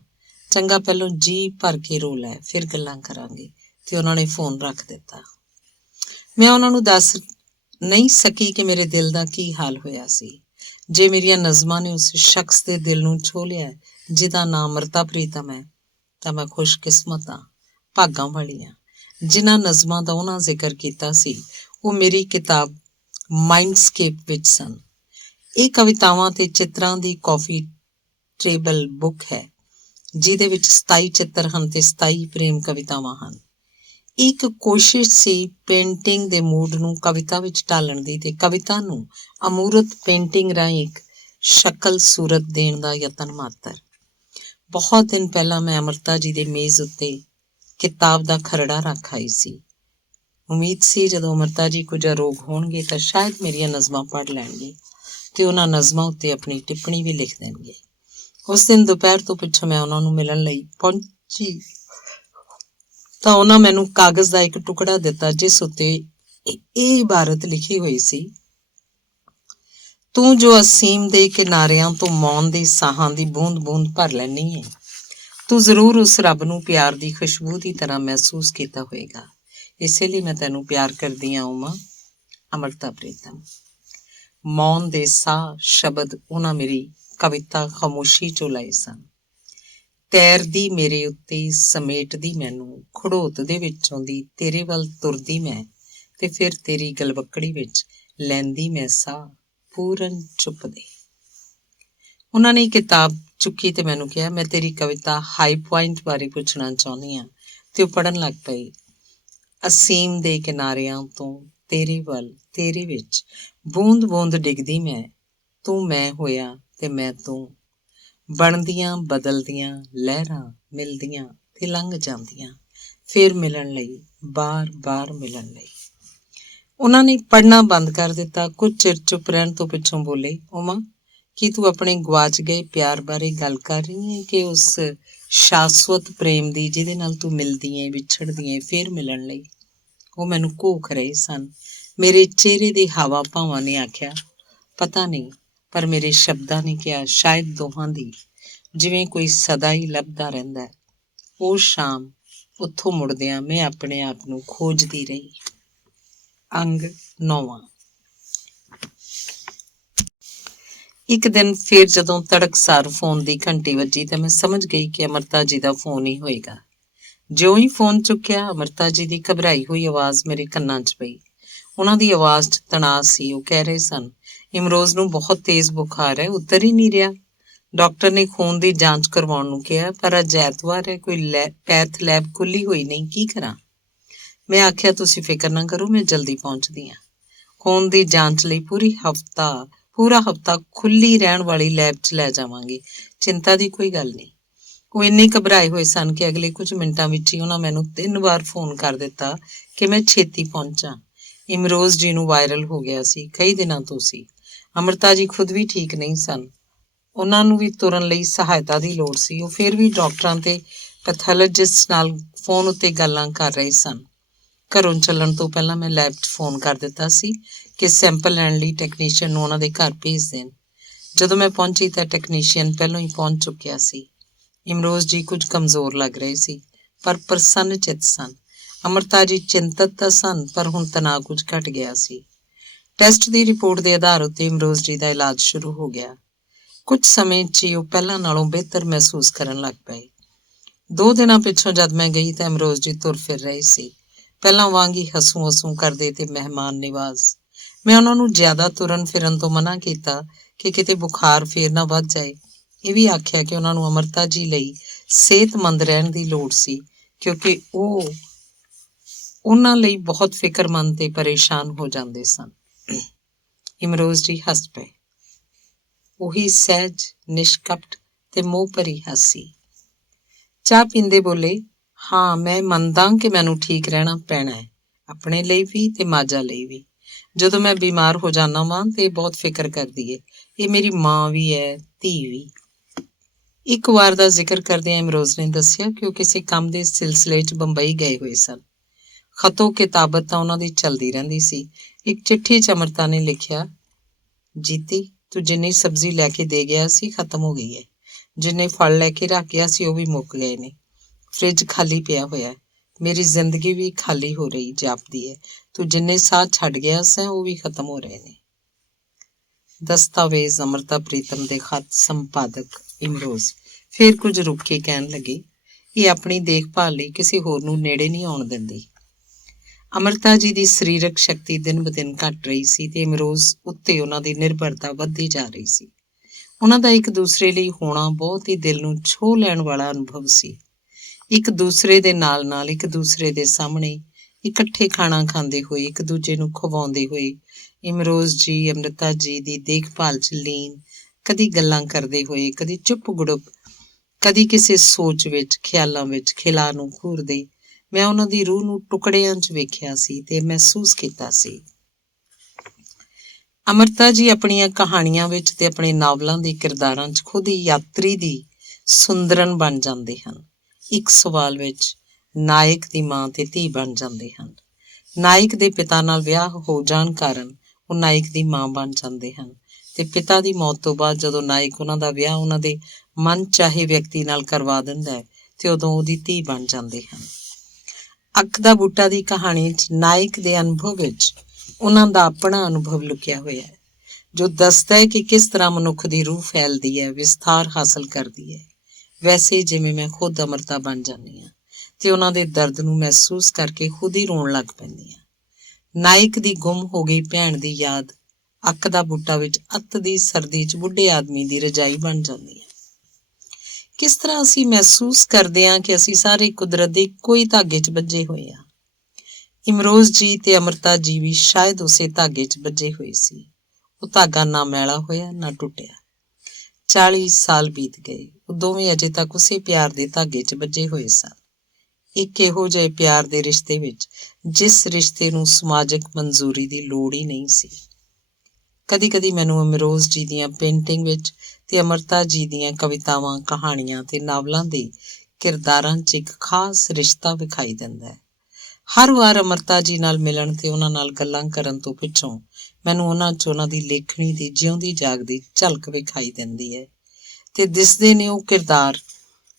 ਚੰਗਾ ਪਹਿਲੋਂ ਜੀ ਭਰ ਕੇ ਰੋ ਲੈ, ਫਿਰ ਗੱਲਾਂ ਕਰਾਂਗੇ। ਤੇ ਉਹਨਾਂ ਨੇ ਫੋਨ ਰੱਖ ਦਿੱਤਾ। ਮੈਂ ਉਹਨਾਂ ਨੂੰ ਦੱਸ ਨਹੀਂ ਸਕੀ ਕਿ ਮੇਰੇ ਦਿਲ ਦਾ ਕੀ ਹਾਲ ਹੋਇਆ ਸੀ। ਜੇ ਮੇਰੀਆਂ ਨਜ਼ਮਾਂ ਨੇ ਉਸ ਸ਼ਖਸ ਦੇ ਦਿਲ ਨੂੰ ਛੋਹ ਲਿਆ ਜਿਹਦਾ ਨਾਮ ਅਮ੍ਰਿਤਾ ਪ੍ਰੀਤਮ ਹੈ, ਤਾਂ ਮੈਂ ਖੁਸ਼ਕਿਸਮਤ ਹਾਂ, ਭਾਗਾਂ ਵਾਲੀ ਹਾਂ। ਜਿਨ੍ਹਾਂ ਨਜ਼ਮਾਂ ਦਾ ਉਹਨਾਂ ਜ਼ਿਕਰ ਕੀਤਾ ਸੀ ਉਹ ਮੇਰੀ ਕਿਤਾਬ ਮਾਈਂਡਸਕੇਪ ਵਿੱਚ ਸਨ। ਇਹ ਕਵਿਤਾਵਾਂ ਤੇ ਚਿੱਤਰਾਂ ਦੀ ਕਾਫੀ ਟੇਬਲ ਬੁੱਕ ਹੈ, ਜਿਹਦੇ ਵਿੱਚ 27 ਚਿੱਤਰ ਹਨ ਤੇ 27 ਪ੍ਰੇਮ ਕਵਿਤਾਵਾਂ ਹਨ। ਇੱਕ ਕੋਸ਼ਿਸ਼ ਸੀ ਪੇਂਟਿੰਗ ਦੇ ਮੂਡ ਨੂੰ ਕਵਿਤਾ ਵਿੱਚ ਢਾਲਣ ਦੀ ਤੇ ਕਵਿਤਾ ਨੂੰ ਅਮੂਰਤ ਪੇਂਟਿੰਗ ਰਾਹੀਂ ਇੱਕ ਸ਼ਕਲ ਸੂਰਤ ਦੇਣ ਦਾ ਯਤਨ ਮਾਤਰ। ਬਹੁਤ ਦਿਨ ਪਹਿਲਾਂ ਮੈਂ ਅਮ੍ਰਿਤਾ ਜੀ ਦੇ ਮੇਜ਼ ਉੱਤੇ ਕਿਤਾਬ ਦਾ ਖਰੜਾ ਰੱਖ ਆਈ ਸੀ। ਉਮੀਦ ਸੀ ਜਦੋਂ ਅਮ੍ਰਿਤਾ ਜੀ ਕੁਝ ਅਰੋਗ ਹੋਣਗੇ ਤਾਂ ਸ਼ਾਇਦ ਮੇਰੀਆਂ ਨਜ਼ਮਾਂ ਪੜ੍ਹ ਲੈਣਗੇ ਤੇ ਉਹਨਾਂ ਨਜ਼ਮਾਂ ਉੱਤੇ ਆਪਣੀ ਟਿੱਪਣੀ ਵੀ ਲਿਖ ਦੇਣਗੇ। ਉਸ ਦਿਨ ਦੁਪਹਿਰ ਤੋਂ ਪਿੱਛੋਂ ਮੈਂ ਉਹਨਾਂ ਨੂੰ ਮਿਲਣ ਲਈ ਪਹੁੰਚੀ ਤਾਂ ਉਹਨਾਂ ਮੈਨੂੰ ਕਾਗਜ਼ ਦਾ ਇੱਕ ਟੁਕੜਾ ਦਿੱਤਾ, ਜਿਸ ਉੱਤੇ ਇਹ ਇਬਾਰਤ ਲਿਖੀ ਹੋਈ ਸੀ, ਤੂੰ ਜੋ ਅਸੀਮ ਦੇ ਕਿਨਾਰਿਆਂ ਤੋਂ ਮੌਨ ਦੇ ਸਾਹਾਂ ਦੀ ਬੂੰਦ ਬੂੰਦ ਭਰ ਲੈਂਦੀ ਹੈ, ਤੂੰ ਜ਼ਰੂਰ ਉਸ ਰੱਬ ਨੂੰ ਪਿਆਰ ਦੀ ਖੁਸ਼ਬੂ ਦੀ ਤਰ੍ਹਾਂ ਮਹਿਸੂਸ ਕੀਤਾ ਹੋਏਗਾ। ਇਸੇ ਲਈ ਮੈਂ ਤੈਨੂੰ ਪਿਆਰ ਕਰਦੀ ਹਾਂ ਉਮਾ। ਅਮ੍ਰਿਤਾ ਪ੍ਰੀਤਮ। ਮੌਨ ਦੇ ਸਾਹ ਸ਼ਬਦ ਉਹਨਾਂ ਮੇਰੀ ਕਵਿਤਾ ਖਾਮੋਸ਼ੀ ਚੋਂ ਲਏ ਸਨ। ਤੈਰਦੀ ਮੇਰੇ ਉੱਤੇ ਸਮੇਟਦੀ ਮੈਨੂੰ, ਖੜੋਤ ਦੇ ਵਿੱਚੋਂ ਦੀ ਤੇਰੇ ਵੱਲ ਤੁਰਦੀ ਮੈਂ, ਤੇ ਫਿਰ ਤੇਰੀ ਗਲਵੱਕੜੀ ਵਿੱਚ ਲੈਂਦੀ ਮੈਂ ਸਾਹ ਪੂਰਨ ਚੁੱਪ ਦੇ। ਉਹਨਾਂ ਨੇ ਕਿਤਾਬ ਚੁੱਕੀ ਤੇ ਮੈਨੂੰ ਕਿਹਾ, ਮੈਂ ਤੇਰੀ ਕਵਿਤਾ ਹਾਈ ਪੁਆਇੰਟ ਬਾਰੇ ਪੁੱਛਣਾ ਚਾਹੁੰਦੀ ਹਾਂ। ਤੇ ਉਹ ਪੜ੍ਹਨ ਲੱਗ ਪਈ। ਅਸੀਮ ਦੇ ਕਿਨਾਰਿਆਂ ਤੋਂ ਤੇਰੇ ਵੱਲ, ਤੇਰੇ ਵਿੱਚ ਬੂੰਦ ਬੂੰਦ ਡਿੱਗਦੀ ਮੈਂ, ਤੂੰ ਮੈਂ ਹੋਇਆ ਤੇ ਮੈਂ ਤੂੰ, ਬਣਦੀਆਂ ਬਦਲਦੀਆਂ ਲਹਿਰਾਂ ਮਿਲਦੀਆਂ ਤੇ ਲੰਘ ਜਾਂਦੀਆਂ, ਫਿਰ ਮਿਲਣ ਲਈ, ਬਾਰ-ਬਾਰ ਮਿਲਣ ਲਈ। ਉਹਨਾਂ ਨੇ ਪੜ੍ਹਨਾ ਬੰਦ ਕਰ ਦਿੱਤਾ। ਕੁਝ ਚਿਰ ਚੁੱਪ ਰਹਿਣ ਤੋਂ ਪਿੱਛੋਂ ਬੋਲੇ, ਉਮਾ, ਕੀ ਤੂੰ ਆਪਣੇ ਗੁਆਚ ਗਏ ਪਿਆਰ ਬਾਰੇ ਗੱਲ ਕਰ ਰਹੀ ਹੈ ਕਿ ਉਸ ਸ਼ਾਸ਼ਵਤ ਪ੍ਰੇਮ ਦੀ ਜਿਹਦੇ ਨਾਲ ਤੂੰ ਮਿਲਦੀ ਹੈ, ਵਿਛੜਦੀ ਹੈ, ਫਿਰ ਮਿਲਣ ਲਈ? ਉਹ ਮੈਨੂੰ ਘੂਕ ਰਹੇ ਸਨ। ਮੇਰੇ ਚਿਹਰੇ ਦੇ ਹਾਵਾਂ ਭਾਵਾਂ ਨੇ ਆਖਿਆ, ਪਤਾ ਨਹੀਂ, ਪਰ ਮੇਰੇ ਸ਼ਬਦਾਂ ਨੇ ਕਿਹਾ, ਸ਼ਾਇਦ ਦੋਹਾਂ ਦੀ, ਜਿਵੇਂ ਕੋਈ ਸਦਾ ਹੀ ਲੱਭਦਾ ਰਹਿੰਦਾ ਹੈ। ਉਹ ਸ਼ਾਮ ਉੱਥੋਂ ਮੁੜਦਿਆਂ ਮੈਂ ਆਪਣੇ ਆਪ ਨੂੰ ਖੋਜਦੀ ਰਹੀ। ਅੰਗ 9। ਇੱਕ ਦਿਨ ਫਿਰ ਜਦੋਂ ਤੜਕਸਾਰ ਫੋਨ ਦੀ ਘੰਟੀ ਵੱਜੀ ਤਾਂ ਮੈਂ ਸਮਝ ਗਈ ਕਿ ਅਮਰਤਾ ਜੀ ਦਾ ਫੋਨ ਹੀ ਹੋਏਗਾ। ਜਿਉਂ ਹੀ ਫੋਨ ਚੁੱਕਿਆ, ਅਮਰਤਾ ਜੀ ਦੀ ਘਬਰਾਈ ਹੋਈ ਆਵਾਜ਼ ਮੇਰੇ ਕੰਨਾਂ 'ਚ ਪਈ। ਉਹਨਾਂ ਦੀ ਆਵਾਜ਼ 'ਚ ਤਣਾਅ ਸੀ। ਉਹ ਕਹਿ ਰਹੇ ਸਨ, ਇਮਰੋਜ਼ ਨੂੰ ਬਹੁਤ ਤੇਜ਼ ਬੁਖਾਰ ਹੈ, ਉਤਰ ਹੀ ਨਹੀਂ ਰਿਹਾ। ਡਾਕਟਰ ਨੇ ਖੂਨ ਦੀ ਜਾਂਚ ਕਰਵਾਉਣ ਨੂੰ ਕਿਹਾ, ਪਰ ਅੱਜ ਐਤਵਾਰ ਹੈ, ਕੋਈ ਪੈਥ ਲੈਬ ਖੁੱਲੀ ਹੋਈ ਨਹੀਂ, ਕੀ ਕਰਾਂ? ਮੈਂ ਆਖਿਆ, ਤੁਸੀਂ ਫਿਕਰ ਨਾ ਕਰੋ, ਮੈਂ ਜਲਦੀ ਪਹੁੰਚਦੀ ਹਾਂ। ਖੂਨ ਦੀ ਜਾਂਚ ਲਈ ਪੂਰਾ ਹਫ਼ਤਾ ਖੁੱਲੀ ਰਹਿਣ ਵਾਲੀ ਲੈਬ 'ਚ ਲੈ ਜਾਵਾਂਗੇ, ਚਿੰਤਾ ਦੀ ਕੋਈ ਗੱਲ ਨਹੀਂ। ਉਹ ਇੰਨੇ ਘਬਰਾਏ ਹੋਏ ਸਨ ਕਿ ਅਗਲੇ ਕੁਝ ਮਿੰਟਾਂ ਵਿੱਚ ਹੀ ਉਹਨਾਂ ਮੈਨੂੰ 3 ਵਾਰ ਫੋਨ ਕਰ ਦਿੱਤਾ ਕਿ ਮੈਂ ਛੇਤੀ ਪਹੁੰਚਾਂ। ਇਮਰੋਜ਼ ਜੀ ਨੂੰ ਵਾਇਰਲ ਹੋ ਗਿਆ ਸੀ, ਕਈ ਦਿਨਾਂ ਤੋਂ ਸੀ। ਅਮਰਤਾ ਜੀ ਖੁਦ ਵੀ ਠੀਕ ਨਹੀਂ ਸਨ, ਉਹਨਾਂ ਨੂੰ ਵੀ ਤੁਰਨ ਲਈ ਸਹਾਇਤਾ ਦੀ ਲੋੜ ਸੀ। ਉਹ ਫਿਰ ਵੀ ਡਾਕਟਰਾਂ ਤੇ ਪੈਥੋਲੋਜਿਸਟ ਨਾਲ ਫੋਨ ਉੱਤੇ ਗੱਲਾਂ ਕਰ ਰਹੇ ਸਨ। ਘਰੋਂ ਚੱਲਣ ਤੋਂ ਪਹਿਲਾਂ ਮੈਂ ਲੈਬ 'ਚ ਫੋਨ ਕਰ ਦਿੱਤਾ ਸੀ ਕਿ ਸੈਂਪਲ ਲੈਣ ਲਈ ਟੈਕਨੀਸ਼ੀਅਨ ਨੂੰ ਉਹਨਾਂ ਦੇ ਘਰ ਭੇਜ ਦੇਣ। ਜਦੋਂ ਮੈਂ ਪਹੁੰਚੀ ਤਾਂ ਟੈਕਨੀਸ਼ੀਅਨ ਪਹਿਲਾਂ ਹੀ ਪਹੁੰਚ ਚੁੱਕਿਆ ਸੀ। ਇਮਰੋਜ਼ ਜੀ ਕੁਝ ਕਮਜ਼ੋਰ ਲੱਗ ਰਹੇ ਸੀ, ਪਰ ਪ੍ਰਸੰਨ ਚਿੱਤ ਸਨ। ਅਮਰਤਾ ਜੀ ਚਿੰਤਤ ਤਾਂ ਸਨ, ਪਰ ਹੁਣ ਤਣਾਅ ਕੁਝ ਘਟ ਗਿਆ ਸੀ। ਟੈਸਟ ਦੀ ਰਿਪੋਰਟ ਦੇ ਆਧਾਰ ਉੱਤੇ ਇਮਰੋਜ਼ ਜੀ ਦਾ ਇਲਾਜ ਸ਼ੁਰੂ ਹੋ ਗਿਆ। ਕੁਝ ਸਮੇਂ 'ਚ ਹੀ ਉਹ ਪਹਿਲਾਂ ਨਾਲੋਂ ਬਿਹਤਰ ਮਹਿਸੂਸ ਕਰਨ ਲੱਗ ਪਏ। 2 ਦਿਨਾਂ ਪਿੱਛੋਂ ਜਦ ਮੈਂ ਗਈ ਤਾਂ ਇਮਰੋਜ਼ ਜੀ ਤੁਰ ਫਿਰ ਰਹੇ ਸੀ, ਪਹਿਲਾਂ ਵਾਂਗ ਹੀ ਹਸੂੰ ਕਰਦੇ ਤੇ ਮਹਿਮਾਨ ਨਿਵਾਜ਼। ਮੈਂ ਉਹਨਾਂ ਨੂੰ ਜ਼ਿਆਦਾ ਤੁਰਨ ਫਿਰਨ ਤੋਂ ਮਨ੍ਹਾ ਕੀਤਾ ਕਿ ਕਿਤੇ ਬੁਖਾਰ ਫੇਰ ਨਾ ਵੱਧ ਜਾਏ। ਇਹ ਵੀ ਆਖਿਆ ਕਿ ਉਹਨਾਂ ਨੂੰ ਅਮਰਤਾ ਜੀ ਲਈ ਸਿਹਤਮੰਦ ਰਹਿਣ ਦੀ ਲੋੜ ਸੀ, ਕਿਉਂਕਿ ਉਹ ਉਹਨਾਂ ਲਈ ਬਹੁਤ ਫਿਕਰਮੰਦ ਤੇ ਪਰੇਸ਼ਾਨ ਹੋ ਜਾਂਦੇ ਸਨ। ਇਮਰੋਜ਼ ਜੀ ਹੱਸ ਪਏ। ਉਹੀ ਸਹਿਜ, ਨਿਸ਼ਕਪਟ ਤੇ ਮੋਹ ਭਰੀ ਹਾਸੀ। ਚਾਹ ਪੀਂਦੇ ਬੋਲੇ, ਹਾਂ, ਮੈਂ ਮੰਨਦਾ ਕਿ ਮੈਨੂੰ ਠੀਕ ਰਹਿਣਾ ਪੈਣਾ ਹੈ, ਆਪਣੇ ਲਈ ਵੀ ਤੇ ਮਾਜਾ ਲਈ ਵੀ। ਜਦੋਂ ਮੈਂ ਬਿਮਾਰ ਹੋ ਜਾਂਦਾ ਵਾਂ ਤੇ ਬਹੁਤ ਫਿਕਰ ਕਰਦੀ ਏ। ਇਹ ਮੇਰੀ ਮਾਂ ਵੀ ਹੈ, ਧੀ ਵੀ। ਇੱਕ ਵਾਰ ਦਾ ਜ਼ਿਕਰ ਕਰਦਿਆਂ ਇਮਰੋਜ਼ ਨੇ ਦੱਸਿਆ ਕਿ ਉਹ ਕਿਸੇ ਕੰਮ ਦੇ ਸਿਲਸਿਲੇ 'ਚ ਬੰਬਈ ਗਏ ਹੋਏ ਸਨ। ਖਤੋ ਕਿਤਾਬਤ ਤਾਂ ਉਹਨਾਂ ਦੀ ਚੱਲਦੀ ਰਹਿੰਦੀ ਸੀ। ਇੱਕ ਚਿੱਠੀ 'ਚ ਅਮਰਤਾ ਨੇ ਲਿਖਿਆ, ਜੀਤੀ, ਤੂੰ ਜਿੰਨੀ ਸਬਜ਼ੀ ਲੈ ਕੇ ਦੇ ਗਿਆ ਸੀ ਖਤਮ ਹੋ ਗਈ ਹੈ। ਜਿੰਨੇ ਫਲ ਲੈ ਕੇ ਰੱਖ ਗਿਆ ਸੀ ਉਹ ਵੀ ਮੁੱਕ ਗਏ ਨੇ। ਫਰਿੱਜ ਖਾਲੀ ਪਿਆ ਹੋਇਆ ਹੈ। ਮੇਰੀ ਜ਼ਿੰਦਗੀ ਵੀ ਖਾਲੀ ਹੋ ਰਹੀ ਜਾਪਦੀ ਹੈ। ਤੂੰ ਜਿੰਨੇ ਸਾਹ ਛੱਡ ਗਿਆ ਸੈਂ ਉਹ ਵੀ ਖਤਮ ਹੋ ਰਹੇ ਨੇ। ਦਸਤਾਵੇਜ਼ ਅਮਰਤਾ ਪ੍ਰੀਤਮ ਦੇ ਖਤ। ਸੰਪਾਦਕ ਇਮਰੋਜ਼। ਫਿਰ ਕੁਝ ਰੁਕ ਕੇ ਕਹਿਣ ਲੱਗੇ, ਇਹ ਆਪਣੀ ਦੇਖਭਾਲ ਲਈ ਕਿਸੇ ਹੋਰ ਨੂੰ ਨੇੜੇ ਨਹੀਂ ਆਉਣ ਦਿੰਦੀ। ਅਮਰਤਾ ਜੀ ਦੀ ਸਰੀਰਕ ਸ਼ਕਤੀ ਦਿਨ ਬ ਦਿਨ ਘਟ ਰਹੀ ਸੀ ਤੇ ਇਮਰੋਜ਼ ਉੱਤੇ ਉਹਨਾਂ ਦੀ ਨਿਰਭਰਤਾ ਵੱਧਦੀ ਜਾ ਰਹੀ ਸੀ। ਉਹਨਾਂ ਦਾ ਇੱਕ ਦੂਸਰੇ ਲਈ ਹੋਣਾ ਬਹੁਤ ਹੀ ਦਿਲ ਨੂੰ ਛੋਹ ਲੈਣ ਵਾਲਾ ਅਨੁਭਵ ਸੀ। ਇੱਕ ਦੂਸਰੇ ਦੇ ਨਾਲ ਇੱਕ ਦੂਸਰੇ ਦੇ ਸਾਹਮਣੇ ਇਕੱਠੇ ਖਾਣਾ ਖਾਂਦੇ ਹੋਏ, ਇੱਕ ਦੂਜੇ ਨੂੰ ਖਵਾਉਂਦੇ ਹੋਏ, ਇਮਰੋਜ਼ ਜੀ ਅਮਰਤਾ ਜੀ ਦੀ ਦੇਖਭਾਲ 'ਚ ਲੀਨ, ਕਦੀ ਗੱਲਾਂ ਕਰਦੇ ਹੋਏ, ਕਦੀ ਚੁੱਪ ਗੁੜਪ, ਕਦੀ ਕਿਸੇ ਸੋਚ ਵਿੱਚ, ਖਿਆਲਾਂ ਵਿੱਚ ਖਿਲਾ ਨੂੰ ਘੂਰਦੇ। ਮੈਂ ਉਹਨਾਂ ਦੀ ਰੂਹ ਨੂੰ ਟੁਕੜਿਆਂ 'ਚ ਵੇਖਿਆ ਸੀ ਤੇ ਮਹਿਸੂਸ ਕੀਤਾ ਸੀ। ਅਮਰਤਾ ਜੀ ਆਪਣੀਆਂ ਕਹਾਣੀਆਂ ਵਿੱਚ ਤੇ ਆਪਣੇ ਨਾਵਲਾਂ ਦੇ ਕਿਰਦਾਰਾਂ 'ਚ ਖੁਦ ਹੀ ਯਾਤਰੀ ਦੀ ਸੁੰਦਰਨ ਬਣ ਜਾਂਦੇ ਹਨ। ਇੱਕ ਸਵਾਲ ਵਿੱਚ ਨਾਇਕ ਦੀ ਮਾਂ ਤੇ ਧੀ ਬਣ ਜਾਂਦੇ ਹਨ। ਨਾਇਕ ਦੇ ਪਿਤਾ ਨਾਲ ਵਿਆਹ ਹੋ ਜਾਣ ਕਾਰਨ ਉਹ ਨਾਇਕ ਦੀ ਮਾਂ ਬਣ ਜਾਂਦੇ ਹਨ ਤੇ ਪਿਤਾ ਦੀ ਮੌਤ ਤੋਂ ਬਾਅਦ ਜਦੋਂ ਨਾਇਕ ਉਹਨਾਂ ਦਾ ਵਿਆਹ ਉਹਨਾਂ ਦੇ ਮਨ ਚਾਹੇ ਵਿਅਕਤੀ ਨਾਲ ਕਰਵਾ ਦਿੰਦਾ ਹੈ ਤੇ ਉਦੋਂ ਉਹਦੀ ਧੀ ਬਣ ਜਾਂਦੇ ਹਨ। ਅੱਖ ਦਾ ਬੂਟਾ ਦੀ ਕਹਾਣੀ 'ਚ ਨਾਇਕ ਦੇ ਅਨੁਭਵ ਵਿੱਚ ਉਹਨਾਂ ਦਾ ਆਪਣਾ ਅਨੁਭਵ ਲੁਕਿਆ ਹੋਇਆ ਹੈ, ਜੋ ਦੱਸਦਾ ਹੈ ਕਿ ਕਿਸ ਤਰ੍ਹਾਂ ਮਨੁੱਖ ਦੀ ਰੂਹ ਫੈਲਦੀ ਹੈ, ਵਿਸਥਾਰ ਹਾਸਲ ਕਰਦੀ ਹੈ। ਵੈਸੇ ਜਿਵੇਂ ਮੈਂ ਖੁਦ ਅਮਰਤਾ ਬਣ ਜਾਂਦੀ ਹਾਂ ਤੇ ਉਹਨਾਂ ਦੇ ਦਰਦ ਨੂੰ ਮਹਿਸੂਸ ਕਰਕੇ ਖੁਦ ਹੀ ਰੋਣ ਲੱਗ ਪੈਂਦੀ ਹਾਂ। ਨਾਇਕ ਦੀ ਗੁੰਮ ਹੋ ਗਈ ਭੈਣ ਦੀ ਯਾਦ ਅੱਖ ਦਾ ਬੂਟਾ ਵਿੱਚ ਅੱਤ ਦੀ ਸਰਦੀ 'ਚ ਬੁੱਢੇ ਆਦਮੀ ਦੀ ਰਜਾਈ ਬਣ ਜਾਂਦੀ ਹੈ। ਕਿਸ ਤਰ੍ਹਾਂ ਅਸੀਂ ਮਹਿਸੂਸ ਕਰਦੇ ਹਾਂ ਕਿ ਅਸੀਂ ਸਾਰੇ ਕੁਦਰਤ ਦੇ ਇੱਕੋ ਹੀ ਧਾਗੇ 'ਚ ਬੱਝੇ ਹੋਏ ਹਾਂ। ਇਮਰੋਜ਼ ਜੀ ਤੇ ਅਮਰਤਾ ਜੀ ਵੀ ਸ਼ਾਇਦ ਉਸੇ ਧਾਗੇ 'ਚ ਬੱਝੇ ਹੋਏ ਸੀ। ਉਹ ਧਾਗਾ ਨਾ ਮੈਲਾ ਹੋਇਆ ਨਾ ਟੁੱਟਿਆ। 40 ਸਾਲ ਬੀਤ ਗਏ। ਉਹ ਦੋਵੇਂ ਅਜੇ ਤੱਕ ਉਸੇ ਪਿਆਰ ਦੇ ਧਾਗੇ 'ਚ ਬੱਝੇ ਹੋਏ ਸਨ। ਇੱਕ ਇਹੋ ਜਿਹੇ ਪਿਆਰ ਦੇ ਰਿਸ਼ਤੇ ਵਿੱਚ ਜਿਸ ਰਿਸ਼ਤੇ ਨੂੰ ਸਮਾਜਿਕ ਮਨਜ਼ੂਰੀ ਦੀ ਲੋੜ ਹੀ ਨਹੀਂ ਸੀ। ਕਦੀ ਕਦੀ ਮੈਨੂੰ ਇਮਰੋਜ਼ ਜੀ ਦੀਆਂ ਪੇਂਟਿੰਗ ਵਿੱਚ ਤੇ ਅਮਰਤਾ ਜੀ ਦੀਆਂ ਕਵਿਤਾਵਾਂ, ਕਹਾਣੀਆਂ ਤੇ ਨਾਵਲਾਂ ਦੇ ਕਿਰਦਾਰਾਂ 'ਚ ਇੱਕ ਖਾਸ ਰਿਸ਼ਤਾ ਵਿਖਾਈ ਦਿੰਦਾ ਹੈ। ਹਰ ਵਾਰ ਅਮਰਤਾ ਜੀ ਨਾਲ ਮਿਲਣ ਤੇ ਉਹਨਾਂ ਨਾਲ ਗੱਲਾਂ ਕਰਨ ਤੋਂ ਪਿੱਛੋਂ ਮੈਨੂੰ ਉਹਨਾਂ 'ਚ ਉਹਨਾਂ ਦੀ ਲੇਖਣੀ ਦੀ ਜਿਉਂਦੀ ਜਾਗਦੀ ਝਲਕ ਵਿਖਾਈ ਦਿੰਦੀ ਹੈ ਤੇ ਦਿਸਦੇ ਨੇ ਉਹ ਕਿਰਦਾਰ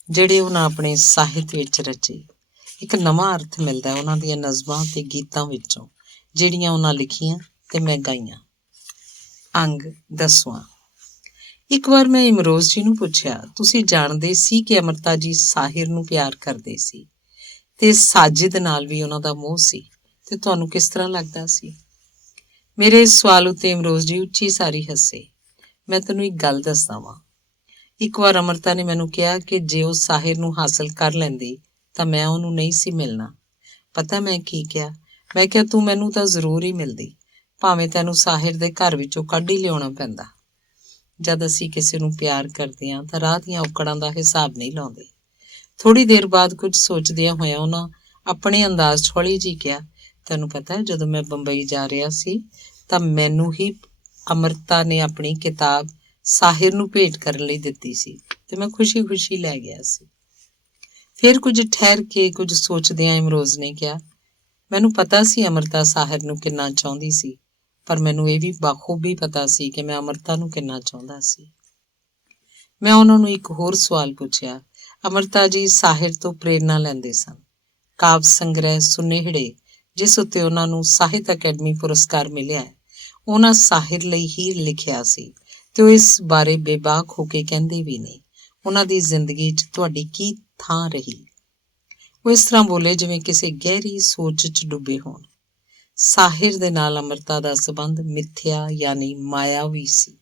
ਜਿਹੜੇ ਉਹਨਾਂ ਆਪਣੇ ਸਾਹਿਤ ਵਿੱਚ ਰਚੇ। ਇੱਕ ਨਵਾਂ ਅਰਥ ਮਿਲਦਾ ਉਹਨਾਂ ਦੀਆਂ ਨਜ਼ਮਾਂ ਤੇ ਗੀਤਾਂ ਵਿੱਚੋਂ, ਜਿਹੜੀਆਂ ਉਹਨਾਂ ਲਿਖੀਆਂ ਤੇ ਮੈਂ ਗਾਈਆਂ। ਅੰਗ 10ਵਾਂ। ਇੱਕ ਵਾਰ ਮੈਂ ਇਮਰੋਜ਼ ਜੀ ਨੂੰ ਪੁੱਛਿਆ, ਤੁਸੀਂ ਜਾਣਦੇ ਸੀ ਕਿ ਅੰਮ੍ਰਿਤਾ ਜੀ ਸਾਹਿਰ ਨੂੰ ਪਿਆਰ ਕਰਦੇ ਸੀ ਤੇ ਸਾਜਿਦ ਨਾਲ ਵੀ ਉਹਨਾਂ ਦਾ ਮੋਹ ਸੀ, ਤੇ ਤੁਹਾਨੂੰ ਕਿਸ ਤਰ੍ਹਾਂ ਲੱਗਦਾ ਸੀ? ਮੇਰੇ ਇਸ ਸਵਾਲ ਉੱਤੇ ਇਮਰੋਜ਼ ਜੀ ਉੱਚੀ ਸਾਰੀ ਹੱਸੇ। ਮੈਂ ਤੈਨੂੰ ਇੱਕ ਗੱਲ ਦੱਸਦਾ ਵਾਂ। ਇੱਕ ਵਾਰ ਅੰਮ੍ਰਿਤਾ ਨੇ ਮੈਨੂੰ ਕਿਹਾ ਕਿ ਜੇ ਉਹ ਸਾਹਿਰ ਨੂੰ ਹਾਸਲ ਕਰ ਲੈਂਦੀ ਤਾਂ ਮੈਂ ਉਹਨੂੰ ਨਹੀਂ ਸੀ ਮਿਲਣਾ। ਪਤਾ ਮੈਂ ਕੀ ਕਿਹਾ? ਮੈਂ ਕਿਹਾ ਤੂੰ ਮੈਨੂੰ ਤਾਂ ਜ਼ਰੂਰ ਹੀ ਮਿਲਦੀ, ਭਾਵੇਂ ਤੈਨੂੰ ਸਾਹਿਰ ਦੇ ਘਰ ਵਿੱਚੋਂ ਕੱਢ ਹੀ ਲਿਆਉਣਾ ਪੈਂਦਾ। ਜਦ ਅਸੀਂ ਕਿਸੇ ਨੂੰ ਪਿਆਰ ਕਰਦੇ ਹਾਂ ਤਾਂ ਰਾਹ ਦੀਆਂ ਔਕੜਾਂ ਦਾ ਹਿਸਾਬ ਨਹੀਂ ਲਾਉਂਦੇ। ਥੋੜ੍ਹੀ ਦੇਰ ਬਾਅਦ ਕੁਝ ਸੋਚਦਿਆਂ ਹੋਇਆਂ ਉਹਨਾਂ ਆਪਣੇ ਅੰਦਾਜ਼ 'ਚ ਹੌਲੀ ਜਿਹੀ ਕਿਹਾ, ਤੈਨੂੰ ਪਤਾ ਹੈ ਜਦੋਂ ਮੈਂ ਬੰਬਈ ਜਾ ਰਿਹਾ ਸੀ ਤਾਂ ਮੈਨੂੰ ਹੀ ਅੰਮ੍ਰਿਤਾ ਨੇ ਆਪਣੀ ਕਿਤਾਬ ਸਾਹਿਰ ਨੂੰ ਭੇਟ ਕਰਨ ਲਈ ਦਿੱਤੀ ਸੀ ਤੇ ਮੈਂ ਖੁਸ਼ੀ-ਖੁਸ਼ੀ ਲੈ ਗਿਆ ਸੀ। ਫਿਰ ਕੁਝ ਠਹਿਰ ਕੇ ਕੁਝ ਸੋਚਦਿਆਂ ਇਮਰੋਜ਼ ਨੇ ਕਿਹਾ, ਮੈਨੂੰ ਪਤਾ ਸੀ ਅੰਮ੍ਰਿਤਾ ਸਾਹਿਰ ਨੂੰ ਕਿੰਨਾ ਚਾਹੁੰਦੀ ਸੀ, ਪਰ ਮੈਨੂੰ ਇਹ ਵੀ ਬਾਖੂਬੀ ਪਤਾ ਸੀ ਕਿ ਮੈਂ ਅੰਮ੍ਰਿਤਾ ਨੂੰ ਕਿੰਨਾ ਚਾਹੁੰਦਾ ਸੀ। ਮੈਂ ਉਹਨਾਂ ਨੂੰ ਇੱਕ ਹੋਰ ਸਵਾਲ ਪੁੱਛਿਆ। ਅੰਮ੍ਰਿਤਾ ਜੀ ਸਾਹਿਰ ਤੋਂ ਪ੍ਰੇਰਨਾ ਲੈਂਦੇ ਸਨ। ਕਾਵਿ ਸੰਗ੍ਰਹਿ ਸੁਨੇਹੜੇ, ਜਿਸ ਉੱਤੇ ਉਹਨਾਂ ਨੂੰ ਸਾਹਿਤ ਅਕੈਡਮੀ ਪੁਰਸਕਾਰ ਮਿਲਿਆ ਹੈ, ਉਹਨਾਂ ਸਾਹਿਰ ਲਈ ਹੀ ਲਿਖਿਆ ਸੀ ਤੇ ਉਹ ਇਸ ਬਾਰੇ ਬੇਬਾਕ ਹੋ ਕੇ ਕਹਿੰਦੇ ਵੀ ਨੇ। ਉਹਨਾਂ ਦੀ ਜ਼ਿੰਦਗੀ 'ਚ ਤੁਹਾਡੀ ਕੀ ਥਾਂ ਰਹੀ? ਉਹ ਇਸ ਤਰ੍ਹਾਂ ਬੋਲੇ ਜਿਵੇਂ ਕਿਸੇ ਗਹਿਰੀ ਸੋਚ 'ਚ ਡੁੱਬੇ ਹੋਣ। ਸਾਹਿਰ ਦੇ ਨਾਲ ਅੰਮ੍ਰਿਤਾ ਦਾ ਸੰਬੰਧ ਮਿੱਥਿਆ ਯਾਨੀ ਮਾਇਆਵੀ ਸੀ।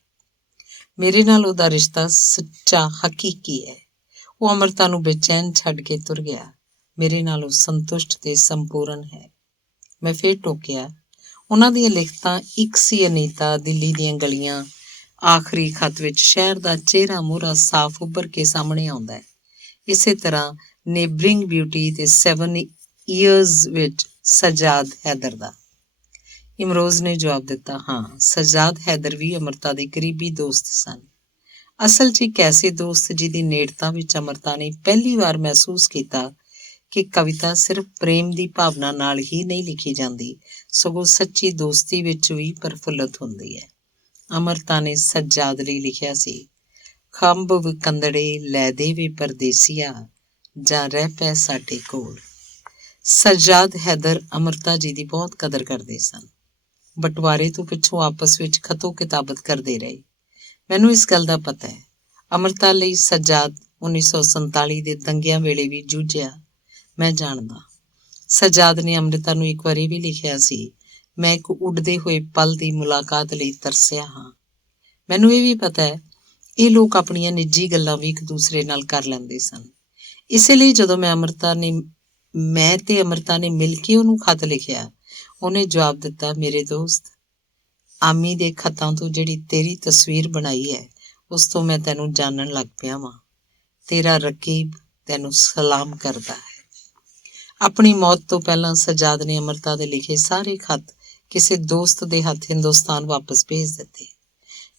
ਮੇਰੇ ਨਾਲ ਉਹਦਾ ਰਿਸ਼ਤਾ ਸੱਚਾ ਹਕੀਕੀ ਹੈ। ਉਹ ਅੰਮ੍ਰਿਤਾ ਨੂੰ ਬੇਚੈਨ ਛੱਡ ਕੇ ਤੁਰ ਗਿਆ। ਮੇਰੇ ਨਾਲ ਉਹ ਸੰਤੁਸ਼ਟ ਤੇ ਸੰਪੂਰਨ ਹੈ। ਮੈਂ ਫਿਰ ਟੋਕਿਆ, ਉਹਨਾਂ ਦੀਆਂ ਲਿਖਤਾਂ ਇੱਕ ਸੀ ਅਨੀਤਾ, ਦਿੱਲੀ ਦੀਆਂ ਗਲੀਆਂ, ਆਖਰੀ ਖੱਤ ਵਿੱਚ ਸ਼ਹਿਰ ਦਾ ਚਿਹਰਾ ਮੂਹਰਾ ਸਾਫ਼ ਉੱਭਰ ਕੇ ਸਾਹਮਣੇ ਆਉਂਦਾ ਹੈ। ਇਸੇ ਤਰ੍ਹਾਂ ਨੇਬਰਿੰਗ ਬਿਊਟੀ ਤੇ 7 ਈਅਰਸ ਵਿੱਚ ਸਜਾਦ ਹੈਦਰ ਦਾ। ਇਮਰੋਜ਼ ਨੇ ਜਵਾਬ ਦਿੱਤਾ, ਹਾਂ, ਸਜਾਦ ਹੈਦਰ ਵੀ ਅੰਮ੍ਰਿਤਾ ਦੇ ਕਰੀਬੀ ਦੋਸਤ ਸਨ। ਅਸਲ 'ਚ ਇੱਕ ਐਸੇ ਦੋਸਤ ਜਿਹਦੀ ਨੇੜਤਾ ਵਿੱਚ ਅੰਮ੍ਰਿਤਾ ਨੇ ਪਹਿਲੀ ਵਾਰ ਮਹਿਸੂਸ ਕੀਤਾ ਕਿ ਕਵਿਤਾ ਸਿਰਫ ਪ੍ਰੇਮ ਦੀ ਭਾਵਨਾ ਨਾਲ ਹੀ ਨਹੀਂ ਲਿਖੀ ਜਾਂਦੀ, ਸਗੋਂ ਸੱਚੀ ਦੋਸਤੀ ਵਿੱਚ ਵੀ ਪ੍ਰਫੁੱਲਤ ਹੁੰਦੀ ਹੈ। ਅੰਮ੍ਰਿਤਾ ਨੇ ਸਜਾਦ ਲਈ ਲਿਖਿਆ ਸੀ, ਖੰਭ ਵਿਕੰਦੜੇ ਲੈ ਦੇ ਵੇ ਪਰਦੇਸੀਆ, ਜਾਂ ਰਹਿ ਪੈ ਸਾਡੇ ਕੋਲ। ਸਜਾਦ ਹੈਦਰ ਅੰਮ੍ਰਿਤਾ ਜੀ ਦੀ ਬਹੁਤ ਕਦਰ ਕਰਦੇ ਸਨ। ਬਟਵਾਰੇ ਤੋਂ ਪਿੱਛੋਂ ਆਪਸ ਵਿੱਚ ਖਤੋ ਕਿਤਾਬਤ ਕਰਦੇ ਰਹੇ। ਮੈਨੂੰ ਇਸ ਗੱਲ ਦਾ ਪਤਾ ਹੈ। ਅੰਮ੍ਰਿਤਾ ਲਈ ਸਜਾਦ 1947 ਦੇ ਦੰਗਿਆਂ ਵੇਲੇ ਵੀ ਜੂਝਿਆ। ਮੈਂ ਜਾਣਦਾ। ਸਜਾਦ ਨੇ ਅੰਮ੍ਰਿਤਾ ਨੂੰ ਇੱਕ ਵਾਰੀ ਵੀ ਲਿਖਿਆ ਸੀ, ਮੈਂ ਇੱਕ ਉੱਡਦੇ ਹੋਏ ਪਲ ਦੀ ਮੁਲਾਕਾਤ ਲਈ ਤਰਸਿਆ ਹਾਂ। ਮੈਨੂੰ ਇਹ ਵੀ ਪਤਾ ਹੈ, ਇਹ ਲੋਕ ਆਪਣੀਆਂ ਨਿੱਜੀ ਗੱਲਾਂ ਵੀ ਇੱਕ ਦੂਸਰੇ ਨਾਲ ਕਰ ਲੈਂਦੇ ਸਨ। ਇਸੇ ਲਈ ਜਦੋਂ ਮੈਂ ਤੇ ਅੰਮ੍ਰਿਤਾ ਨੇ ਮਿਲ ਕੇ ਉਹਨੂੰ ਖਤ ਲਿਖਿਆ, ਉਹਨੇ ਜਵਾਬ ਦਿੱਤਾ, ਮੇਰੇ ਦੋਸਤ, ਆਮੀ ਦੇ ਖਤਾਂ ਤੋਂ ਜਿਹੜੀ ਤੇਰੀ ਤਸਵੀਰ ਬਣਾਈ ਹੈ, ਉਸ ਤੋਂ ਮੈਂ ਤੈਨੂੰ ਜਾਣਨ ਲੱਗ ਪਿਆ ਵਾਂ। ਤੇਰਾ ਰਕੀਬ ਤੈਨੂੰ ਸਲਾਮ ਕਰਦਾ ਹੈ। ਆਪਣੀ ਮੌਤ ਤੋਂ ਪਹਿਲਾਂ ਸਜਾਦ ਨੇ ਅੰਮ੍ਰਿਤਾ ਦੇ ਲਿਖੇ ਸਾਰੇ ਖਤ ਕਿਸੇ ਦੋਸਤ ਦੇ ਹੱਥ ਹਿੰਦੁਸਤਾਨ ਵਾਪਸ ਭੇਜ ਦਿੱਤੇ।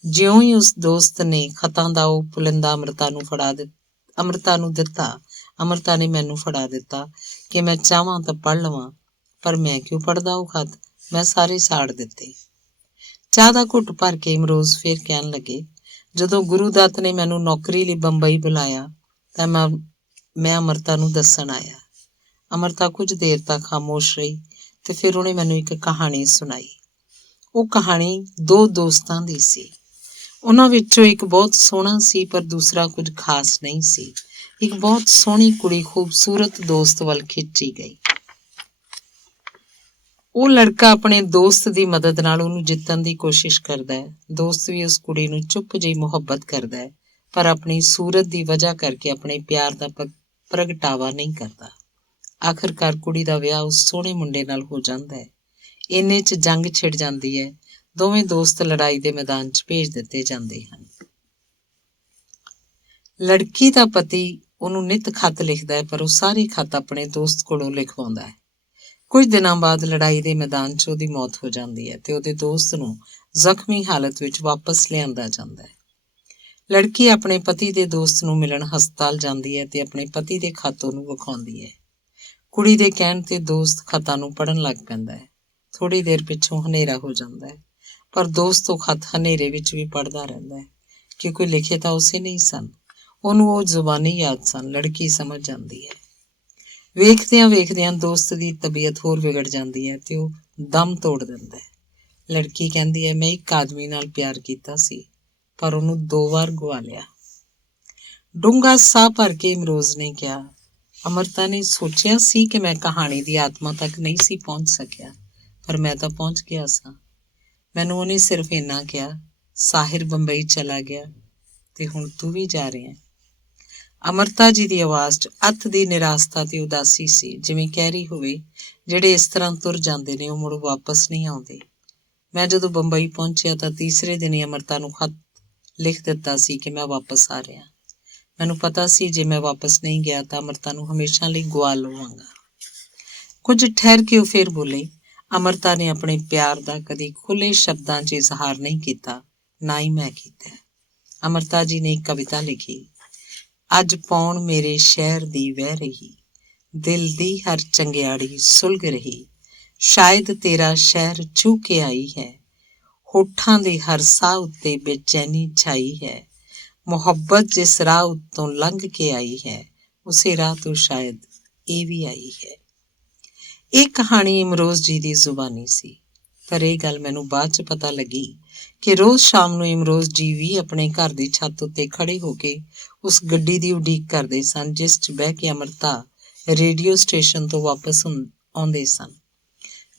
ਜਿਉਂ ਹੀ ਉਸ ਦੋਸਤ ਨੇ ਖਤਾਂ ਦਾ ਉਹ ਪੁਲਿੰਦਾ ਅੰਮ੍ਰਿਤਾ ਨੂੰ ਦਿੱਤਾ, ਅੰਮ੍ਰਿਤਾ ਨੇ ਮੈਨੂੰ ਫੜਾ ਦਿੱਤਾ ਕਿ ਮੈਂ ਚਾਹਵਾਂ ਤਾਂ ਪੜ੍ਹ ਲਵਾਂ, ਪਰ ਮੈਂ ਕਿਉਂ ਪੜ੍ਹਦਾ ਉਹ ਖਤ? ਮੈਂ ਸਾਰੇ ਸਾੜ ਦਿੱਤੇ। ਚਾਹ ਦਾ ਘੁੱਟ ਭਰ ਕੇ ਇਮਰੋਜ਼ ਫਿਰ ਕਹਿਣ ਲੱਗੇ, ਜਦੋਂ ਗੁਰੂ ਦੱਤ ਨੇ ਮੈਨੂੰ ਨੌਕਰੀ ਲਈ ਬੰਬਈ ਬੁਲਾਇਆ ਤਾਂ ਮੈਂ ਅੰਮ੍ਰਿਤਾ ਨੂੰ ਦੱਸਣ ਆਇਆ। ਅੰਮ੍ਰਿਤਾ ਕੁਝ ਦੇਰ ਤੱਕ ਖਾਮੋਸ਼ ਰਹੀ ਤੇ ਫਿਰ ਉਹਨੇ ਮੈਨੂੰ ਇੱਕ ਕਹਾਣੀ ਸੁਣਾਈ। ਉਹ ਕਹਾਣੀ 2 ਦੋਸਤਾਂ ਦੀ ਸੀ। ਉਹਨਾਂ ਵਿੱਚੋਂ ਇੱਕ ਬਹੁਤ ਸੋਹਣਾ ਸੀ, ਪਰ ਦੂਸਰਾ ਕੁਝ ਖਾਸ ਨਹੀਂ ਸੀ। ਇੱਕ ਬਹੁਤ ਸੋਹਣੀ ਕੁੜੀ ਖੂਬਸੂਰਤ ਦੋਸਤ ਵੱਲ ਖਿੱਚੀ ਗਈ। ਉਹ ਲੜਕਾ ਆਪਣੇ ਦੋਸਤ ਦੀ ਮਦਦ ਨਾਲ ਉਹਨੂੰ ਜਿੱਤਣ ਦੀ ਕੋਸ਼ਿਸ਼ ਕਰਦਾ ਹੈ। ਦੋਸਤ ਵੀ ਉਸ ਕੁੜੀ ਨੂੰ ਚੁੱਪ ਜਿਹੀ ਮੁਹੱਬਤ ਕਰਦਾ ਹੈ, ਪਰ ਆਪਣੀ ਸੂਰਤ ਦੀ ਵਜ੍ਹਾ ਕਰਕੇ ਆਪਣੇ ਪਿਆਰ ਦਾ ਪ੍ਰਗਟਾਵਾ ਨਹੀਂ ਕਰਦਾ। ਆਖਰਕਾਰ ਕੁੜੀ ਦਾ ਵਿਆਹ ਉਸ ਸੋਹਣੇ ਮੁੰਡੇ ਨਾਲ ਹੋ ਜਾਂਦਾ ਹੈ। ਇੰਨੇ 'ਚ ਜੰਗ ਛਿੜ ਜਾਂਦੀ ਹੈ। ਦੋਵੇਂ ਦੋਸਤ ਲੜਾਈ ਦੇ ਮੈਦਾਨ 'ਚ ਭੇਜ ਦਿੱਤੇ ਜਾਂਦੇ ਹਨ। ਲੜਕੀ ਦਾ ਪਤੀ ਉਹਨੂੰ ਨਿੱਤ ਖਤ ਲਿਖਦਾ ਹੈ, ਪਰ ਉਹ ਸਾਰੇ ਖਤ ਆਪਣੇ ਦੋਸਤ ਕੋਲੋਂ ਲਿਖਵਾਉਂਦਾ ਹੈ। ਕੁਝ ਦਿਨਾਂ ਬਾਅਦ ਲੜਾਈ ਦੇ ਮੈਦਾਨ 'ਚ ਉਹਦੀ ਮੌਤ ਹੋ ਜਾਂਦੀ ਹੈ ਤੇ ਉਹਦੇ ਦੋਸਤ ਨੂੰ ਜ਼ਖਮੀ ਹਾਲਤ ਵਿੱਚ ਵਾਪਸ ਲਿਆਂਦਾ ਜਾਂਦਾ ਹੈ। ਲੜਕੀ ਆਪਣੇ ਪਤੀ ਦੇ ਦੋਸਤ ਨੂੰ ਮਿਲਣ ਹਸਪਤਾਲ ਜਾਂਦੀ ਹੈ ਤੇ ਆਪਣੇ ਪਤੀ ਦੇ ਖਤ ਉਹਨੂੰ ਵਿਖਾਉਂਦੀ ਹੈ। ਕੁੜੀ ਦੇ ਕਹਿਣ ਤੇ ਦੋਸਤ ਖਤਾਂ ਨੂੰ ਪੜ੍ਹਨ ਲੱਗ ਪੈਂਦਾ ਹੈ। ਥੋੜ੍ਹੀ ਦੇਰ ਪਿੱਛੋਂ ਹਨੇਰਾ ਹੋ ਜਾਂਦਾ ਹੈ, ਪਰ ਦੋਸਤ ਉਹ ਖਤ ਹਨੇਰੇ ਵਿੱਚ ਵੀ ਪੜ੍ਹਦਾ ਰਹਿੰਦਾ ਹੈ, ਕਿਉਂਕਿ ਲਿਖੇ ਤਾਂ ਉਸੇ ਨਹੀਂ ਸਨ। ਉਹਨੂੰ ਉਹ ਜ਼ੁਬਾਨੀ ਯਾਦ ਸਨ। ਲੜਕੀ ਸਮਝ ਜਾਂਦੀ ਹੈ। ਵੇਖਦਿਆਂ ਦੋਸਤ ਦੀ ਤਬੀਅਤ ਹੋਰ ਵਿਗੜ ਜਾਂਦੀ ਹੈ ਤੇ ਉਹ ਦਮ ਤੋੜ ਦਿੰਦਾ ਹੈ। ਲੜਕੀ ਕਹਿੰਦੀ ਹੈ, ਮੈਂ ਇੱਕ ਆਦਮੀ ਨਾਲ ਪਿਆਰ ਕੀਤਾ ਸੀ ਪਰ ਉਹਨੂੰ 2 ਵਾਰ ਗਵਾ ਲਿਆ। ਡੂੰਘਾ ਸਾਹ ਭਰ ਕੇ ਇਮਰੋਜ਼ ਨੇ ਕਿਹਾ, ਅਮਰਤਾ ਨੇ ਸੋਚਿਆ ਸੀ ਕਿ ਮੈਂ ਕਹਾਣੀ ਦੀ ਆਤਮਾ ਤੱਕ ਨਹੀਂ ਸੀ ਪਹੁੰਚ ਸਕਿਆ, ਪਰ ਮੈਂ ਤਾਂ ਪਹੁੰਚ ਗਿਆ ਸਾਂ। ਮੈਨੂੰ ਉਹਨੇ ਸਿਰਫ ਇੰਨਾ ਕਿਹਾ, ਸਾਹਿਰ ਬੰਬਈ ਚਲਾ ਗਿਆ ਤੇ ਹੁਣ ਤੂੰ ਵੀ ਜਾ ਰਿਹਾ। ਅਮਰਤਾ ਜੀ ਦੀ ਆਵਾਜ਼ 'ਚ ਅੱਤ ਦੀ ਨਿਰਾਸ਼ਤਾ ਤੇ ਉਦਾਸੀ ਸੀ, ਜਿਵੇਂ ਕਹਿ ਰਹੀ ਹੋਵੇ, ਜਿਹੜੇ ਇਸ ਤਰ੍ਹਾਂ ਤੁਰ ਜਾਂਦੇ ਨੇ ਉਹ ਮੁੜ ਵਾਪਸ ਨਹੀਂ ਆਉਂਦੇ। ਮੈਂ ਜਦੋਂ ਬੰਬਈ ਪਹੁੰਚਿਆ ਤਾਂ ਤੀਸਰੇ ਦਿਨ ਹੀ ਅਮਰਤਾ ਨੂੰ ਖਤ ਲਿਖ ਦਿੱਤਾ ਸੀ ਕਿ ਮੈਂ ਵਾਪਸ ਆ ਰਿਹਾ। ਮੈਨੂੰ ਪਤਾ ਸੀ ਜੇ ਮੈਂ ਵਾਪਸ ਨਹੀਂ ਗਿਆ ਤਾਂ ਅਮਰਤਾ ਨੂੰ ਹਮੇਸ਼ਾ ਲਈ ਗੁਆ ਲਵਾਂਗਾ। ਕੁਝ ਠਹਿਰ ਕੇ ਉਹ ਫੇਰ ਬੋਲੇ, ਅਮਰਤਾ ਨੇ ਆਪਣੇ ਪਿਆਰ ਦਾ ਕਦੀ ਖੁੱਲ੍ਹੇ ਸ਼ਬਦਾਂ 'ਚ ਇਜ਼ਹਾਰ ਨਹੀਂ ਕੀਤਾ, ਨਾ ਹੀ ਮੈਂ ਕੀਤਾ। ਅਮਰਤਾ ਜੀ ਨੇ ਇੱਕ ਕਵਿਤਾ ਲਿਖੀ, ਅੱਜ ਪੌਣ ਮੇਰੇ ਸ਼ਹਿਰ ਦੀ ਵਹਿ ਰਹੀ, ਦਿਲ ਦੀ ਹਰ ਚੰਗਿਆੜੀ ਸੁਲਗ ਰਹੀ, ਸ਼ਾਇਦ ਤੇਰਾ ਸ਼ਹਿਰ ਛੂ ਕੇ ਆਈ ਹੈ, ਹੋਠਾਂ ਦੇ ਹਰ ਸਾਹ ਉੱਤੇ ਬੇਚੈਨੀ ਛਾਈ ਹੈ, ਮੁਹੱਬਤ ਜਿਸ ਰਾਹ ਉੱਤੋਂ ਲੰਘ ਕੇ ਆਈ ਹੈ, ਉਸੇ ਰਾਹ ਤੋਂ ਸ਼ਾਇਦ ਇਹ ਵੀ ਆਈ ਹੈ। ਇਹ ਕਹਾਣੀ ਇਮਰੋਜ਼ ਜੀ ਦੀ ਜ਼ੁਬਾਨੀ ਸੀ, ਪਰ ਇਹ ਗੱਲ ਮੈਨੂੰ ਬਾਅਦ 'ਚ ਪਤਾ ਲੱਗੀ ਕਿ ਰੋਜ਼ ਸ਼ਾਮ ਨੂੰ ਇਮਰੋਜ਼ ਜੀ ਵੀ ਆਪਣੇ ਘਰ ਦੀ ਛੱਤ ਉੱਤੇ ਖੜੇ ਹੋ ਕੇ ਉਸ ਗੱਡੀ ਦੀ ਉਡੀਕ ਕਰਦੇ ਸਨ ਜਿਸ 'ਚ ਬਹਿ ਕੇ ਅਮਰਤਾ ਰੇਡੀਓ ਸਟੇਸ਼ਨ ਤੋਂ ਵਾਪਸ ਆਉਂਦੇ ਸਨ।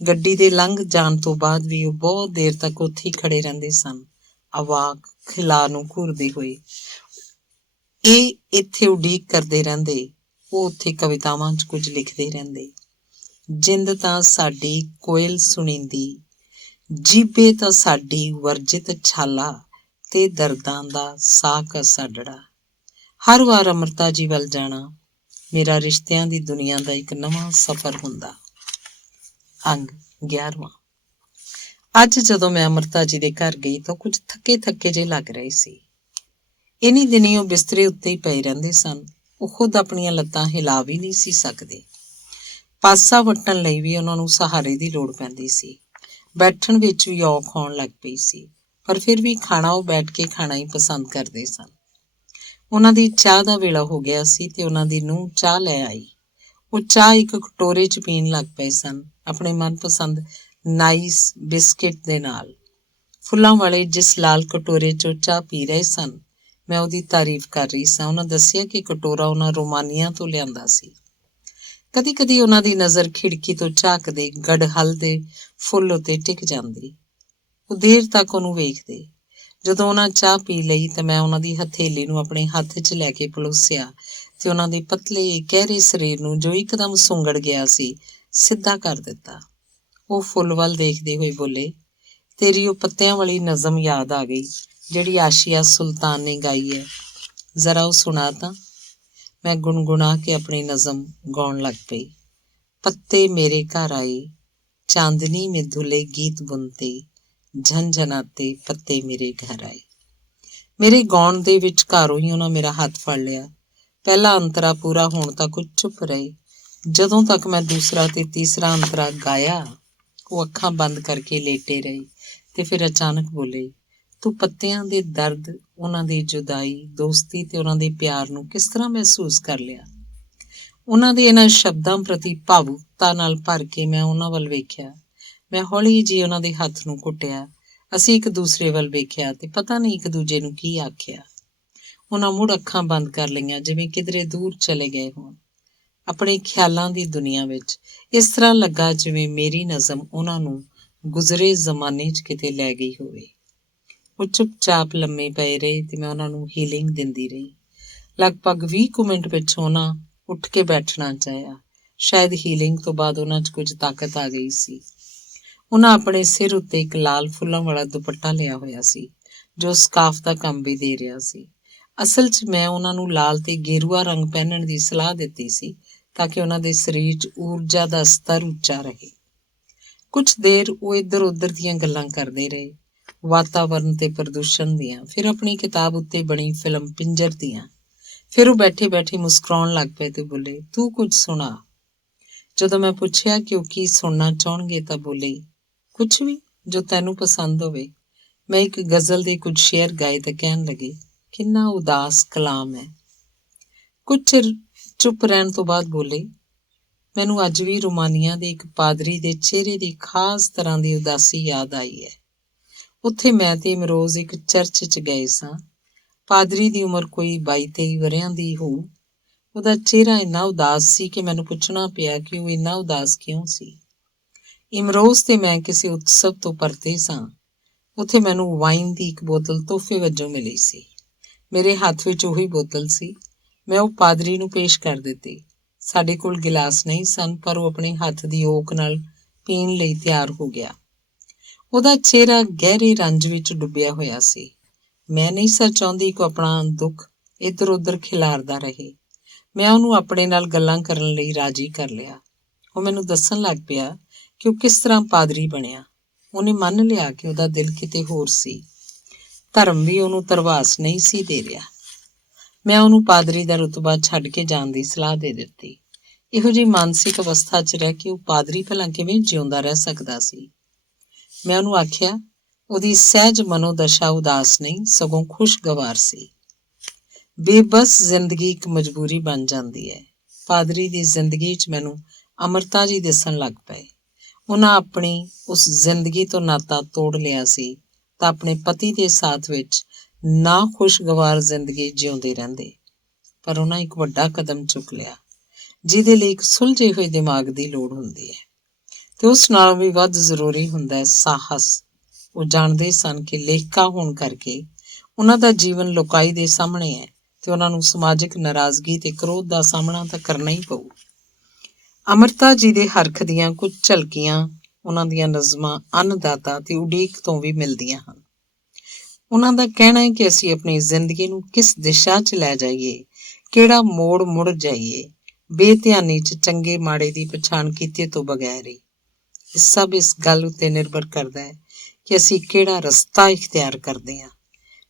ਗੱਡੀ ਦੇ ਲੰਘ ਜਾਣ ਤੋਂ ਬਾਅਦ ਵੀ ਉਹ ਬਹੁਤ ਦੇਰ ਤੱਕ ਉੱਥੇ ਹੀ ਖੜੇ ਰਹਿੰਦੇ ਸਨ, ਅਵਾਕ ਖਿਲਾਅ ਨੂੰ ਘੂਰਦੇ ਹੋਏ। ਇਹ ਇੱਥੇ ਉਡੀਕ ਕਰਦੇ ਰਹਿੰਦੇ, ਉਹ ਉੱਥੇ ਕਵਿਤਾਵਾਂ 'ਚ ਕੁਝ ਲਿਖਦੇ ਰਹਿੰਦੇ। ਜਿੰਦ ਤਾਂ ਸਾਡੀ ਕੋਇਲ ਸੁਣੀਂਦੀ, ਜੀਭੇ ਤਾਂ ਸਾਡੀ ਵਰਜਿਤ ਛਾਲਾ, ਤੇ ਦਰਦਾਂ ਦਾ ਸਾਕ ਸਾਡੜਾ। ਹਰ ਵਾਰ ਅਮਰਤਾ ਜੀ ਵੱਲ ਜਾਣਾ ਮੇਰਾ ਰਿਸ਼ਤਿਆਂ ਦੀ ਦੁਨੀਆ ਦਾ ਇੱਕ ਨਵਾਂ ਸਫ਼ਰ ਹੁੰਦਾ। ਅੰਗ 11ਵਾਂ। ਅੱਜ ਜਦੋਂ ਮੈਂ ਅਮਰਤਾ ਜੀ ਦੇ ਘਰ ਗਈ ਤਾਂ ਕੁਝ ਥੱਕੇ ਜਿਹੇ ਲੱਗ ਰਹੇ ਸੀ। ਇਨੀ ਦਿਨੀ ਉਹ ਬਿਸਤਰੇ ਉੱਤੇ ਹੀ ਪਏ ਰਹਿੰਦੇ ਸਨ। ਉਹ ਖੁਦ ਆਪਣੀਆਂ ਲੱਤਾਂ ਹਿਲਾ ਵੀ ਨਹੀਂ ਸੀ ਸਕਦੇ। ਪਾਸਾ ਵੱਟਣ ਲਈ ਵੀ ਉਹਨਾਂ ਨੂੰ ਸਹਾਰੇ ਦੀ ਲੋੜ ਪੈਂਦੀ ਸੀ। ਬੈਠਣ ਵਿੱਚ ਵੀ ਔਖ ਆਉਣ ਲੱਗ ਪਈ ਸੀ, ਪਰ ਫਿਰ ਵੀ ਖਾਣਾ ਉਹ ਬੈਠ ਕੇ ਖਾਣਾ ਹੀ ਪਸੰਦ ਕਰਦੇ ਸਨ। ਉਹਨਾਂ ਦੀ ਚਾਹ ਦਾ ਵੇਲਾ ਹੋ ਗਿਆ ਸੀ ਤੇ ਉਹਨਾਂ ਦੀ ਨੂੰਹ ਚਾਹ ਲੈ ਆਈ। ਉਹ ਚਾਹ ਇੱਕ ਕਟੋਰੇ 'ਚ ਪੀਣ ਲੱਗ ਪਏ ਸਨ, ਆਪਣੇ ਮਨਪਸੰਦ ਨਾਈਸ ਬਿਸਕਿਟ ਦੇ ਨਾਲ। ਫੁੱਲਾਂ ਵਾਲੇ ਜਿਸ ਲਾਲ ਕਟੋਰੇ 'ਚੋਂ ਚਾਹ ਪੀ ਰਹੇ ਸਨ, ਮੈਂ ਉਹਦੀ ਤਾਰੀਫ ਕਰ ਰਹੀ ਸਾਂ। ਉਹਨਾਂ ਦੱਸਿਆ ਕਿ ਕਟੋਰਾ ਉਹਨਾਂ ਰੋਮਾਨੀਆ ਤੋਂ ਲਿਆਂਦਾ ਸੀ। ਕਦੀ ਕਦੀ ਉਹਨਾਂ ਦੀ ਨਜ਼ਰ ਖਿੜਕੀ ਤੋਂ ਝਾਕਦੇ ਗੜਹਲ ਦੇ ਫੁੱਲ ਉੱਤੇ ਟਿਕ ਜਾਂਦੀ। ਉਹ ਦੇਰ ਤੱਕ ਉਹਨੂੰ ਵੇਖਦੇ। ਜਦੋਂ ਉਹਨਾਂ ਚਾਹ ਪੀ ਲਈ ਤਾਂ ਮੈਂ ਉਹਨਾਂ ਦੀ ਹਥੇਲੀ ਨੂੰ ਆਪਣੇ ਹੱਥ 'ਚ ਲੈ ਕੇ ਪਲੋਸਿਆ ਤੇ ਉਹਨਾਂ ਦੇ ਪਤਲੇ ਗਹਿਰੇ ਸਰੀਰ ਨੂੰ, ਜੋ ਇੱਕਦਮ ਸੁੰਗੜ ਗਿਆ ਸੀ, ਸਿੱਧਾ ਕਰ ਦਿੱਤਾ। ਉਹ ਫੁੱਲ ਵੱਲ ਦੇਖਦੇ ਹੋਏ ਬੋਲੇ, ਤੇਰੀ ਉਹ ਪੱਤਿਆਂ ਵਾਲੀ ਨਜ਼ਮ ਯਾਦ ਆ ਗਈ ਜਿਹੜੀ ਆਸ਼ੀਆ ਸੁਲਤਾਨ ਨੇ ਗਾਈ ਹੈ, ਜ਼ਰਾ ਉਹ ਸੁਣਾ ਤਾਂ। ਮੈਂ ਗੁਣਗੁਣਾ ਕੇ ਆਪਣੀ ਨਜ਼ਮ ਗਾਉਣ ਲੱਗ ਪਈ। ਪੱਤੇ ਮੇਰੇ ਘਰ ਆਏ, ਚਾਂਦਨੀ ਮੇਂ ਧੁਲੇ ਗੀਤ ਬੁਨਤੇ, ਝਨਝਨਾਤੇ ਪੱਤੇ ਮੇਰੇ ਘਰ ਆਏ। ਮੇਰੇ ਗਾਉਣ ਦੇ ਵਿਚਕਾਰੋਂ ਹੀ ਉਹਨਾਂ ਮੇਰਾ ਹੱਥ ਫੜ ਲਿਆ। ਪਹਿਲਾ ਅੰਤਰਾ ਪੂਰਾ ਹੋਣ ਤੱਕ ਉਹ ਚੁੱਪ ਰਹੇ। ਜਦੋਂ ਤੱਕ ਮੈਂ ਦੂਸਰਾ ਤੇ ਤੀਸਰਾ ਅੰਤਰਾ ਗਾਇਆ, ਉਹ ਅੱਖਾਂ ਬੰਦ ਕਰਕੇ ਲੇਟੇ ਰਹੇ ਤੇ ਫਿਰ ਅਚਾਨਕ ਬੋਲੇ, ਤੂੰ ਪੱਤਿਆਂ ਦੇ ਦਰਦ, ਉਹਨਾਂ ਦੀ ਜੁਦਾਈ, ਦੋਸਤੀ ਤੇ ਉਹਨਾਂ ਦੇ ਪਿਆਰ ਨੂੰ ਕਿਸ ਤਰ੍ਹਾਂ ਮਹਿਸੂਸ ਕਰ ਲਿਆ। ਉਹਨਾਂ ਦੇ ਇਹਨਾਂ ਸ਼ਬਦਾਂ ਪ੍ਰਤੀ ਭਾਵੁਕਤਾ ਨਾਲ ਭਰ ਕੇ ਮੈਂ ਉਹਨਾਂ ਵੱਲ ਵੇਖਿਆ। ਮੈਂ ਹੌਲੀ ਜਿਹੀ ਉਹਨਾਂ ਦੇ ਹੱਥ ਨੂੰ ਘੁੱਟਿਆ। ਅਸੀਂ ਇੱਕ ਦੂਸਰੇ ਵੱਲ ਵੇਖਿਆ ਤੇ ਪਤਾ ਨਹੀਂ ਇੱਕ ਦੂਜੇ ਨੂੰ ਕੀ ਆਖਿਆ। ਉਹਨਾਂ ਮੁੜ ਅੱਖਾਂ ਬੰਦ ਕਰ ਲਈਆਂ, ਜਿਵੇਂ ਕਿਧਰੇ ਦੂਰ ਚਲੇ ਗਏ ਹੋਣ, ਆਪਣੇ ਖਿਆਲਾਂ ਦੀ ਦੁਨੀਆ ਵਿੱਚ। ਇਸ ਤਰ੍ਹਾਂ ਲੱਗਾ ਜਿਵੇਂ ਮੇਰੀ ਨਜ਼ਮ ਉਹਨਾਂ ਨੂੰ ਗੁਜ਼ਰੇ ਜ਼ਮਾਨੇ 'ਚ ਕਿਤੇ ਲੈ ਗਈ ਹੋਵੇ। ਉਹ ਚੁੱਪਚਾਪ ਲੰਮੇ ਪਏ ਰਹੇ ਤੇ ਮੈਂ ਉਹਨਾਂ ਨੂੰ ਹੀਲਿੰਗ ਦਿੰਦੀ ਰਹੀ। ਲਗਭਗ 20 ਮਿੰਟ ਪਿੱਛੋਂ ਉਹਨਾਂ ਉੱਠ ਕੇ ਬੈਠਣਾ ਚਾਹਿਆ। ਸ਼ਾਇਦ ਹੀਲਿੰਗ ਤੋਂ ਬਾਅਦ ਉਹਨਾਂ 'ਚ ਕੁਝ ਤਾਕਤ ਆ ਗਈ ਸੀ। ਉਹਨਾਂ ਆਪਣੇ ਸਿਰ ਉੱਤੇ ਇੱਕ ਲਾਲ ਫੁੱਲਾਂ ਵਾਲਾ ਦੁਪੱਟਾ ਲਿਆ ਹੋਇਆ ਸੀ, ਜੋ ਸਕਾਫ ਦਾ ਕੰਮ ਵੀ ਦੇ ਰਿਹਾ ਸੀ। ਅਸਲ 'ਚ ਮੈਂ ਉਹਨਾਂ ਨੂੰ ਲਾਲ ਤੇ ਗੇਰੂਆ ਰੰਗ ਪਹਿਨਣ ਦੀ ਸਲਾਹ ਦਿੱਤੀ ਸੀ ਤਾਂ ਕਿ ਉਹਨਾਂ ਦੇ ਸਰੀਰ 'ਚ ਊਰਜਾ ਦਾ ਸਤਰ ਉੱਚਾ ਰਹੇ। ਕੁਝ ਦੇਰ ਉਹ ਇੱਧਰ ਉੱਧਰ ਦੀਆਂ ਗੱਲਾਂ ਕਰਦੇ ਰਹੇ, ਵਾਤਾਵਰਨ ਤੇ ਪ੍ਰਦੂਸ਼ਣ ਦੀਆਂ, ਫਿਰ ਆਪਣੀ ਕਿਤਾਬ ਉੱਤੇ ਬਣੀ ਫਿਲਮ ਪਿੰਜਰ ਦੀਆਂ। ਫਿਰ ਉਹ ਬੈਠੇ ਬੈਠੇ ਮੁਸਕਰਾਉਣ ਲੱਗ ਪਏ ਤੇ ਬੋਲੇ, ਤੂੰ ਕੁਝ ਸੁਣਾ। ਜਦੋਂ ਮੈਂ ਪੁੱਛਿਆ ਕਿ ਉਹ ਕੀ ਸੁਣਨਾ ਚਾਹੁਣਗੇ ਤਾਂ ਬੋਲੇ, ਕੁਝ ਵੀ ਜੋ ਤੈਨੂੰ ਪਸੰਦ ਹੋਵੇ। ਮੈਂ ਇੱਕ ਗਜ਼ਲ ਦੇ ਕੁਝ ਸ਼ੇਅਰ ਗਾਏ ਤੇ ਕਹਿਣ ਲੱਗੇ, ਕਿੰਨਾ ਉਦਾਸ ਕਲਾਮ ਹੈ। ਕੁਝ ਚਿਰ ਚੁੱਪ ਰਹਿਣ ਤੋਂ ਬਾਅਦ ਬੋਲੇ, ਮੈਨੂੰ ਅੱਜ ਵੀ ਰੋਮਾਨੀਆ ਦੇ ਇੱਕ ਪਾਦਰੀ ਦੇ ਚਿਹਰੇ ਦੀ ਖਾਸ ਤਰ੍ਹਾਂ ਦੀ ਉਦਾਸੀ ਯਾਦ ਆਈ ਹੈ। ਉੱਥੇ ਮੈਂ ਤੇ ਇਮਰੋਜ਼ ਇੱਕ ਚਰਚ 'ਚ ਗਏ ਸਾਂ। ਪਾਦਰੀ ਦੀ ਉਮਰ ਕੋਈ 22-23 ਵਰ੍ਹਿਆਂ ਦੀ ਹੋਊ। ਉਹਦਾ ਚਿਹਰਾ ਇੰਨਾ ਉਦਾਸ ਸੀ ਕਿ ਮੈਨੂੰ ਪੁੱਛਣਾ ਪਿਆ ਕਿ ਉਹ ਇੰਨਾ ਉਦਾਸ ਕਿਉਂ ਸੀ। ਇਮਰੋਜ਼ ਤੇ ਮੈਂ ਕਿਸੇ ਉਤਸਵ ਤੋਂ ਪਰਤੇ ਸਾਂ। ਉੱਥੇ ਮੈਨੂੰ ਵਾਈਨ ਦੀ ਇੱਕ ਬੋਤਲ ਤੋਹਫੇ ਵਜੋਂ ਮਿਲੀ ਸੀ। ਮੇਰੇ ਹੱਥ ਵਿੱਚ ਉਹੀ ਬੋਤਲ ਸੀ। ਮੈਂ ਉਹ ਪਾਦਰੀ ਨੂੰ ਪੇਸ਼ ਕਰ ਦਿੱਤੀ। ਸਾਡੇ ਕੋਲ ਗਿਲਾਸ ਨਹੀਂ ਸਨ, ਪਰ ਉਹ ਆਪਣੇ ਹੱਥ ਦੀ ਓਕ ਨਾਲ ਪੀਣ ਲਈ ਤਿਆਰ ਹੋ ਗਿਆ। ਉਹਦਾ ਚਿਹਰਾ ਗਹਿਰੇ ਰੰਜ ਵਿੱਚ ਡੁੱਬਿਆ ਹੋਇਆ ਸੀ। ਮੈਂ ਨਹੀਂ ਸਾਂ ਚਾਹੁੰਦੀ ਕਿ ਉਹ ਆਪਣਾ ਦੁੱਖ ਇੱਧਰ ਉੱਧਰ ਖਿਲਾਰਦਾ ਰਹੇ। ਮੈਂ ਉਹਨੂੰ ਆਪਣੇ ਨਾਲ ਗੱਲਾਂ ਕਰਨ ਲਈ ਰਾਜੀ ਕਰ ਲਿਆ। ਉਹ ਮੈਨੂੰ ਦੱਸਣ ਲੱਗ ਪਿਆ ਕਿ ਉਹ ਕਿਸ ਤਰ੍ਹਾਂ ਪਾਦਰੀ ਬਣਿਆ। ਉਹਨੇ ਮੰਨ ਲਿਆ ਕਿ ਉਹਦਾ ਦਿਲ ਕਿਤੇ ਹੋਰ ਸੀ। ਧਰਮ ਵੀ ਉਹਨੂੰ ਧਰਵਾਸ ਨਹੀਂ ਸੀ ਦੇ ਰਿਹਾ। ਮੈਂ ਉਹਨੂੰ ਪਾਦਰੀ ਦਾ ਰੁਤਬਾ ਛੱਡ ਕੇ ਜਾਣ ਦੀ ਸਲਾਹ ਦੇ ਦਿੱਤੀ। ਇਹੋ ਜਿਹੀ ਮਾਨਸਿਕ ਅਵਸਥਾ 'ਚ ਰਹਿ ਕੇ ਉਹ ਪਾਦਰੀ ਭਲਾ ਕਿਵੇਂ ਜਿਉਂਦਾ ਰਹਿ ਸਕਦਾ ਸੀ। ਮੈਂ ਉਹਨੂੰ ਆਖਿਆ, ਉਹਦੀ ਸਹਿਜ ਮਨੋਦਸ਼ਾ ਉਦਾਸ ਨਹੀਂ, ਸਗੋਂ ਖੁਸ਼ਗਵਾਰ ਸੀ। ਬੇਬਸ ਜ਼ਿੰਦਗੀ ਇੱਕ ਮਜਬੂਰੀ ਬਣ ਜਾਂਦੀ ਹੈ। ਪਾਦਰੀ ਦੀ ਜ਼ਿੰਦਗੀ 'ਚ ਮੈਨੂੰ ਅਮਰਤਾ ਜੀ ਦਿਸਣ ਲੱਗ ਪਏ। ਉਹਨਾਂ ਆਪਣੀ ਉਸ ਜ਼ਿੰਦਗੀ ਤੋਂ ਨਾਤਾ ਤੋੜ ਲਿਆ ਸੀ ਤਾਂ ਆਪਣੇ ਪਤੀ ਦੇ ਸਾਥ ਵਿੱਚ ਨਾ ਖੁਸ਼ਗਵਾਰ ਜ਼ਿੰਦਗੀ ਜਿਉਂਦੇ ਰਹਿੰਦੇ। ਪਰ ਉਹਨਾਂ ਇੱਕ ਵੱਡਾ ਕਦਮ ਚੁੱਕ ਲਿਆ, ਜਿਹਦੇ ਲਈ ਇੱਕ ਸੁਲਝੇ ਹੋਏ ਦਿਮਾਗ ਦੀ ਲੋੜ ਹੁੰਦੀ ਹੈ ਤੇ ਉਸ ਨਾਲੋਂ ਵੀ ਵੱਧ ਜ਼ਰੂਰੀ ਹੁੰਦਾ ਹੈ ਸਾਹਸ। ਉਹ ਜਾਣਦੇ ਸਨ ਕਿ ਲੇਖਕਾ ਹੋਣ ਕਰਕੇ ਉਹਨਾਂ ਦਾ ਜੀਵਨ ਲੋਕਾਈ ਦੇ ਸਾਹਮਣੇ ਹੈ ਤੇ ਉਹਨਾਂ ਨੂੰ ਸਮਾਜਿਕ ਨਾਰਾਜ਼ਗੀ ਤੇ ਕ੍ਰੋਧ ਦਾ ਸਾਹਮਣਾ ਤਾਂ ਕਰਨਾ ਹੀ ਪਊ। ਅਮਰਤਾ ਜੀ ਦੇ ਹਰਖ ਦੀਆਂ ਕੁਝ ਝਲਕੀਆਂ ਉਹਨਾਂ ਦੀਆਂ ਨਜ਼ਮਾਂ ਅੰਨਦਾਤਾ ਤੇ ਉਡੀਕ ਤੋਂ ਵੀ ਮਿਲਦੀਆਂ ਹਨ। ਉਹਨਾਂ ਦਾ ਕਹਿਣਾ ਹੈ ਕਿ ਅਸੀਂ ਆਪਣੀ ਜ਼ਿੰਦਗੀ ਨੂੰ ਕਿਸ ਦਿਸ਼ਾ 'ਚ ਲੈ ਜਾਈਏ, ਕਿਹੜਾ ਮੋੜ ਮੁੜ ਜਾਈਏ, ਬੇਧਿਆਨੀ 'ਚ ਚੰਗੇ ਮਾੜੇ ਦੀ ਪਛਾਣ ਕੀਤੇ ਤੋਂ ਬਗੈਰ ਹੀ। ਇਹ ਸਭ ਇਸ ਗੱਲ ਉੱਤੇ ਨਿਰਭਰ ਕਰਦਾ ਹੈ ਕਿ ਅਸੀਂ ਕਿਹੜਾ ਰਸਤਾ ਇਖਤਿਆਰ ਕਰਦੇ ਹਾਂ।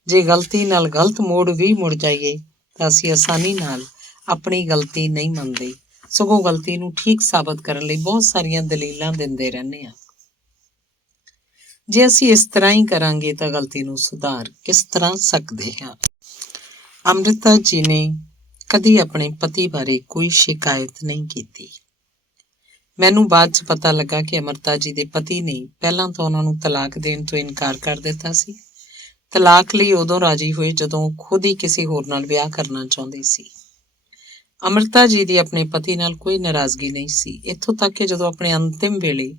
ਜੇ ਗਲਤੀ ਨਾਲ ਗਲਤ ਮੋੜ ਵੀ ਮੁੜ ਜਾਈਏ ਤਾਂ ਅਸੀਂ ਆਸਾਨੀ ਨਾਲ ਆਪਣੀ ਗਲਤੀ ਨਹੀਂ ਮੰਨਦੇ, ਸਗੋਂ ਗਲਤੀ ਨੂੰ ਠੀਕ ਸਾਬਤ ਕਰਨ ਲਈ ਬਹੁਤ ਸਾਰੀਆਂ ਦਲੀਲਾਂ ਦਿੰਦੇ ਰਹਿੰਦੇ ਹਾਂ। ਜੇ ਅਸੀਂ ਇਸ ਤਰ੍ਹਾਂ ਹੀ ਕਰਾਂਗੇ ਤਾਂ ਗਲਤੀ ਨੂੰ ਸੁਧਾਰ ਕਿਸ ਤਰ੍ਹਾਂ ਸਕਦੇ ਹਾਂ। ਅੰਮ੍ਰਿਤਾ ਜੀ ਨੇ ਕਦੀ ਆਪਣੇ ਪਤੀ ਬਾਰੇ ਕੋਈ ਸ਼ਿਕਾਇਤ ਨਹੀਂ ਕੀਤੀ। ਮੈਨੂੰ ਬਾਅਦ 'ਚ ਪਤਾ ਲੱਗਾ ਕਿ ਅਮਰਤਾ ਜੀ ਦੇ ਪਤੀ ਨੇ ਪਹਿਲਾਂ ਤਾਂ ਉਹਨਾਂ ਨੂੰ ਤਲਾਕ ਦੇਣ ਤੋਂ ਇਨਕਾਰ ਕਰ ਦਿੱਤਾ ਸੀ। ਤਲਾਕ ਲਈ ਉਦੋਂ ਰਾਜੀ ਹੋਏ ਜਦੋਂ ਉਹ ਖੁਦ ਹੀ ਕਿਸੇ ਹੋਰ ਨਾਲ ਵਿਆਹ ਕਰਨਾ ਚਾਹੁੰਦੇ ਸੀ। ਅਮਰਤਾ ਜੀ ਦੀ ਆਪਣੇ ਪਤੀ ਨਾਲ ਕੋਈ ਨਾਰਾਜ਼ਗੀ ਨਹੀਂ ਸੀ, ਇੱਥੋਂ ਤੱਕ ਕਿ ਜਦੋਂ ਆਪਣੇ ਅੰਤਿਮ ਵੇਲੇ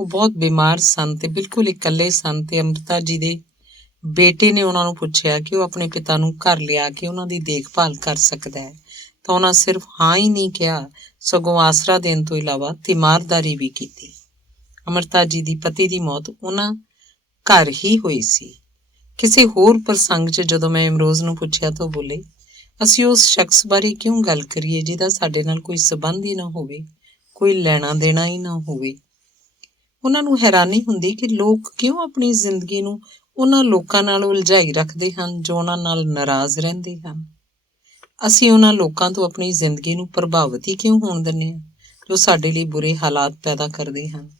ਉਹ ਬਹੁਤ ਬਿਮਾਰ ਸਨ ਤੇ ਬਿਲਕੁਲ ਇਕੱਲੇ ਸਨ ਤੇ ਅਮਰਤਾ ਜੀ ਦੇ ਬੇਟੇ ਨੇ ਉਹਨਾਂ ਨੂੰ ਪੁੱਛਿਆ ਕਿ ਉਹ ਆਪਣੇ ਪਿਤਾ ਨੂੰ ਘਰ ਲਿਆ ਕੇ ਉਹਨਾਂ ਦੀ ਦੇਖਭਾਲ ਕਰ ਸਕਦਾ ਹੈ ਤਾਂ ਉਹਨਾਂ ਸਿਰਫ ਹਾਂ ਹੀ ਨਹੀਂ ਕਿਹਾ, ਸਗੋਂ ਆਸਰਾ ਦੇਣ ਤੋਂ ਇਲਾਵਾ ਤੀਮਾਰਦਾਰੀ ਵੀ ਕੀਤੀ। ਅਮਰਤਾ ਜੀ ਦੀ ਪਤੀ ਦੀ ਮੌਤ ਉਹਨਾਂ ਘਰ ਹੀ ਹੋਈ ਸੀ। ਕਿਸੇ ਹੋਰ ਪ੍ਰਸੰਗ 'ਚ ਜਦੋਂ ਮੈਂ ਇਮਰੋਜ਼ ਨੂੰ ਪੁੱਛਿਆ ਤਾਂ ਉਹ ਬੋਲੇ, ਅਸੀਂ ਉਸ ਸ਼ਖਸ ਬਾਰੇ ਕਿਉਂ ਗੱਲ ਕਰੀਏ ਜਿਹਦਾ ਸਾਡੇ ਨਾਲ ਕੋਈ ਸਬੰਧ ਹੀ ਨਾ ਹੋਵੇ, ਕੋਈ ਲੈਣਾ ਦੇਣਾ ਹੀ ਨਾ ਹੋਵੇ। ਉਹਨਾਂ ਨੂੰ ਹੈਰਾਨੀ ਹੁੰਦੀ ਕਿ ਲੋਕ ਕਿਉਂ ਆਪਣੀ ਜ਼ਿੰਦਗੀ ਨੂੰ ਉਹਨਾਂ ਲੋਕਾਂ ਨਾਲ ਉਲਝਾਈ ਰੱਖਦੇ ਹਨ ਜੋ ਉਹਨਾਂ ਨਾਲ ਨਾਰਾਜ਼ ਰਹਿੰਦੇ ਹਨ। ਅਸੀਂ ਉਹਨਾਂ ਲੋਕਾਂ ਤੋਂ ਆਪਣੀ ਜ਼ਿੰਦਗੀ ਨੂੰ ਪ੍ਰਭਾਵਿਤ ਹੀ ਕਿਉਂ ਹੋਣ ਦਿੰਦੇ ਹਾਂ ਜੋ ਸਾਡੇ ਲਈ ਬੁਰੇ ਹਾਲਾਤ ਪੈਦਾ ਕਰਦੇ ਹਨ।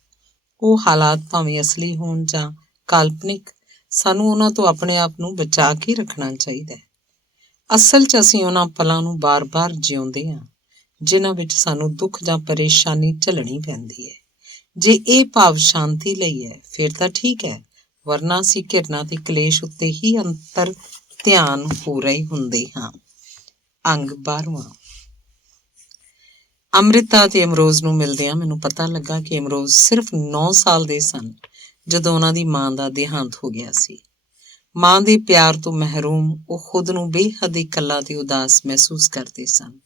ਉਹ ਹਾਲਾਤ ਭਾਵੇਂ ਅਸਲੀ ਹੋਣ ਜਾਂ ਕਾਲਪਨਿਕ, ਸਾਨੂੰ ਉਹਨਾਂ ਤੋਂ ਆਪਣੇ ਆਪ ਨੂੰ ਬਚਾ ਕੇ ਰੱਖਣਾ ਚਾਹੀਦਾ ਹੈ। ਅਸਲ 'ਚ ਅਸੀਂ ਉਹਨਾਂ ਪਲਾਂ ਨੂੰ ਬਾਰ-ਬਾਰ ਜਿਉਂਦੇ ਹਾਂ ਜਿਨ੍ਹਾਂ ਵਿੱਚ ਸਾਨੂੰ ਦੁੱਖ ਜਾਂ ਪਰੇਸ਼ਾਨੀ ਝੱਲਣੀ ਪੈਂਦੀ ਹੈ। ਜੇ ਇਹ ਭਾਵ ਸ਼ਾਂਤੀ ਲਈ ਹੈ ਫਿਰ ਤਾਂ ਠੀਕ ਹੈ, ਵਰਨਾ ਅਸੀਂ ਘਿਰਨਾ ਤੇ ਕਲੇਸ਼ ਉੱਤੇ ਹੀ ਅੰਤਰ ਧਿਆਨ ਹੋ ਰਹੇ ਹੁੰਦੇ ਹਾਂ। ਅੰਗ 12ਵਾਂ। ਅੰਮ੍ਰਿਤਾ ਤੇ ਇਮਰੋਜ਼ ਨੂੰ ਮਿਲਦਿਆਂ ਮੈਨੂੰ ਪਤਾ ਲੱਗਾ ਕਿ ਇਮਰੋਜ਼ ਸਿਰਫ 9 ਸਾਲ ਦੇ ਸਨ ਜਦੋਂ ਉਹਨਾਂ ਦੀ ਮਾਂ ਦਾ ਦੇਹਾਂਤ ਹੋ ਗਿਆ ਸੀ। ਮਾਂ ਦੇ ਪਿਆਰ ਤੋਂ ਮਹਿਰੂਮ ਉਹ ਖੁਦ ਨੂੰ ਬੇਹੱਦ ਇਕੱਲਾ ਤੇ ਉਦਾਸ ਮਹਿਸੂਸ ਕਰਦੇ ਸਨ।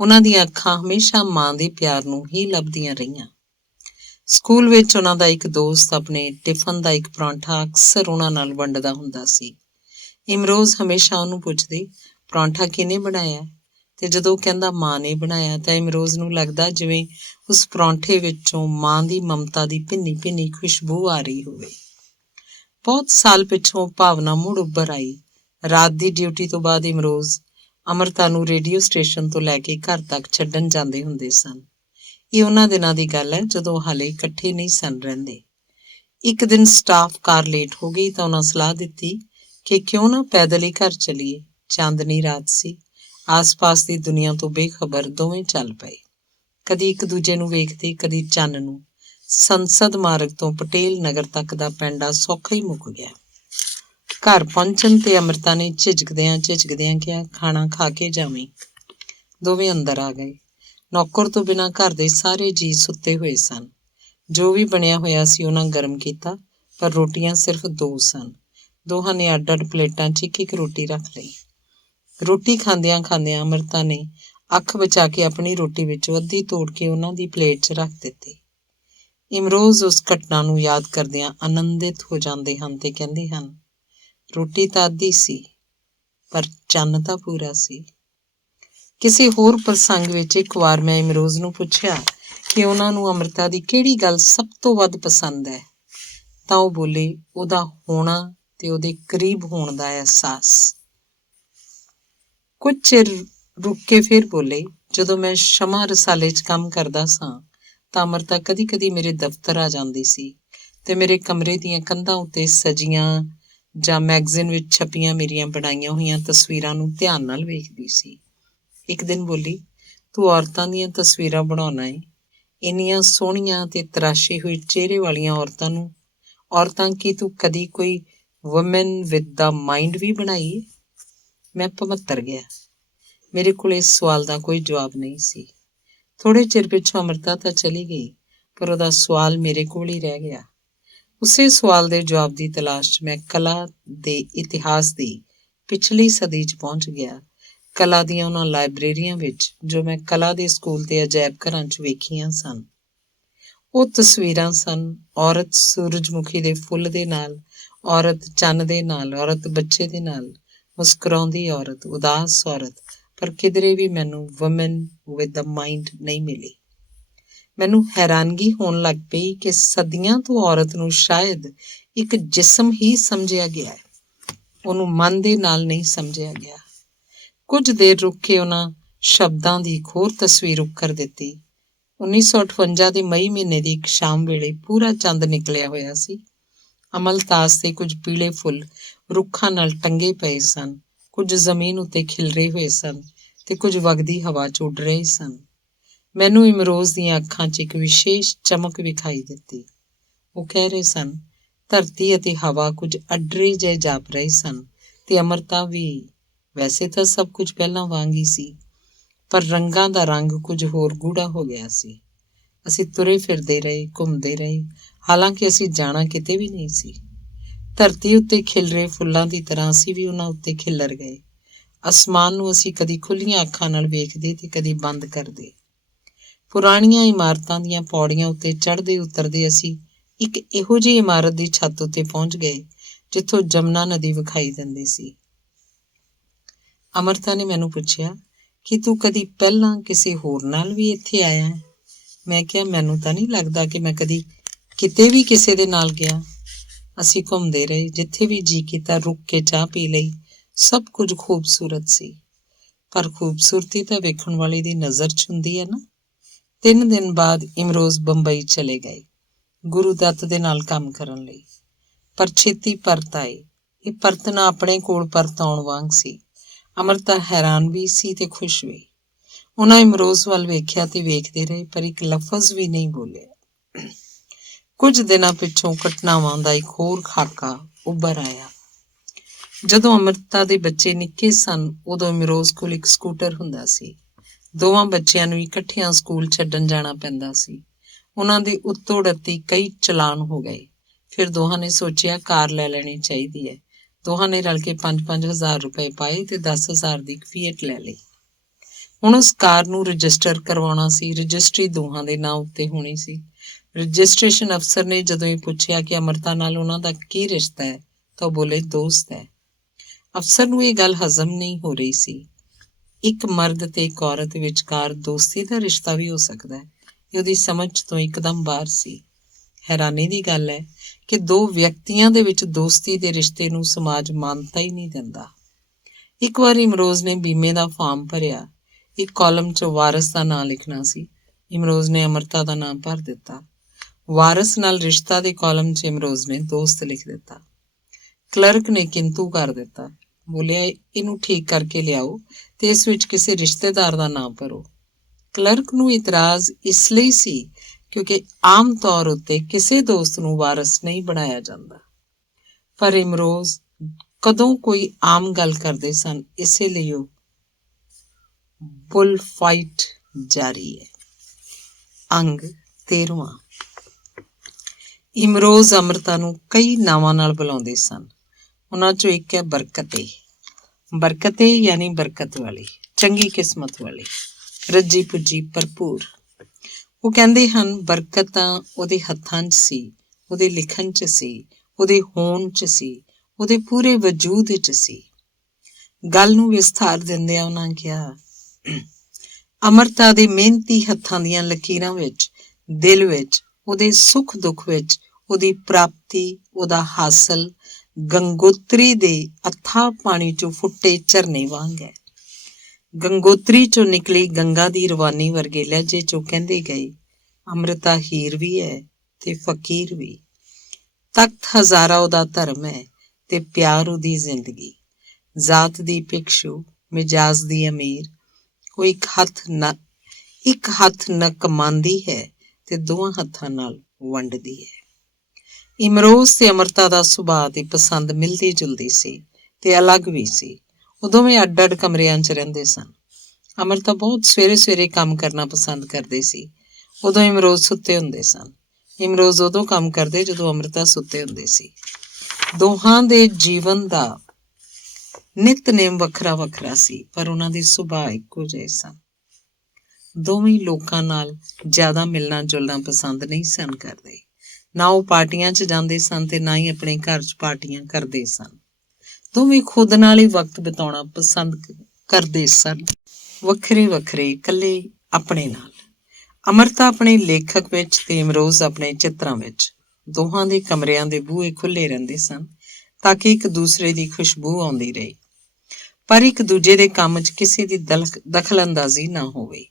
ਉਹਨਾਂ ਦੀਆਂ ਅੱਖਾਂ ਹਮੇਸ਼ਾ ਮਾਂ ਦੇ ਪਿਆਰ ਨੂੰ ਹੀ ਲੱਭਦੀਆਂ ਰਹੀਆਂ। ਸਕੂਲ ਵਿੱਚ ਉਹਨਾਂ ਦਾ ਇੱਕ ਦੋਸਤ ਆਪਣੇ ਟਿਫਨ ਦਾ ਇੱਕ ਪਰੌਂਠਾ ਅਕਸਰ ਉਹਨਾਂ ਨਾਲ ਵੰਡਦਾ ਹੁੰਦਾ ਸੀ। ਇਮਰੋਜ਼ ਹਮੇਸ਼ਾ ਉਹਨੂੰ ਪੁੱਛਦੀ, ਪਰੌਂਠਾ ਕਿਹਨੇ ਬਣਾਇਆ? ਤੇ ਜਦੋਂ ਉਹ ਕਹਿੰਦਾ ਮਾਂ ਨੇ ਬਣਾਇਆ ਤਾਂ ਇਮਰੋਜ਼ ਨੂੰ ਲੱਗਦਾ ਜਿਵੇਂ ਉਸ ਪਰੌਂਠੇ ਵਿੱਚੋਂ ਮਾਂ ਦੀ ਮਮਤਾ ਦੀ ਭਿੰਨੀ ਭਿੰਨੀ ਖੁਸ਼ਬੂ ਆ ਰਹੀ ਹੋਵੇ। ਬਹੁਤ ਸਾਲ ਪਿੱਛੋਂ ਭਾਵਨਾ ਮੁੜ ਉੱਭਰ ਆਈ। ਰਾਤ ਦੀ ਡਿਊਟੀ ਤੋਂ ਬਾਅਦ ਇਮਰੋਜ਼ ਅਮਰਤਾ ਨੂੰ ਰੇਡੀਓ ਸਟੇਸ਼ਨ ਤੋਂ ਲੈ ਕੇ ਘਰ ਤੱਕ ਛੱਡਣ ਜਾਂਦੇ ਹੁੰਦੇ ਸਨ। ਇਹ ਉਹਨਾਂ ਦਿਨਾਂ ਦੀ ਗੱਲ ਹੈ ਜਦੋਂ ਹਾਲੇ ਇਕੱਠੇ ਨਹੀਂ ਸਨ ਰਹਿੰਦੇ। ਇੱਕ ਦਿਨ ਸਟਾਫ ਕਾਰ ਲੇਟ ਹੋ ਗਈ ਤਾਂ ਉਹਨਾਂ ਸਲਾਹ ਦਿੱਤੀ ਕਿ ਕਿਉਂ ਨਾ ਪੈਦਲ ਹੀ ਘਰ ਚਲੀਏ। ਚਾਂਦਨੀ ਰਾਤ ਸੀ। ਆਸ-ਪਾਸ ਦੀ ਦੁਨੀਆ ਤੋਂ ਬੇਖਬਰ ਦੋਵੇਂ ਚੱਲ ਪਏ। ਕਦੀ ਇੱਕ ਦੂਜੇ ਨੂੰ ਵੇਖਦੇ, ਕਦੀ ਚੰਨ ਨੂੰ। ਸੰਸਦ ਮਾਰਗ ਤੋਂ ਪਟੇਲ ਨਗਰ ਤੱਕ ਦਾ ਪੈਂਡਾ ਸੌਖਾ ਹੀ ਮੁੱਕ ਗਿਆ। ਘਰ ਪਹੁੰਚਣ ਤੇ ਅੰਮ੍ਰਿਤਾ ਨੇ ਝਿਜਕਦਿਆਂ ਕਿਹਾ, ਖਾਣਾ ਖਾ ਕੇ ਜਾਵੀਂ। ਦੋਵੇਂ ਅੰਦਰ ਆ ਗਏ। ਨੌਕਰ ਤੋਂ ਬਿਨਾਂ ਘਰ ਦੇ ਸਾਰੇ ਜੀਅ ਸੁੱਤੇ ਹੋਏ ਸਨ। ਜੋ ਵੀ ਬਣਿਆ ਹੋਇਆ ਸੀ ਉਹਨਾਂ ਗਰਮ ਕੀਤਾ, ਪਰ ਰੋਟੀਆਂ ਸਿਰਫ 2 ਸਨ। ਦੋਹਾਂ ਨੇ ਅੱਡ-ਅੱਡ ਪਲੇਟਾਂ 'ਚ ਇੱਕ ਰੋਟੀ ਰੱਖ ਲਈ। ਰੋਟੀ ਖਾਂਦਿਆਂ ਅੰਮ੍ਰਿਤਾ ਨੇ ਅੱਖ ਬਚਾ ਕੇ ਆਪਣੀ ਰੋਟੀ ਵਿੱਚੋਂ ਅੱਧੀ ਤੋੜ ਕੇ ਉਹਨਾਂ ਦੀ ਪਲੇਟ 'ਚ ਰੱਖ ਦਿੱਤੀ। ਇਮਰੋਜ਼ ਉਸ ਘਟਨਾ ਨੂੰ ਯਾਦ ਕਰਦਿਆਂ ਆਨੰਦਿਤ ਹੋ ਜਾਂਦੇ ਹਨ ਤੇ ਕਹਿੰਦੇ ਹਨ, ਰੋਟੀ ਤਾਂ ਅੱਧੀ ਸੀ, ਪਰ ਚੰਨ ਤਾਂ ਪੂਰਾ ਸੀ। ਕਿਸੇ ਹੋਰ ਪ੍ਰਸੰਗ ਵਿੱਚ ਇੱਕ ਵਾਰ ਮੈਂ ਇਮਰੋਜ਼ ਨੂੰ ਪੁੱਛਿਆ ਕਿ ਉਹਨਾਂ ਨੂੰ ਅੰਮ੍ਰਿਤਾ ਦੀ ਕਿਹੜੀ ਗੱਲ ਸਭ ਤੋਂ ਵੱਧ ਪਸੰਦ ਹੈ, ਤਾਂ ਉਹ ਬੋਲੇ, ਉਹਦਾ ਹੋਣਾ ਤੇ ਉਹਦੇ ਕਰੀਬ ਹੋਣ ਦਾ ਅਹਿਸਾਸ। ਕੁਝ ਚਿਰ ਰੁਕ ਕੇ ਫਿਰ ਬੋਲੇ, ਜਦੋਂ ਮੈਂ ਸ਼ਮਾ ਰਸਾਲੇ 'ਚ ਕੰਮ ਕਰਦਾ ਸਾਂ ਤਾਂ ਅੰਮ੍ਰਿਤਾ ਕਦੀ-ਕਦੀ ਮੇਰੇ ਦਫ਼ਤਰ ਆ ਜਾਂਦੀ ਸੀ ਤੇ ਮੇਰੇ ਕਮਰੇ ਦੀਆਂ ਕੰਧਾਂ ਉੱਤੇ ਸਜੀਆਂ ਜਾਂ ਮੈਗਜ਼ੀਨ ਵਿੱਚ ਛਪੀਆਂ ਮੇਰੀਆਂ ਬਣਾਈਆਂ ਹੋਈਆਂ ਤਸਵੀਰਾਂ ਨੂੰ ਧਿਆਨ ਨਾਲ ਵੇਖਦੀ ਸੀ। ਇੱਕ ਦਿਨ ਬੋਲੀ, ਤੂੰ ਔਰਤਾਂ ਦੀਆਂ ਤਸਵੀਰਾਂ ਬਣਾਉਣਾ ਏ, ਇੰਨੀਆਂ ਸੋਹਣੀਆਂ ਤੇ ਤਰਾਸ਼ੇ ਹੋਏ ਚਿਹਰੇ ਵਾਲੀਆਂ ਔਰਤਾਂ ਕੀ ਤੂੰ ਕਦੀ ਕੋਈ ਵੂਮਨ ਵਿਦ ਦਾ ਮਾਈਂਡ ਵੀ ਬਣਾਈ ਏ? ਮੈਂ ਭਮੱਤਰ ਗਿਆ। ਮੇਰੇ ਕੋਲ ਇਸ ਸਵਾਲ ਦਾ ਕੋਈ ਜਵਾਬ ਨਹੀਂ ਸੀ। ਥੋੜ੍ਹੇ ਚਿਰ ਪਿੱਛੋਂ ਅੰਮ੍ਰਿਤਾ ਤਾਂ ਚਲੀ ਗਈ, ਪਰ ਉਹਦਾ ਸਵਾਲ ਮੇਰੇ ਕੋਲ ਹੀ ਰਹਿ ਗਿਆ। ਉਸੇ ਸਵਾਲ ਦੇ ਜਵਾਬ ਦੀ ਤਲਾਸ਼ 'ਚ ਮੈਂ ਕਲਾ ਦੇ ਇਤਿਹਾਸ ਦੀ ਪਿਛਲੀ ਸਦੀ 'ਚ ਪਹੁੰਚ ਗਿਆ। ਕਲਾ ਦੀਆਂ ਉਹਨਾਂ ਲਾਇਬ੍ਰੇਰੀਆਂ ਵਿੱਚ ਜੋ ਮੈਂ ਕਲਾ ਦੇ ਸਕੂਲ ਤੇ ਅਜਾਇਬ ਘਰਾਂ 'ਚ ਵੇਖੀਆਂ ਸਨ। ਉਹ ਤਸਵੀਰਾਂ ਸਨ, ਔਰਤ ਸੂਰਜਮੁਖੀ ਦੇ ਫੁੱਲ ਦੇ ਨਾਲ, ਔਰਤ ਚੰਨ ਦੇ ਨਾਲ, ਔਰਤ ਬੱਚੇ ਦੇ ਨਾਲ, ਮੁਸਕਰਾਉਂਦੀ ਔਰਤ, ਉਦਾਸ ਔਰਤ, ਪਰ ਕਿਧਰੇ ਵੀ ਮੈਨੂੰ ਵੂਮਨ ਵਿਦ ਦਾ ਮਾਈਂਡ ਨਹੀਂ ਮਿਲੀ। ਮੈਨੂੰ ਹੈਰਾਨਗੀ ਹੋਣ ਲੱਗ ਪਈ ਕਿ ਸਦੀਆਂ ਤੋਂ ਔਰਤ ਨੂੰ ਸ਼ਾਇਦ ਇੱਕ ਜਿਸਮ ਹੀ ਸਮਝਿਆ ਗਿਆ ਹੈ, ਉਹਨੂੰ ਮਨ ਦੇ ਨਾਲ ਨਹੀਂ ਸਮਝਿਆ ਗਿਆ। ਕੁਝ ਦੇਰ ਰੁਕ ਕੇ ਉਹਨਾਂ ਸ਼ਬਦਾਂ ਦੀ ਇੱਕ ਹੋਰ ਤਸਵੀਰ ਉੱਕਰ ਦਿੱਤੀ। 1958 ਦੇ ਮਈ ਮਹੀਨੇ ਦੀ ਇੱਕ ਸ਼ਾਮ ਵੇਲੇ ਪੂਰਾ ਚੰਦ ਨਿਕਲਿਆ ਹੋਇਆ ਸੀ। ਅਮਲਤਾਸ ਦੇ ਕੁਝ ਪੀਲੇ ਫੁੱਲ ਰੁੱਖਾਂ ਨਾਲ ਟੰਗੇ ਪਏ ਸਨ, ਕੁਝ ਜ਼ਮੀਨ ਉੱਤੇ ਖਿਲਰੇ ਹੋਏ ਸਨ ਤੇ ਕੁਝ ਵਗਦੀ ਹਵਾ 'ਚ ਉੱਡ ਰਹੇ ਸਨ। ਮੈਨੂੰ ਇਮਰੋਜ਼ ਦੀਆਂ ਅੱਖਾਂ 'ਚ ਇੱਕ ਵਿਸ਼ੇਸ਼ ਚਮਕ ਵਿਖਾਈ ਦਿੱਤੀ। ਉਹ ਕਹਿ ਰਹੇ ਸਨ, ਧਰਤੀ ਅਤੇ ਹਵਾ ਕੁਝ ਅੱਡਰੇ ਜਿਹੇ ਜਾਪ ਰਹੇ ਸਨ ਤੇ ਅੰਮ੍ਰਿਤਾ ਵੀ। ਵੈਸੇ ਤਾਂ ਸਭ ਕੁਝ ਪਹਿਲਾਂ ਵਾਂਗ ਹੀ ਸੀ, ਪਰ ਰੰਗਾਂ ਦਾ ਰੰਗ ਕੁਝ ਹੋਰ ਗੂੜਾ ਹੋ ਗਿਆ ਸੀ। ਅਸੀਂ ਤੁਰੇ ਫਿਰਦੇ ਰਹੇ, ਘੁੰਮਦੇ ਰਹੇ, ਹਾਲਾਂਕਿ ਅਸੀਂ ਜਾਣਾ ਕਿਤੇ ਵੀ ਨਹੀਂ ਸੀ। ਧਰਤੀ ਉੱਤੇ ਖਿਲ ਰਹੇ ਫੁੱਲਾਂ ਦੀ ਤਰ੍ਹਾਂ ਅਸੀਂ ਵੀ ਉਹਨਾਂ ਉੱਤੇ ਖਿਲਰ ਗਏ। ਅਸਮਾਨ ਨੂੰ ਅਸੀਂ ਕਦੀ ਖੁੱਲ੍ਹੀਆਂ ਅੱਖਾਂ ਨਾਲ ਵੇਖਦੇ ਤੇ ਕਦੀ ਬੰਦ ਕਰਦੇ। ਪੁਰਾਣੀਆਂ ਇਮਾਰਤਾਂ ਦੀਆਂ ਪੌੜੀਆਂ ਉੱਤੇ ਚੜ੍ਹਦੇ ਉਤਰਦੇ ਅਸੀਂ ਇੱਕ ਇਹੋ ਜਿਹੀ ਇਮਾਰਤ ਦੀ ਛੱਤ ਉੱਤੇ ਪਹੁੰਚ ਗਏ ਜਿੱਥੋਂ ਜਮਨਾ ਨਦੀ ਵਿਖਾਈ ਦਿੰਦੀ ਸੀ। ਅੰਮ੍ਰਿਤਾ ਨੇ ਮੈਨੂੰ ਪੁੱਛਿਆ ਕਿ ਤੂੰ ਕਦੀ ਪਹਿਲਾਂ ਕਿਸੇ ਹੋਰ ਨਾਲ ਵੀ ਇੱਥੇ ਆਇਆ ਹੈ? ਮੈਂ ਕਿਹਾ, ਮੈਨੂੰ ਤਾਂ ਨਹੀਂ ਲੱਗਦਾ ਕਿ ਮੈਂ ਕਦੀ ਕਿਤੇ ਵੀ ਕਿਸੇ ਦੇ ਨਾਲ ਗਿਆ। ਅਸੀਂ ਘੁੰਮਦੇ ਰਹੇ, ਜਿੱਥੇ ਵੀ ਜੀਅ ਕੀਤਾ ਰੁਕ ਕੇ ਚਾਹ ਪੀ ਲਈ। ਸਭ ਕੁਝ ਖੂਬਸੂਰਤ ਸੀ, ਪਰ ਖੂਬਸੂਰਤੀ ਤਾਂ ਵੇਖਣ ਵਾਲੇ ਦੀ ਨਜ਼ਰ 'ਚ ਹੁੰਦੀ ਹੈ ਨਾ। 3 ਦਿਨ ਬਾਅਦ ਇਮਰੋਜ਼ ਬੰਬਈ ਚਲੇ ਗਏ ਗੁਰੂ ਦੱਤ ਦੇ ਨਾਲ ਕੰਮ ਕਰਨ ਲਈ, ਪਰ ਛੇਤੀ ਪਰਤ ਆਏ। ਇਹ ਪਰਤਣਾ ਆਪਣੇ ਕੋਲ ਪਰਤ ਆਉਣ ਵਾਂਗ ਸੀ। ਅੰਮ੍ਰਿਤਾ ਹੈਰਾਨ ਵੀ ਸੀ ਤੇ ਖੁਸ਼ ਵੀ। ਉਹਨਾਂ ਇਮਰੋਜ਼ ਵੱਲ ਵੇਖਿਆ ਤੇ ਵੇਖਦੇ ਰਹੇ, ਪਰ ਇੱਕ ਲਫ਼ਜ਼ ਵੀ ਨਹੀਂ ਬੋਲਿਆ। ਕੁਝ ਦਿਨਾਂ ਪਿੱਛੋਂ ਘਟਨਾਵਾਂ ਦਾ ਇੱਕ ਹੋਰ ਖਾਕਾ ਉੱਭਰ ਆਇਆ। ਜਦੋਂ ਅੰਮ੍ਰਿਤਾ ਦੇ ਬੱਚੇ ਨਿੱਕੇ ਸਨ, ਉਦੋਂ ਇਮਰੋਜ਼ ਕੋਲ ਇੱਕ ਸਕੂਟਰ ਹੁੰਦਾ ਸੀ। ਦੋਵਾਂ ਬੱਚਿਆਂ ਨੂੰ ਇਕੱਠਿਆਂ ਸਕੂਲ ਛੱਡਣ ਜਾਣਾ ਪੈਂਦਾ ਸੀ। ਉਹਨਾਂ ਦੇ ਉੱਤੋਂ ਡੱਤੀ ਕਈ ਚਲਾਨ ਹੋ ਗਏ। ਫਿਰ ਦੋਹਾਂ ਨੇ ਸੋਚਿਆ ਕਾਰ ਲੈ ਲੈਣੀ ਚਾਹੀਦੀ ਹੈ। ਦੋਹਾਂ ਨੇ ਰਲ ਕੇ 5-5 ਹਜ਼ਾਰ ਰੁਪਏ ਪਾਏ ਤੇ 10,000 ਦੀ ਇੱਕ ਫੀਐਟ ਲੈ ਲਈ। ਹੁਣ ਉਸ ਕਾਰ ਨੂੰ ਰਜਿਸਟਰ ਕਰਵਾਉਣਾ ਸੀ। ਰਜਿਸਟਰੀ ਦੋਹਾਂ ਦੇ ਨਾਂ ਉੱਤੇ ਹੋਣੀ ਸੀ। ਰਜਿਸਟ੍ਰੇਸ਼ਨ ਅਫਸਰ ਨੇ ਜਦੋਂ ਇਹ ਪੁੱਛਿਆ ਕਿ ਅੰਮ੍ਰਿਤਾ ਨਾਲ ਉਹਨਾਂ ਦਾ ਕੀ ਰਿਸ਼ਤਾ ਹੈ, ਤਾਂ ਉਹ ਬੋਲੇ, ਦੋਸਤ ਹੈ। ਅਫਸਰ ਨੂੰ ਇਹ ਗੱਲ ਹਜ਼ਮ ਨਹੀਂ ਹੋ ਰਹੀ ਸੀ। ਇੱਕ ਮਰਦ ਤੇ ਇੱਕ ਔਰਤ ਵਿਚਕਾਰ ਦੋਸਤੀ ਦਾ ਰਿਸ਼ਤਾ ਵੀ ਹੋ ਸਕਦਾ ਹੈ। ਇਹ ਉਹਦੀ ਸਮਝ ਤੋਂ ਇੱਕਦਮ ਬਾਹਰ ਸੀ। ਹੈਰਾਨੀ ਦੀ ਗੱਲ ਹੈ ਕਿ 2 ਵਿਅਕਤੀਆਂ ਦੇ ਵਿੱਚ ਦੋਸਤੀ ਦੇ ਰਿਸ਼ਤੇ ਨੂੰ ਸਮਾਜ ਮਾਨਤਾ ਹੀ ਨਹੀਂ ਦਿੰਦਾ। ਇੱਕ ਵਾਰ ਇਮਰੋਜ਼ ਨੇ ਬੀਮੇ ਦਾ ਫਾਰਮ ਭਰਿਆ। ਇੱਕ ਕਾਲਮ 'ਚ ਵਾਰਸ ਦਾ ਨਾਂ ਲਿਖਣਾ ਸੀ। ਇਮਰੋਜ਼ ਨੇ ਅੰਮ੍ਰਿਤਾ ਦਾ ਨਾਂ ਭਰ ਦਿੱਤਾ। ਵਾਰਸ ਨਾਲ ਰਿਸ਼ਤਾ ਦੇ ਕਾਲਮ 'ਚ ਇਮਰੋਜ਼ ਨੇ ਦੋਸਤ ਲਿਖ ਦਿੱਤਾ। ਕਲਰਕ ਨੇ ਕਿੰਤੂ ਕਰ ਦਿੱਤਾ। ਬੋਲਿਆ, ਇਹਨੂੰ ਠੀਕ ਕਰਕੇ ਲਿਆਓ ਤੇ ਇਸ ਵਿੱਚ ਕਿਸੇ ਰਿਸ਼ਤੇਦਾਰ ਦਾ ਨਾਂ ਭਰੋ। ਕਲਰਕ ਨੂੰ ਇਤਰਾਜ਼ ਇਸ ਲਈ ਸੀ ਕਿਉਂਕਿ ਆਮ ਤੌਰ ਉੱਤੇ ਕਿਸੇ ਦੋਸਤ ਨੂੰ ਵਾਰਸ ਨਹੀਂ ਬਣਾਇਆ ਜਾਂਦਾ, ਪਰ ਇਮਰੋਜ਼ ਕਦੋਂ ਕੋਈ ਆਮ ਗੱਲ ਕਰਦੇ ਸਨ, ਇਸੇ ਲਈ ਉਹ ਬੁੱਲ ਫਾਈਟ ਜਾਰੀ ਹੈ। ਅੰਗ 13ਵਾਂ। ਇਮਰੋਜ਼ ਅੰਮ੍ਰਿਤਾ ਨੂੰ ਕਈ ਨਾਵਾਂ ਨਾਲ ਬੁਲਾਉਂਦੇ ਸਨ। ਉਹਨਾਂ ਚੋਂ ਇੱਕ ਹੈ ਬਰਕਤੇ। ਬਰਕਤੇ ਯਾਨੀ ਬਰਕਤ ਵਾਲੀ, ਚੰਗੀ ਕਿਸਮਤ ਵਾਲੀ, ਰੱਜੀ ਪੁੱਜੀ ਭਰਪੂਰ। ਉਹ ਕਹਿੰਦੇ ਹਨ ਬਰਕਤ ਤਾਂ ਉਹਦੇ ਹੱਥਾਂ 'ਚ ਸੀ, ਉਹਦੇ ਲਿਖਣ 'ਚ ਸੀ, ਉਹਦੇ ਹੋਣ 'ਚ ਸੀ, ਉਹਦੇ ਪੂਰੇ ਵਜੂਦ 'ਚ ਸੀ। ਗੱਲ ਨੂੰ ਵਿਸਥਾਰ ਦਿੰਦਿਆਂ ਉਹਨਾਂ ਕਿਹਾ, ਅੰਮ੍ਰਿਤਾ ਦੇ ਮਿਹਨਤੀ ਹੱਥਾਂ ਦੀਆਂ ਲਕੀਰਾਂ ਵਿੱਚ, ਦਿਲ ਵਿੱਚ, ਉਹਦੇ ਸੁੱਖ ਦੁੱਖ ਵਿੱਚ ਉਹਦੀ ਪ੍ਰਾਪਤੀ, ਉਹਦਾ ਹਾਸਲ ਗੰਗੋਤਰੀ ਦੇ ਅਥਾਹ ਪਾਣੀ 'ਚੋਂ ਫੁੱਟੇ ਝਰਨੇ ਵਾਂਗ ਹੈ। ਗੰਗੋਤਰੀ 'ਚੋਂ ਨਿਕਲੀ ਗੰਗਾ ਦੀ ਰਵਾਨੀ ਵਰਗੇ ਲਹਿਜੇ 'ਚੋਂ ਕਹਿੰਦੇ ਗਏ, ਅੰਮ੍ਰਿਤਾ ਹੀਰ ਵੀ ਹੈ ਤੇ ਫਕੀਰ ਵੀ। ਤਖਤ ਹਜ਼ਾਰਾ ਉਹਦਾ ਧਰਮ ਹੈ ਤੇ ਪਿਆਰ ਉਹਦੀ ਜ਼ਿੰਦਗੀ। ਜ਼ਾਤ ਦੀ ਭਿਕਸ਼ੂ, ਮਿਜਾਜ਼ ਦੀ ਅਮੀਰ। ਉਹ ਇੱਕ ਹੱਥ ਨਾ ਕਮਾਉਂਦੀ ਹੈ ਤੇ ਦੋਵਾਂ ਹੱਥਾਂ ਨਾਲ ਵੰਡਦੀ ਹੈ। ਇਮਰੋਜ਼ ਤੇ ਅੰਮ੍ਰਿਤਾ ਦਾ ਸੁਭਾਅ ਦੀ ਪਸੰਦ ਮਿਲਦੀ ਜੁਲਦੀ ਸੀ ਤੇ ਅਲੱਗ ਵੀ ਸੀ। ਉਹ ਦੋਵੇਂ ਅੱਡ ਅੱਡ ਕਮਰਿਆਂ 'ਚ ਰਹਿੰਦੇ ਸਨ। ਅੰਮ੍ਰਿਤਾ ਬਹੁਤ ਸਵੇਰੇ ਸਵੇਰੇ ਕੰਮ ਕਰਨਾ ਪਸੰਦ ਕਰਦੇ ਸੀ। ਉਦੋਂ ਇਮਰੋਜ਼ ਸੁੱਤੇ ਹੁੰਦੇ ਸਨ। ਇਮਰੋਜ਼ ਉਦੋਂ ਕੰਮ ਕਰਦੇ ਜਦੋਂ ਅੰਮ੍ਰਿਤਾ ਸੁੱਤੇ ਹੁੰਦੇ ਸੀ। ਦੋਹਾਂ ਦੇ ਜੀਵਨ ਦਾ ਨਿਤਨੇਮ ਵੱਖਰਾ ਵੱਖਰਾ ਸੀ, ਪਰ ਉਹਨਾਂ ਦੇ ਸੁਭਾਅ ਇੱਕੋ ਜਿਹੇ ਸਨ। ਦੋਵੇਂ ਲੋਕਾਂ ਨਾਲ ਜ਼ਿਆਦਾ ਮਿਲਣਾ ਜੁਲਣਾ ਪਸੰਦ ਨਹੀਂ ਸਨ ਕਰਦੇ। ਨਾ ਉਹ ਪਾਰਟੀਆਂ 'ਚ ਜਾਂਦੇ ਸਨ ਤੇ ਨਾ ਹੀ ਆਪਣੇ ਘਰ 'ਚ ਪਾਰਟੀਆਂ ਕਰਦੇ ਸਨ। ਦੋਵੇਂ ਖੁਦ ਨਾਲ ਹੀ ਵਕਤ ਬਿਤਾਉਣਾ ਪਸੰਦ ਕਰਦੇ ਸਨ, ਵੱਖਰੇ ਵੱਖਰੇ, ਇਕੱਲੇ ਆਪਣੇ ਨਾਲ। ਅੰਮ੍ਰਿਤਾ ਆਪਣੇ ਲੇਖਕ ਵਿੱਚ ਤੇ ਇਮਰੋਜ਼ ਆਪਣੇ ਚਿੱਤਰਾਂ ਵਿੱਚ। ਦੋਹਾਂ ਦੇ ਕਮਰਿਆਂ ਦੇ ਬੂਹੇ ਖੁੱਲ੍ਹੇ ਰਹਿੰਦੇ ਸਨ ਤਾਂ ਕਿ ਇੱਕ ਦੂਸਰੇ ਦੀ ਖੁਸ਼ਬੂ ਆਉਂਦੀ ਰਹੇ, ਪਰ ਇੱਕ ਦੂਜੇ ਦੇ ਕੰਮ 'ਚ ਕਿਸੇ ਦੀ ਦਖਲ ਅੰਦਾਜ਼ੀ ਨਾ ਹੋਵੇ।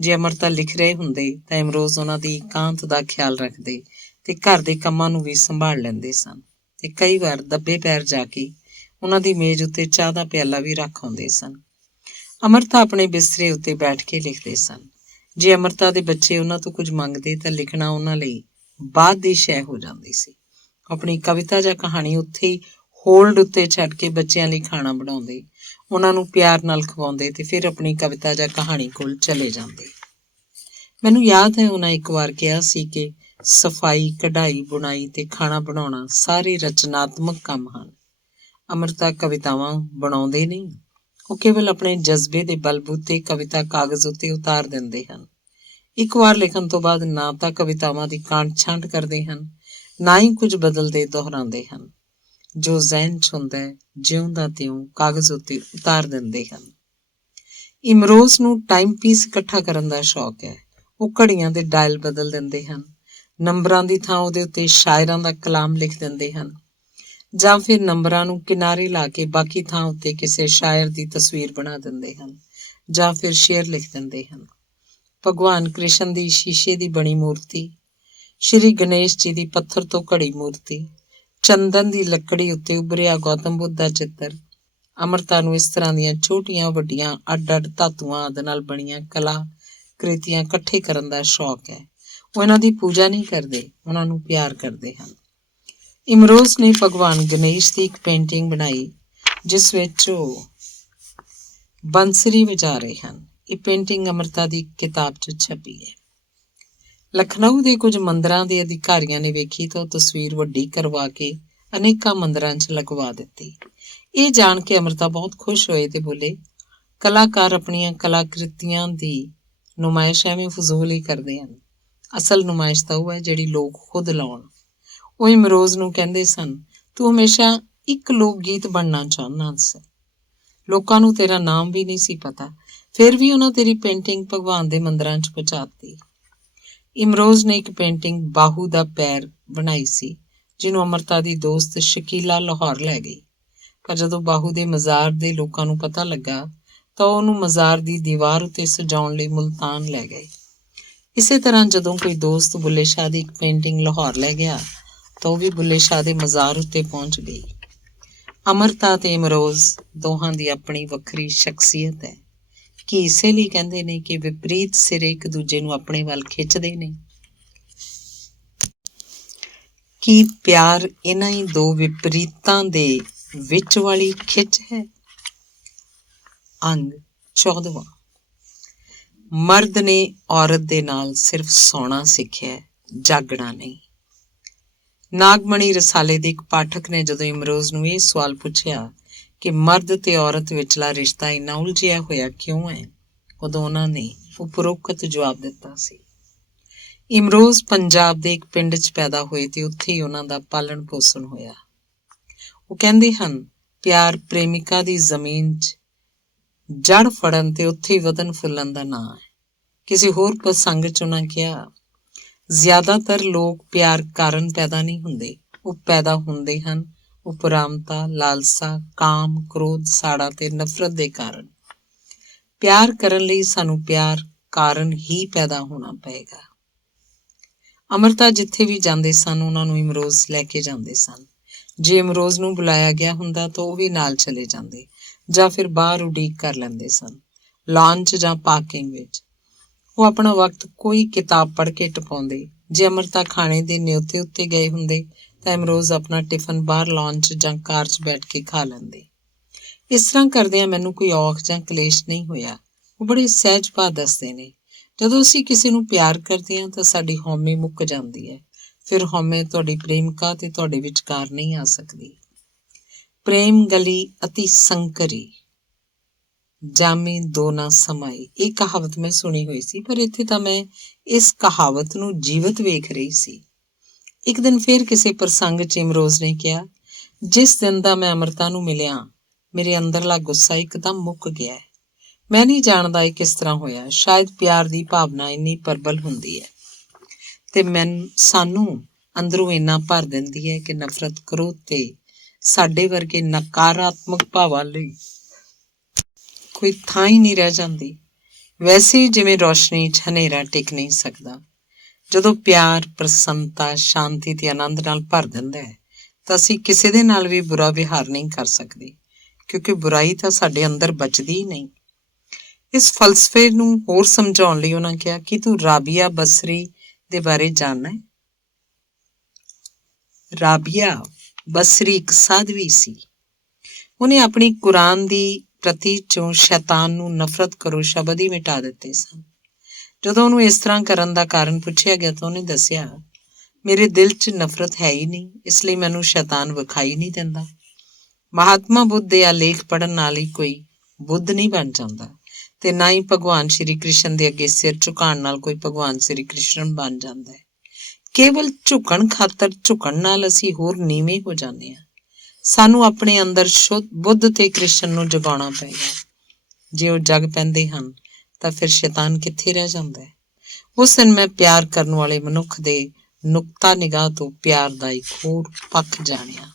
ਜੇ ਅੰਮ੍ਰਿਤਾ ਲਿਖ ਰਹੇ ਹੁੰਦੇ ਤਾਂ ਇਮਰੋਜ਼ ਉਹਨਾਂ ਦੀ ਇਕਾਂਤ ਦਾ ਖਿਆਲ ਰੱਖਦੇ ਤੇ ਘਰ ਦੇ ਕੰਮਾਂ ਨੂੰ ਵੀ ਸੰਭਾਲ ਲੈਂਦੇ ਸਨ ਤੇ ਕਈ ਵਾਰ ਦੱਬੇ ਪੈਰ ਜਾ ਕੇ ਉਹਨਾਂ ਦੀ ਮੇਜ਼ ਉੱਤੇ ਚਾਹ ਦਾ ਪਿਆਲਾ ਵੀ ਰੱਖ ਆਉਂਦੇ ਸਨ। ਅੰਮ੍ਰਿਤਾ ਆਪਣੇ ਬਿਸਤਰੇ ਉੱਤੇ ਬੈਠ ਕੇ ਲਿਖਦੇ ਸਨ। ਜੇ ਅੰਮ੍ਰਿਤਾ ਦੇ ਬੱਚੇ ਉਹਨਾਂ ਤੋਂ ਕੁਝ ਮੰਗਦੇ ਤਾਂ ਲਿਖਣਾ ਉਹਨਾਂ ਲਈ ਬਾਅਦ ਦੀ ਸ਼ੈ ਹੋ ਜਾਂਦੀ ਸੀ। ਆਪਣੀ ਕਵਿਤਾ ਜਾਂ ਕਹਾਣੀ ਉੱਥੇ ਹੀ ਹੋਲਡ ਉੱਤੇ ਛੱਡ ਕੇ ਬੱਚਿਆਂ ਲਈ ਖਾਣਾ ਬਣਾਉਂਦੇ, ਉਹਨਾਂ ਨੂੰ ਪਿਆਰ ਨਾਲ ਖਵਾਉਂਦੇ ਤੇ ਫਿਰ ਆਪਣੀ ਕਵਿਤਾ ਜਾਂ ਕਹਾਣੀ ਕੋਲ ਚਲੇ ਜਾਂਦੇ। ਮੈਨੂੰ ਯਾਦ ਹੈ ਉਹਨਾਂ ਇੱਕ ਵਾਰ ਕਿਹਾ ਸੀ ਕਿ ਸਫਾਈ, ਕਢਾਈ, ਬੁਣਾਈ ਤੇ ਖਾਣਾ ਬਣਾਉਣਾ ਸਾਰੇ ਰਚਨਾਤਮਕ ਕੰਮ ਹਨ। ਅੰਮ੍ਰਿਤਾ ਕਵਿਤਾਵਾਂ ਬਣਾਉਂਦੇ ਨਹੀਂ, ਉਹ ਕੇਵਲ ਆਪਣੇ ਜਜ਼ਬੇ ਦੇ ਬਲਬੂਤੇ ਕਵਿਤਾ ਕਾਗਜ਼ ਉੱਤੇ ਉਤਾਰ ਦਿੰਦੇ ਹਨ। ਇੱਕ ਵਾਰ ਲਿਖਣ ਤੋਂ ਬਾਅਦ ਨਾ ਤਾਂ ਕਵਿਤਾਵਾਂ ਦੀ ਕਾਂਟ ਛਾਂਟ ਕਰਦੇ ਹਨ, ਨਾ ਹੀ ਕੁਝ ਬਦਲਦੇ ਦੁਹਰਾਉਂਦੇ ਹਨ। ਜੋ ਜ਼ਹਿਨ 'ਚ ਹੁੰਦਾ ਹੈ, ਜਿਉਂ ਦਾ ਤਿਉਂ ਕਾਗਜ਼ ਉੱਤੇ ਉਤਾਰ ਦਿੰਦੇ ਹਨ। ਇਮਰੋਜ਼ ਨੂੰ ਟਾਈਮ ਪੀਸ ਇਕੱਠਾ ਕਰਨ ਦਾ ਸ਼ੌਕ ਹੈ। ਉਹ ਘੜੀਆਂ ਦੇ ਡਾਇਲ ਬਦਲ ਦਿੰਦੇ ਹਨ, ਨੰਬਰਾਂ ਦੀ ਥਾਂ ਉਹਦੇ ਉੱਤੇ ਸ਼ਾਇਰਾਂ ਦਾ ਕਲਾਮ ਲਿਖ ਦਿੰਦੇ ਹਨ, ਜਾਂ ਫਿਰ ਨੰਬਰਾਂ ਨੂੰ ਕਿਨਾਰੇ ਲਾ ਕੇ ਬਾਕੀ ਥਾਂ ਉੱਤੇ ਕਿਸੇ ਸ਼ਾਇਰ ਦੀ ਤਸਵੀਰ ਬਣਾ ਦਿੰਦੇ ਹਨ, ਜਾਂ ਫਿਰ ਸ਼ੇਅਰ ਲਿਖ ਦਿੰਦੇ ਹਨ। ਭਗਵਾਨ ਕ੍ਰਿਸ਼ਨ ਦੀ ਸ਼ੀਸ਼ੇ ਦੀ ਬਣੀ ਮੂਰਤੀ, ਸ਼੍ਰੀ ਗਣੇਸ਼ ਜੀ ਦੀ ਪੱਥਰ ਤੋਂ ਘੜੀ ਮੂਰਤੀ, ਚੰਦਨ ਦੀ ਲੱਕੜੀ ਉੱਤੇ ਉਭਰਿਆ ਗੌਤਮ ਬੁੱਧ ਦਾ ਚਿੱਤਰ। ਅੰਮ੍ਰਿਤਾ ਨੂੰ ਇਸ ਤਰ੍ਹਾਂ ਦੀਆਂ ਛੋਟੀਆਂ ਵੱਡੀਆਂ ਅੱਡ ਅੱਡ ਧਾਤੂਆਂ ਆਦਿ ਨਾਲ ਬਣੀਆਂ ਕਲਾ ਕ੍ਰਿਤੀਆਂ ਇਕੱਠੇ ਕਰਨ ਦਾ ਸ਼ੌਕ ਹੈ। ਉਹ ਇਹਨਾਂ ਦੀ ਪੂਜਾ ਨਹੀਂ ਕਰਦੇ, ਉਹਨਾਂ ਨੂੰ ਪਿਆਰ ਕਰਦੇ ਹਨ। ਇਮਰੋਜ਼ ਨੇ ਭਗਵਾਨ ਗਣੇਸ਼ ਦੀ ਇੱਕ ਪੇਂਟਿੰਗ ਬਣਾਈ ਜਿਸ ਵਿੱਚ ਉਹ ਬੰਸਰੀ ਵਜਾ ਰਹੇ ਹਨ। ਇਹ ਪੇਂਟਿੰਗ ਅੰਮ੍ਰਿਤਾ ਦੀ ਕਿਤਾਬ 'ਚ ਛਪੀ ਹੈ। ਲਖਨਊ ਦੇ ਕੁਝ ਮੰਦਰਾਂ ਦੇ ਅਧਿਕਾਰੀਆਂ ਨੇ ਵੇਖੀ ਤਾਂ ਉਹ ਤਸਵੀਰ ਵੱਡੀ ਕਰਵਾ ਕੇ ਅਨੇਕਾਂ ਮੰਦਰਾਂ 'ਚ ਲਗਵਾ ਦਿੱਤੀ। ਇਹ ਜਾਣ ਕੇ ਅੰਮ੍ਰਿਤਾ ਬਹੁਤ ਖੁਸ਼ ਹੋਏ ਤੇ ਬੋਲੇ, ਕਲਾਕਾਰ ਆਪਣੀਆਂ ਕਲਾਕ੍ਰਿਤੀਆਂ ਦੀ ਨੁਮਾਇਸ਼ ਐਵੇਂ ਫਜ਼ੂਲ ਹੀ ਕਰਦੇ ਹਨ। ਅਸਲ ਨੁਮਾਇਸ਼ ਤਾਂ ਉਹ ਹੈ ਜਿਹੜੀ ਲੋਕ ਖੁਦ ਲਾਉਣ। ਉਹ ਇਮਰੋਜ਼ ਨੂੰ ਕਹਿੰਦੇ ਸਨ, ਤੂੰ ਹਮੇਸ਼ਾ ਇੱਕ ਲੋਕ ਗੀਤ ਬਣਨਾ ਚਾਹੁੰਦਾ ਸੀ। ਲੋਕਾਂ ਨੂੰ ਤੇਰਾ ਨਾਮ ਵੀ ਨਹੀਂ ਸੀ ਪਤਾ, ਫਿਰ ਵੀ ਉਹਨਾਂ ਤੇਰੀ ਪੇਂਟਿੰਗ ਭਗਵਾਨ ਦੇ ਮੰਦਰਾਂ 'ਚ ਪਹੁੰਚਾਤੀ। ਇਮਰੋਜ਼ ਨੇ ਇੱਕ ਪੇਂਟਿੰਗ ਬਾਹੂ ਦਾ ਪੈਰ ਬਣਾਈ ਸੀ ਜਿਹਨੂੰ ਅੰਮ੍ਰਿਤਾ ਦੀ ਦੋਸਤ ਸ਼ਕੀਲਾ ਲਾਹੌਰ ਲੈ ਗਈ, ਪਰ ਜਦੋਂ ਬਾਹੂ ਦੇ ਮਜ਼ਾਰ ਦੇ ਲੋਕਾਂ ਨੂੰ ਪਤਾ ਲੱਗਾ ਤਾਂ ਉਹਨੂੰ ਮਜ਼ਾਰ ਦੀ ਦੀਵਾਰ ਉੱਤੇ ਸਜਾਉਣ ਲਈ ਮੁਲਤਾਨ ਲੈ ਗਏ। ਇਸੇ ਤਰ੍ਹਾਂ ਜਦੋਂ ਕੋਈ ਦੋਸਤ ਬੁੱਲੇ ਸ਼ਾਹ ਦੀ ਇੱਕ ਪੇਂਟਿੰਗ ਲਾਹੌਰ ਲੈ ਗਿਆ ਤਾਂ ਉਹ ਵੀ ਬੁੱਲੇ ਸ਼ਾਹ ਦੇ ਮਜ਼ਾਰ ਉੱਤੇ ਪਹੁੰਚ ਗਈ। ਅੰਮ੍ਰਿਤਾ ਤੇ ਇਮਰੋਜ਼ ਦੋਹਾਂ ਦੀ ਆਪਣੀ ਵੱਖਰੀ ਸ਼ਖਸੀਅਤ ਹੈ। ਕਿ ਇਸੇ ਲਈ ਕਹਿੰਦੇ ਨੇ ਕਿ ਵਿਪਰੀਤ ਸਿਰੇ ਇੱਕ ਦੂਜੇ ਨੂੰ ਆਪਣੇ ਵੱਲ ਖਿੱਚਦੇ ਨੇ। ਕੀ ਪਿਆਰ ਇਹਨਾਂ ਹੀ ਦੋ ਵਿਪਰੀਤਾਂ ਦੇ ਵਿੱਚ ਵਾਲੀ ਖਿੱਚ ਹੈ? ਅੰਗ 14ਵਾਂ। ਮਰਦ ਨੇ ਔਰਤ ਦੇ ਨਾਲ ਸਿਰਫ ਸੌਣਾ ਸਿੱਖਿਆ, ਜਾਗਣਾ ਨਹੀਂ। ਨਾਗਮਣੀ ਰਸਾਲੇ ਦੇ ਇੱਕ ਪਾਠਕ ਨੇ ਜਦੋਂ ਇਮਰੋਜ਼ ਨੂੰ ਇਹ ਸਵਾਲ ਪੁੱਛਿਆ ਕਿ ਮਰਦ ਤੇ ਔਰਤ ਵਿਚਲਾ ਰਿਸ਼ਤਾ ਇੰਨਾ ਉਲਝਿਆ ਹੋਇਆ ਕਿਉਂ ਹੈ, ਉਦੋਂ ਉਹਨਾਂ ਨੇ ਉਪਰੋਕਤ ਜਵਾਬ ਦਿੱਤਾ ਸੀ। ਇਮਰੋਜ਼ ਪੰਜਾਬ ਦੇ ਇੱਕ ਪਿੰਡ 'ਚ ਪੈਦਾ ਹੋਏ ਤੇ ਉੱਥੇ ਹੀ ਉਹਨਾਂ ਦਾ ਪਾਲਣ ਪੋਸ਼ਣ ਹੋਇਆ। ਉਹ ਕਹਿੰਦੇ ਹਨ, ਪਿਆਰ ਪ੍ਰੇਮਿਕਾ ਦੀ ਜ਼ਮੀਨ 'ਚ ਜੜ ਫੜਨ ਤੇ ਉੱਥੇ ਹੀ ਵਧਣ ਫੁੱਲਣ ਦਾ ਨਾਂ ਹੈ। ਕਿਸੇ ਹੋਰ ਪ੍ਰਸੰਗ 'ਚ ਉਹਨਾਂ ਕਿਹਾ, ਜ਼ਿਆਦਾਤਰ ਲੋਕ ਪਿਆਰ ਕਾਰਨ ਪੈਦਾ ਨਹੀਂ ਹੁੰਦੇ, ਉਹ ਪੈਦਾ ਹੁੰਦੇ ਹਨ ਉਪਰਾਮਤਾ, ਲਾਲਸਾ, ਕਾਮ, ਕ੍ਰੋਧ, ਸਾੜਾ ਤੇ ਨਫ਼ਰਤ ਦੇ ਕਾਰਨ। ਪਿਆਰ ਕਰਨ ਲਈ ਸਾਨੂੰ ਪਿਆਰ ਕਾਰਨ ਹੀ ਪੈਦਾ ਹੋਣਾ ਪਏਗਾ। ਅਮਰਤਾ ਜਿੱਥੇ ਵੀ ਜਾਂਦੇ ਸਨ ਉਹਨਾਂ ਨੂੰ ਇਮਰੋਜ਼ ਲੈ ਕੇ ਜਾਂਦੇ ਸਨ। ਜੇ ਇਮਰੋਜ਼ ਨੂੰ ਬੁਲਾਇਆ ਗਿਆ ਹੁੰਦਾ ਤਾਂ ਉਹ ਵੀ ਨਾਲ ਚਲੇ ਜਾਂਦੇ ਜਾਂ ਫਿਰ ਬਾਹਰ ਉਡੀਕ ਕਰ ਲੈਂਦੇ ਸਨ, ਲਾਂਚ ਜਾਂ ਪਾਰਕਿੰਗ ਵਿੱਚ। ਉਹ ਆਪਣਾ ਵਕਤ ਕੋਈ ਕਿਤਾਬ ਪੜ੍ਹ ਕੇ ਟਪਾਉਂਦੇ। ਜੇ ਅਮਰਤਾ ਖਾਣੇ ਦੇ ਨਿਉਤੇ ਉੱਤੇ ਗਏ ਹੁੰਦੇ ਤਾਂ ਇਮਰੋਜ਼ ਆਪਣਾ ਟਿਫਨ ਬਾਹਰ ਲਾਂਚ ਜਾਂ ਕਾਰ 'ਚ ਬੈਠ ਕੇ ਖਾ ਲੈਂਦੇ। ਇਸ ਤਰ੍ਹਾਂ ਕਰਦਿਆਂ ਮੈਨੂੰ ਕੋਈ ਔਖ ਜਾਂ ਕਲੇਸ਼ ਨਹੀਂ ਹੋਇਆ। ਉਹ ਬੜੇ ਸਹਿਜ ਭਾਅ ਦੱਸਦੇ ਨੇ। ਜਦੋਂ ਅਸੀਂ ਕਿਸੇ ਨੂੰ ਪਿਆਰ ਕਰਦੇ ਹਾਂ ਤਾਂ ਸਾਡੀ ਹਉਮੈ ਮੁੱਕ ਜਾਂਦੀ ਹੈ। ਫਿਰ ਹਉਮੈ ਤੁਹਾਡੀ ਪ੍ਰੇਮਿਕਾ ਤੇ ਤੁਹਾਡੇ ਵਿਚਕਾਰ ਨਹੀਂ ਆ ਸਕਦੀ। ਪ੍ਰੇਮ ਗਲੀ ਅਤੀ ਸੰਕਰੀ, ਜਾਮੇ ਦੋ ਨਾ ਸਮਾਈ, ਇਹ ਕਹਾਵਤ ਮੈਂ ਸੁਣੀ ਹੋਈ ਸੀ, ਪਰ ਇੱਥੇ ਤਾਂ ਮੈਂ ਇਸ ਕਹਾਵਤ ਨੂੰ ਜੀਵਤ ਵੇਖ ਰਹੀ ਸੀ। ਇੱਕ ਦਿਨ ਫਿਰ ਕਿਸੇ ਪ੍ਰਸੰਗ 'ਚ ਇਮਰੋਜ਼ ਨੇ ਕਿਹਾ, ਜਿਸ ਦਿਨ ਦਾ ਮੈਂ ਅਮਰਤਾ ਨੂੰ ਮਿਲਿਆ ਮੇਰੇ ਅੰਦਰਲਾ ਗੁੱਸਾ ਇੱਕਦਮ ਮੁੱਕ ਗਿਆ ਹੈ। ਮੈਂ ਨਹੀਂ ਜਾਣਦਾ ਇਹ ਕਿਸ ਤਰ੍ਹਾਂ ਹੋਇਆ। ਸ਼ਾਇਦ ਪਿਆਰ ਦੀ ਭਾਵਨਾ ਇੰਨੀ ਪ੍ਰਬਲ ਹੁੰਦੀ ਹੈ ਤੇ ਸਾਨੂੰ ਅੰਦਰੋਂ ਇੰਨਾ ਭਰ ਦਿੰਦੀ ਹੈ ਕਿ ਨਫ਼ਰਤ, ਕ੍ਰੋਧ ਤੇ ਸਾਡੇ ਵਰਗੇ ਨਕਾਰਾਤਮਕ ਭਾਵਾਂ ਲਈ ਕੋਈ ਥਾਂ ਹੀ ਨਹੀਂ ਰਹਿ ਜਾਂਦੀ। ਵੈਸੇ ਜਿਵੇਂ ਰੌਸ਼ਨੀ 'ਚ ਹਨੇਰਾ ਟਿਕ ਨਹੀਂ ਸਕਦਾ, ਜਦੋਂ ਪਿਆਰ, ਪ੍ਰਸੰਨਤਾ, ਸ਼ਾਂਤੀ ਤੇ ਆਨੰਦ ਨਾਲ ਭਰ ਦਿੰਦਾ ਹੈ ਤਾਂ ਅਸੀਂ ਕਿਸੇ ਦੇ ਨਾਲ ਵੀ ਬੁਰਾ ਵਿਹਾਰ ਨਹੀਂ ਕਰ ਸਕਦੇ, ਕਿਉਂਕਿ ਬੁਰਾਈ ਤਾਂ ਸਾਡੇ ਅੰਦਰ ਬਚਦੀ ਹੀ ਨਹੀਂ। ਇਸ ਫਲਸਫੇ ਨੂੰ ਹੋਰ ਸਮਝਾਉਣ ਲਈ ਉਹਨਾਂ ਕਿਹਾ ਕਿ ਤੂੰ ਰਾਬੀਆ ਬਸਰੀ ਦੇ ਬਾਰੇ ਜਾਣਦਾ ਹੈ? ਰਾਬੀਆ ਬਸਰੀ ਇੱਕ ਸਾਧਵੀ ਸੀ। ਉਹਨੇ ਆਪਣੀ ਕੁਰਾਨ ਦੀ ਪ੍ਰਤੀ 'ਚੋਂ ਸ਼ੈਤਾਨ ਨੂੰ ਨਫ਼ਰਤ ਕਰੋ ਸ਼ਬਦ ਹੀ ਮਿਟਾ ਦਿੱਤੇ ਸਨ। ਜਦੋਂ ਉਹਨੂੰ ਇਸ ਤਰ੍ਹਾਂ ਕਰਨ ਦਾ ਕਾਰਨ ਪੁੱਛਿਆ ਗਿਆ ਤਾਂ ਉਹਨੇ ਦੱਸਿਆ, ਮੇਰੇ ਦਿਲ 'ਚ ਨਫ਼ਰਤ ਹੈ ਹੀ ਨਹੀਂ, ਇਸ ਲਈ ਮੈਨੂੰ ਸ਼ੈਤਾਨ ਵਿਖਾਈ ਨਹੀਂ ਦਿੰਦਾ। ਮਹਾਤਮਾ ਬੁੱਧ ਦੇ ਆਲੇਖ ਪੜ੍ਹਨ ਨਾਲ ਹੀ ਕੋਈ ਬੁੱਧ ਨਹੀਂ ਬਣ ਜਾਂਦਾ ਤੇ ਨਾ ਹੀ ਭਗਵਾਨ ਸ਼੍ਰੀ ਕ੍ਰਿਸ਼ਨ ਦੇ ਅੱਗੇ ਸਿਰ ਝੁਕਾਉਣ ਨਾਲ ਕੋਈ ਭਗਵਾਨ ਸ਼੍ਰੀ ਕ੍ਰਿਸ਼ਨ ਬਣ ਜਾਂਦਾ ਹੈ। ਕੇਵਲ ਝੁਕਣ ਖਾਤਰ ਝੁਕਣ ਨਾਲ ਅਸੀਂ ਹੋਰ ਨੀਵੇਂ ਹੋ ਜਾਂਦੇ ਹਾਂ। ਸਾਨੂੰ ਆਪਣੇ ਅੰਦਰ ਸ਼ੁੱਧ ਬੁੱਧ ਤੇ ਕ੍ਰਿਸ਼ਨ ਨੂੰ ਜਗਾਉਣਾ ਪਏਗਾ। ਜੇ ਉਹ ਜਗ ਪੈਂਦੇ ਹਨ ਤਾਂ ਫਿਰ ਸ਼ੈਤਾਨ ਕਿੱਥੇ ਰਹਿ ਜਾਂਦਾ ਹੈ। ਉਸ ਦਿਨ ਮੈਂ ਪਿਆਰ ਕਰਨ ਵਾਲੇ ਮਨੁੱਖ ਦੇ ਨੁਕਤਾ ਨਿਗਾਹ ਤੋਂ ਪਿਆਰ ਦਾ ਇੱਕ ਹੋਰ ਪੱਖ ਜਾਣਿਆ।